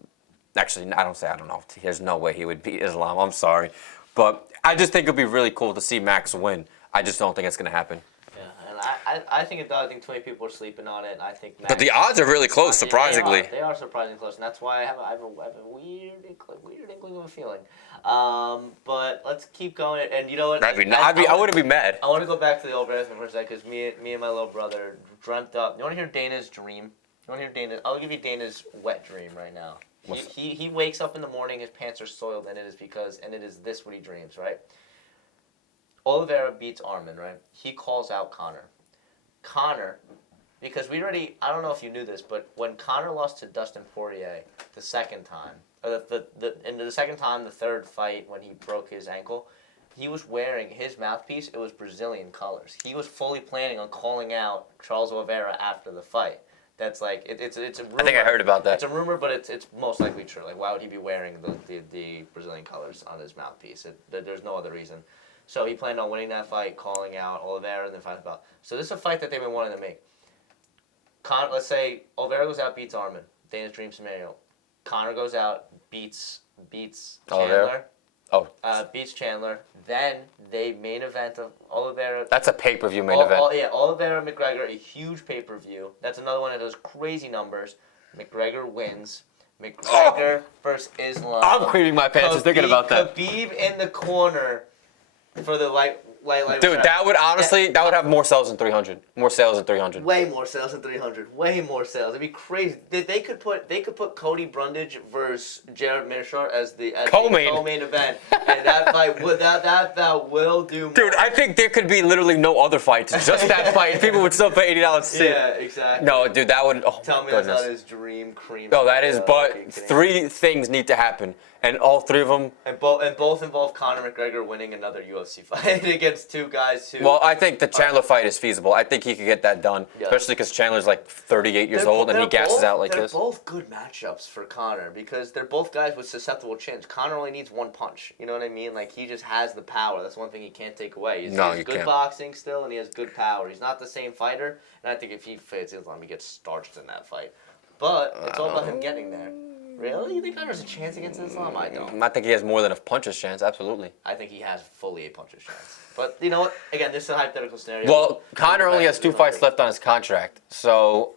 Actually, I don't know. There's no way he would beat Islam. I'm sorry. But I just think it'd be really cool to see Max win. I just don't think it's gonna happen. Yeah, and I think it does. I think too many people are sleeping on it. And I think Max, But the odds are really close, surprisingly. They are surprisingly close, and that's why I have a weird inkling of a feeling. But let's keep going. And you know what? I wouldn't be mad. I want to go back to the old wrestling for a second because me and my little brother dreamt up. You want to hear Dana's dream? You want to hear Dana? I'll give you Dana's wet dream right now. He wakes up in the morning, his pants are soiled, and it is this what he dreams, right? Oliveira beats Arman, right? He calls out Conor. Conor, because I don't know if you knew this, but when Conor lost to Dustin Poirier the second time, or the second time, the third fight when he broke his ankle, he was wearing his mouthpiece, it was Brazilian colors. He was fully planning on calling out Charles Oliveira after the fight. That's like it's a rumor. I think I heard about that. It's a rumor, but it's most likely true. Like, why would he be wearing the Brazilian colors on his mouthpiece? There's no other reason. So he planned on winning that fight, calling out Oliveira, and then fighting about. So this is a fight that they've been wanting to make. Let's say Oliveira goes out, beats Arman. Dana's dream scenario. Conor goes out, beats Chandler. Beats Chandler. Then they main event of Oliveira. That's a pay-per-view main event. Oliveira McGregor, a huge pay-per-view. That's another one of those crazy numbers. McGregor wins. McGregor versus Islam. I'm creaming my pants just thinking about that. Khabib in the corner for the light. Dude, that would have more sales than 300. More sales than 300. Way more sales than 300. Way more sales. It'd be crazy. They could put Cody Brundage versus Jared Minishar as the co-main event, and that fight that will do more. Dude, I think there could be literally no other fights. Just that fight. People would still pay $80 to see. Yeah, exactly. No, dude, that would. Oh, tell me goodness. That's not his dream cream. No, that is. But 3 things need to happen, and all 3 of them. And both involve Conor McGregor winning another UFC fight against 2 guys who. Well, I think the Chandler fight is feasible. I think he could get that done, especially because Chandler's like 38 years old and he gasses out like this. They're both good matchups for Conor because they're both guys with susceptible chins. Conor only needs 1 punch. You know what I mean? Like, he just has the power. That's one thing he can't take away. He has good boxing still, and he has good power. He's not the same fighter, and I think if he fights Islam, he gets starched in that fight. But it's all about him getting there. Really? You think Conor's a chance against Islam? I don't. I think he has more than a puncher's chance, absolutely. I think he has fully a puncher's chance. But you know what? Again, this is a hypothetical scenario. Well, Conor only has 2 fights left on his contract. So,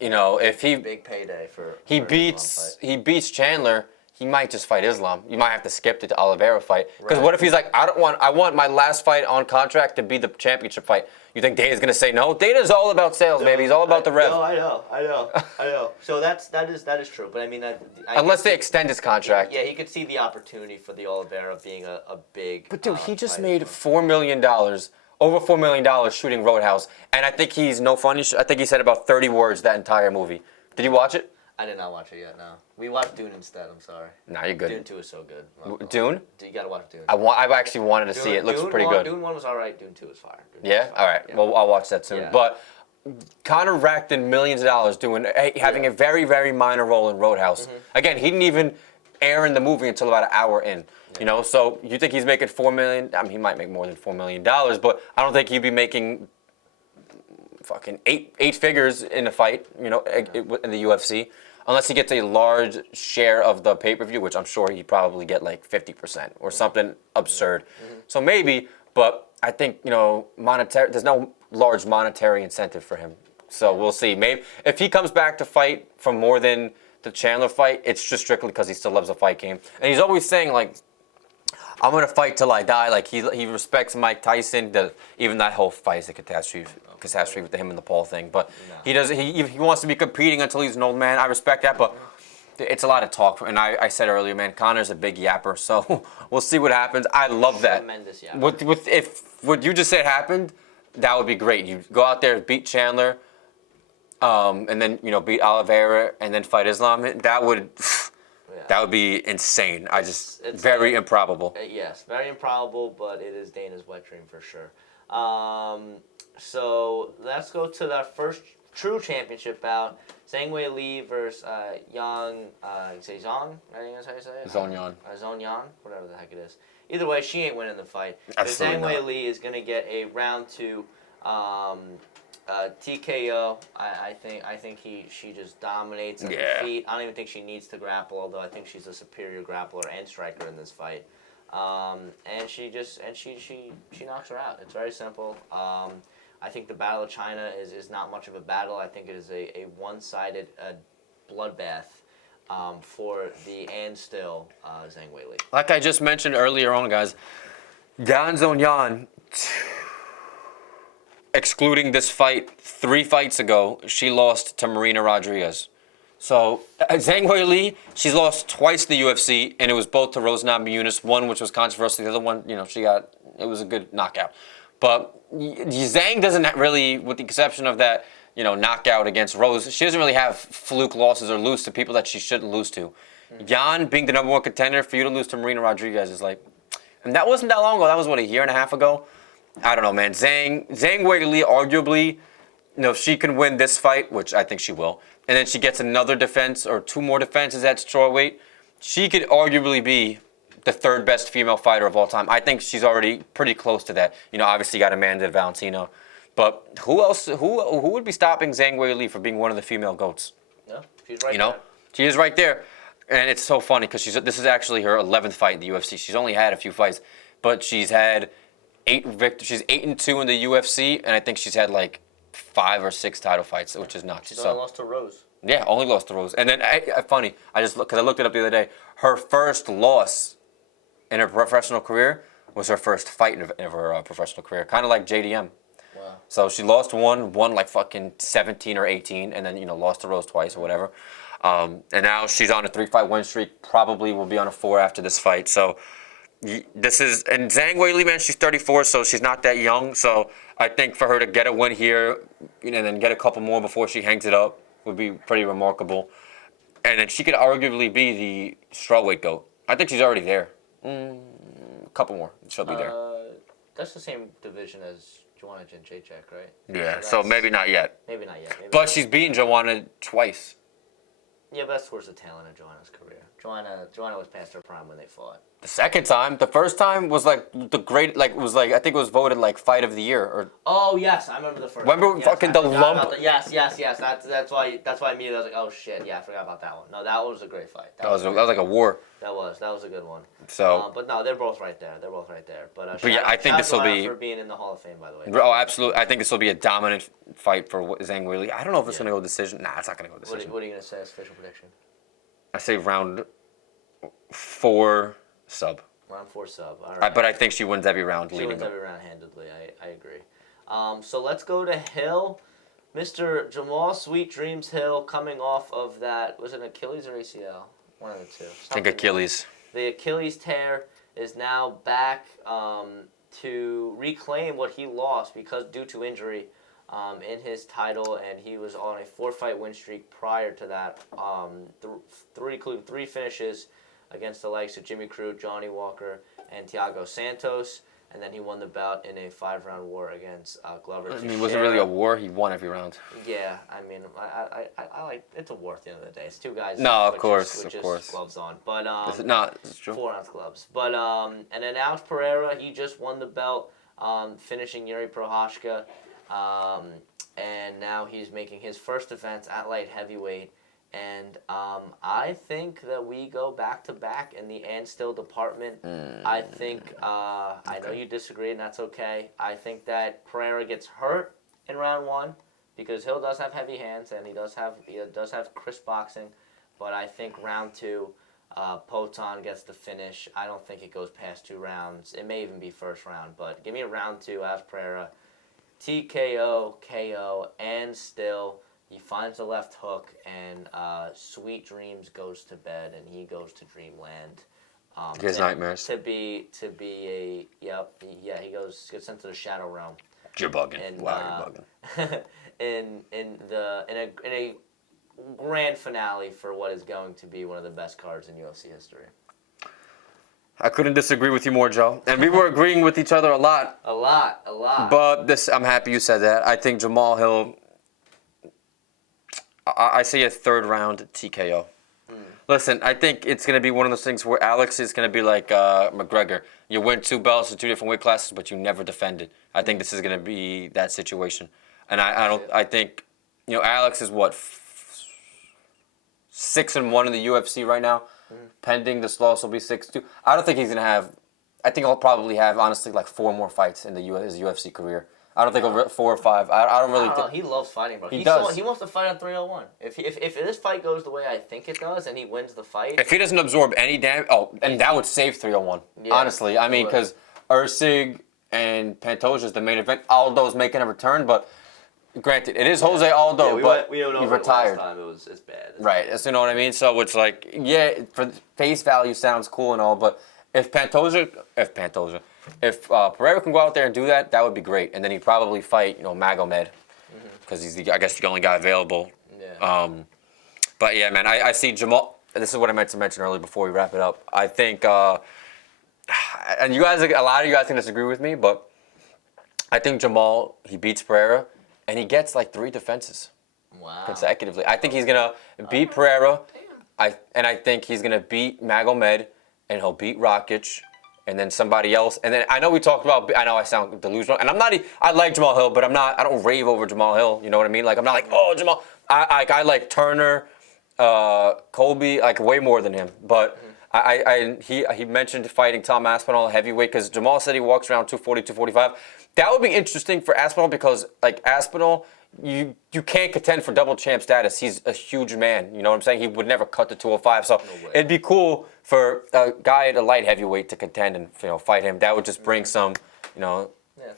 you know, if he big payday for he beats Chandler, he might just fight Islam. You might have to skip the Oliveira fight. Because what if he's like, I want my last fight on contract to be the championship fight. You think Dana's gonna say no? Dana's all about sales, baby. He's all about the rev. No, I know. So that is true. But I mean, unless they extend his contract. Yeah, he could see the opportunity for the Oliveira being a big. But dude, he just made $4 million, over $4 million shooting Roadhouse, and I think he's no funny. I think he said about 30 words that entire movie. Did you watch it? I did not watch it yet. No, we watched Dune instead. I'm sorry. Nah, you're good. Dune 2 is so good. Dune? You gotta watch Dune. I've actually wanted to see it. It looks pretty good. Dune 1 was alright. Dune 2 is fire. Yeah. All right. Yeah. Well, I'll watch that soon. Yeah. But Conor racked in millions of dollars having a very, very minor role in Roadhouse. Mm-hmm. Again, he didn't even air in the movie until about an hour in. Yeah. You know, so you think he's making $4 million? I mean, he might make more than $4 million, but I don't think he'd be making fucking eight figures in a fight. You know, in the UFC. Unless he gets a large share of the pay-per-view, which I'm sure he'd probably get like 50% or something absurd. Mm-hmm. So maybe, but I think, you know, there's no large monetary incentive for him. So we'll see. Maybe if he comes back to fight for more than the Chandler fight, it's just strictly because he still loves the fight game. And he's always saying, like, I'm going to fight till I die. Like, he respects Mike Tyson. Even that whole fight is a catastrophe with him and the Paul thing. But he wants to be competing until he's an old man. I respect that, but it's a lot of talk. And I said earlier, man, Conor's a big yapper. So we'll see what happens. I love that. Tremendous yapper. If what you just said happened, that would be great. You go out there, beat Chandler, and then, you know, beat Oliveira, and then fight Islam. That would be insane. It's very improbable. Yes, very improbable, but it is Dana's wet dream for sure. So let's go to the first true championship bout. Zhang Wei Li versus Yang Zhang. I think that's how you say it. Zhong Yan. Zhong Yan, whatever the heck it is. Either way, she ain't winning the fight. Absolutely Zhang Wei Li is gonna get a round 2 TKO. I think she just dominates on the feet. I don't even think she needs to grapple, although I think she's a superior grappler and striker in this fight. and she knocks her out. It's very simple. I think the Battle of China is not much of a battle. I think it is a one-sided bloodbath for the and still Zhang Weili. Like I just mentioned earlier on, guys, Yan Zhongyan, excluding this fight, 3 fights ago, she lost to Marina Rodriguez. So Zhang Weili, she's lost twice in the UFC, and it was both to Rose Namajunas. One which was controversial, the other one, it was a good knockout. But Zhang doesn't really, with the exception of that, knockout against Rose, she doesn't really have fluke losses or lose to people that she shouldn't lose to. Yan being the number 1 contender, for you to lose to Marina Rodriguez is like, and that wasn't that long ago. That was, a year and a half ago? I don't know, man. Zhang Weili, arguably, if she can win this fight, which I think she will, and then she gets another defense or 2 more defenses at strawweight, she could arguably be the 3rd best female fighter of all time. I think she's already pretty close to that. Obviously you got Amanda Valentino. But who else? Who would be stopping Zhang Weili from being one of the female GOATs? No, she's right there. She is right there. And it's so funny because this is actually her 11th fight in the UFC. She's only had a few fights, but she's had 8 victories. She's 8-2 in the UFC, and I think she's had like 5 or 6 title fights, which is nuts. She's only lost to Rose. Yeah, only lost to Rose. And then, funny, because I looked it up the other day, her first loss in her professional career was her first fight in her professional career, kind of like JDM. Wow. So she lost won like fucking 17 or 18, and then, lost to Rose twice or whatever. And now she's on a 3-fight win streak, probably will be on a 4 after this fight. So and Zhang Weili, man, she's 34, so she's not that young. So I think for her to get a win here, and then get a couple more before she hangs it up would be pretty remarkable. And then she could arguably be the strawweight GOAT. I think she's already there. A couple more, she'll be there. That's the same division as Joanna Jędrzejczyk, right? Yeah, so maybe not yet. Maybe not yet. But she's beaten Joanna twice. Yeah, but that's towards the tail end of Joanna's career. Joanna was past her prime when they fought. The second time, the first time was like the great, like was like I think it was voted like fight of the year or. Oh yes, I remember the first. Remember one. Yes, fucking the lump. Yes. That's why immediately I was like, oh shit, yeah, I forgot about that one. No, that was a great fight. That was like a war. That was a good one. So. But no, they're both right there. But yeah, I think this will be for being in the Hall of Fame, by the way. Oh, absolutely. I think this will be a dominant fight for Zhang Weili. I don't know if it's gonna go decision. Nah, it's not gonna go decision. What are you gonna say as official prediction? I say round 4 sub. Round 4 sub. All right. But I think she wins every round. She wins every round handedly. I agree. So let's go to Hill. Mr. Jamal Sweet Dreams Hill coming off of that, was it an Achilles or ACL? One of the two. I think Achilles. The Achilles tear is now back to reclaim what he lost because due to injury in his title, and he was on a 4-fight win streak prior to that, including 3 finishes against the likes of Jimmy Crute, Johnny Walker, and Thiago Santos. And then he won the bout in a 5-round war against Glover Teixeira. I mean, was it really a war? He won every round. Yeah, I mean, I like, it's a war at the end of the day. It's 2 guys. No, of course. Gloves on, but it's true. 4-ounce gloves. But and then Alex Pereira, he just won the belt, finishing Yuri Prochazka, and now he's making his first defense at light heavyweight. And I think that we go back-to-back in the and still department. I think, I know you disagree, and that's okay. I think that Pereira gets hurt in round 1 because Hill does have heavy hands and he does have crisp boxing. But I think round 2, Poton gets the finish. I don't think it goes past 2 rounds. It may even be first round, but give me a round 2 as Pereira. TKO, KO, and still. He finds the left hook, and Sweet Dreams goes to bed, and he goes to dreamland. His nightmares. To be a he gets into the shadow realm. You're bugging. And, Wow, you're bugging. in a grand finale for what is going to be one of the best cards in UFC history. I couldn't disagree with you more, Joe. And we were agreeing with each other a lot. A lot. But I'm happy you said that. I think Jamal Hill. I see a 3rd round TKO. Listen, I think it's going to be one of those things where Alex is going to be like McGregor. You win 2 belts in 2 different weight classes, but you never defended. I think this is going to be that situation. And I think, Alex is what, 6-1 in the UFC right now? Pending this loss will be 6-2. I don't think he's going to have I think he'll probably have honestly like 4 more fights in his UFC career. I don't think 4 or 5. I don't really. I don't know. He loves fighting, bro. He does. He wants to fight on 301. If this fight goes the way I think it does, and he wins the fight, if he doesn't absorb any damage, and that would save 301. Yeah, honestly, I mean, because Usyk and Pantoja is the main event. Aldo's making a return, but granted, it is Jose Aldo, but we don't know he retired. Last time it's bad. Right, so you know what I mean. So it's like, yeah, for face value sounds cool and all, but if Pereira can go out there and do that, that would be great. And then he'd probably fight, Magomed, because he's I guess the only guy available. Yeah. But yeah, man, I see Jamal. This is what I meant to mention earlier before we wrap it up. I think, and a lot of you guys can disagree with me, but I think Jamal, he beats Pereira, and he gets like 3 defenses. Wow. Consecutively. I think he's gonna beat Pereira. I think he's gonna beat Magomed, and he'll beat Rakic, and then somebody else. And then I know we talked about. I know I sound delusional, and I'm not. I like Jamal Hill, but I'm not. I don't rave over Jamal Hill. You know what I mean? Like I'm not like, oh, Jamal. I like Turner, Colby, like way more than him. But he mentioned fighting Tom Aspinall heavyweight because Jamal said he walks around 240, 245. That would be interesting for Aspinall because like Aspinall. You can't contend for double champ status. He's a huge man. You know what I'm saying? He would never cut to 205. So it'd be cool for a guy at a light heavyweight to contend and fight him. That would just bring some, Yeah,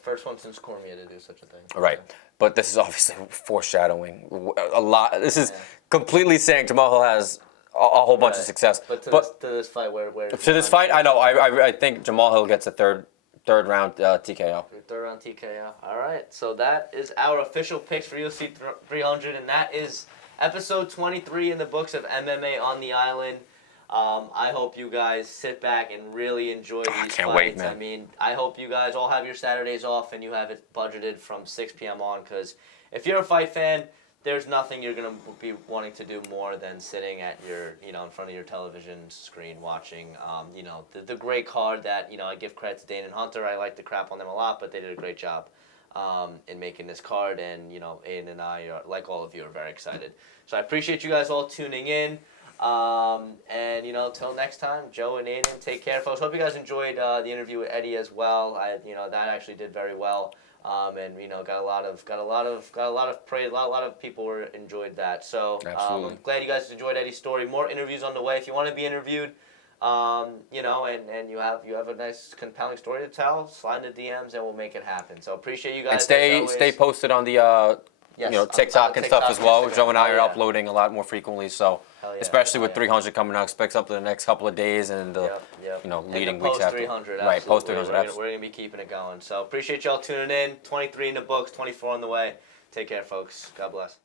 first one since Cormier to do such a thing. Right. But this is obviously foreshadowing a lot. This is completely saying Jamal Hill has a whole bunch of success. But to this fight, where to this fight, I know. I think Jamal Hill gets a third round TKO. Third round TKO. All right. So that is our official picks for UFC 300, and that is episode 23 in the books of MMA on the Island. I hope you guys sit back and really enjoy these fights. I can't wait, man. I mean, I hope you guys all have your Saturdays off and you have it budgeted from 6 p.m. on, because if you're a fight fan, there's nothing you're going to be wanting to do more than sitting at your, in front of your television screen watching, the great card that, I give credit to Dane and Hunter. I like to crap on them a lot, but they did a great job in making this card. And, Aiden and I, like all of you, are very excited. So I appreciate you guys all tuning in. Till next time, Joe and Aiden, take care, folks. Hope you guys enjoyed the interview with Eddie as well. That actually did very well. Got a lot of praise. A lot of people enjoyed that. So I'm glad you guys enjoyed Eddie's story. More interviews on the way. If you want to be interviewed, and you have a nice compelling story to tell, slide in the DMs and we'll make it happen. So appreciate you guys. And stay posted on the TikTok and stuff as well. Joe and I are uploading a lot more frequently. So especially with 300 coming out, expect something the next couple of days and leading weeks after. 300, right, post 300. We're gonna be keeping it going. So appreciate y'all tuning in. 23 in the books, 24 on the way. Take care, folks. God bless.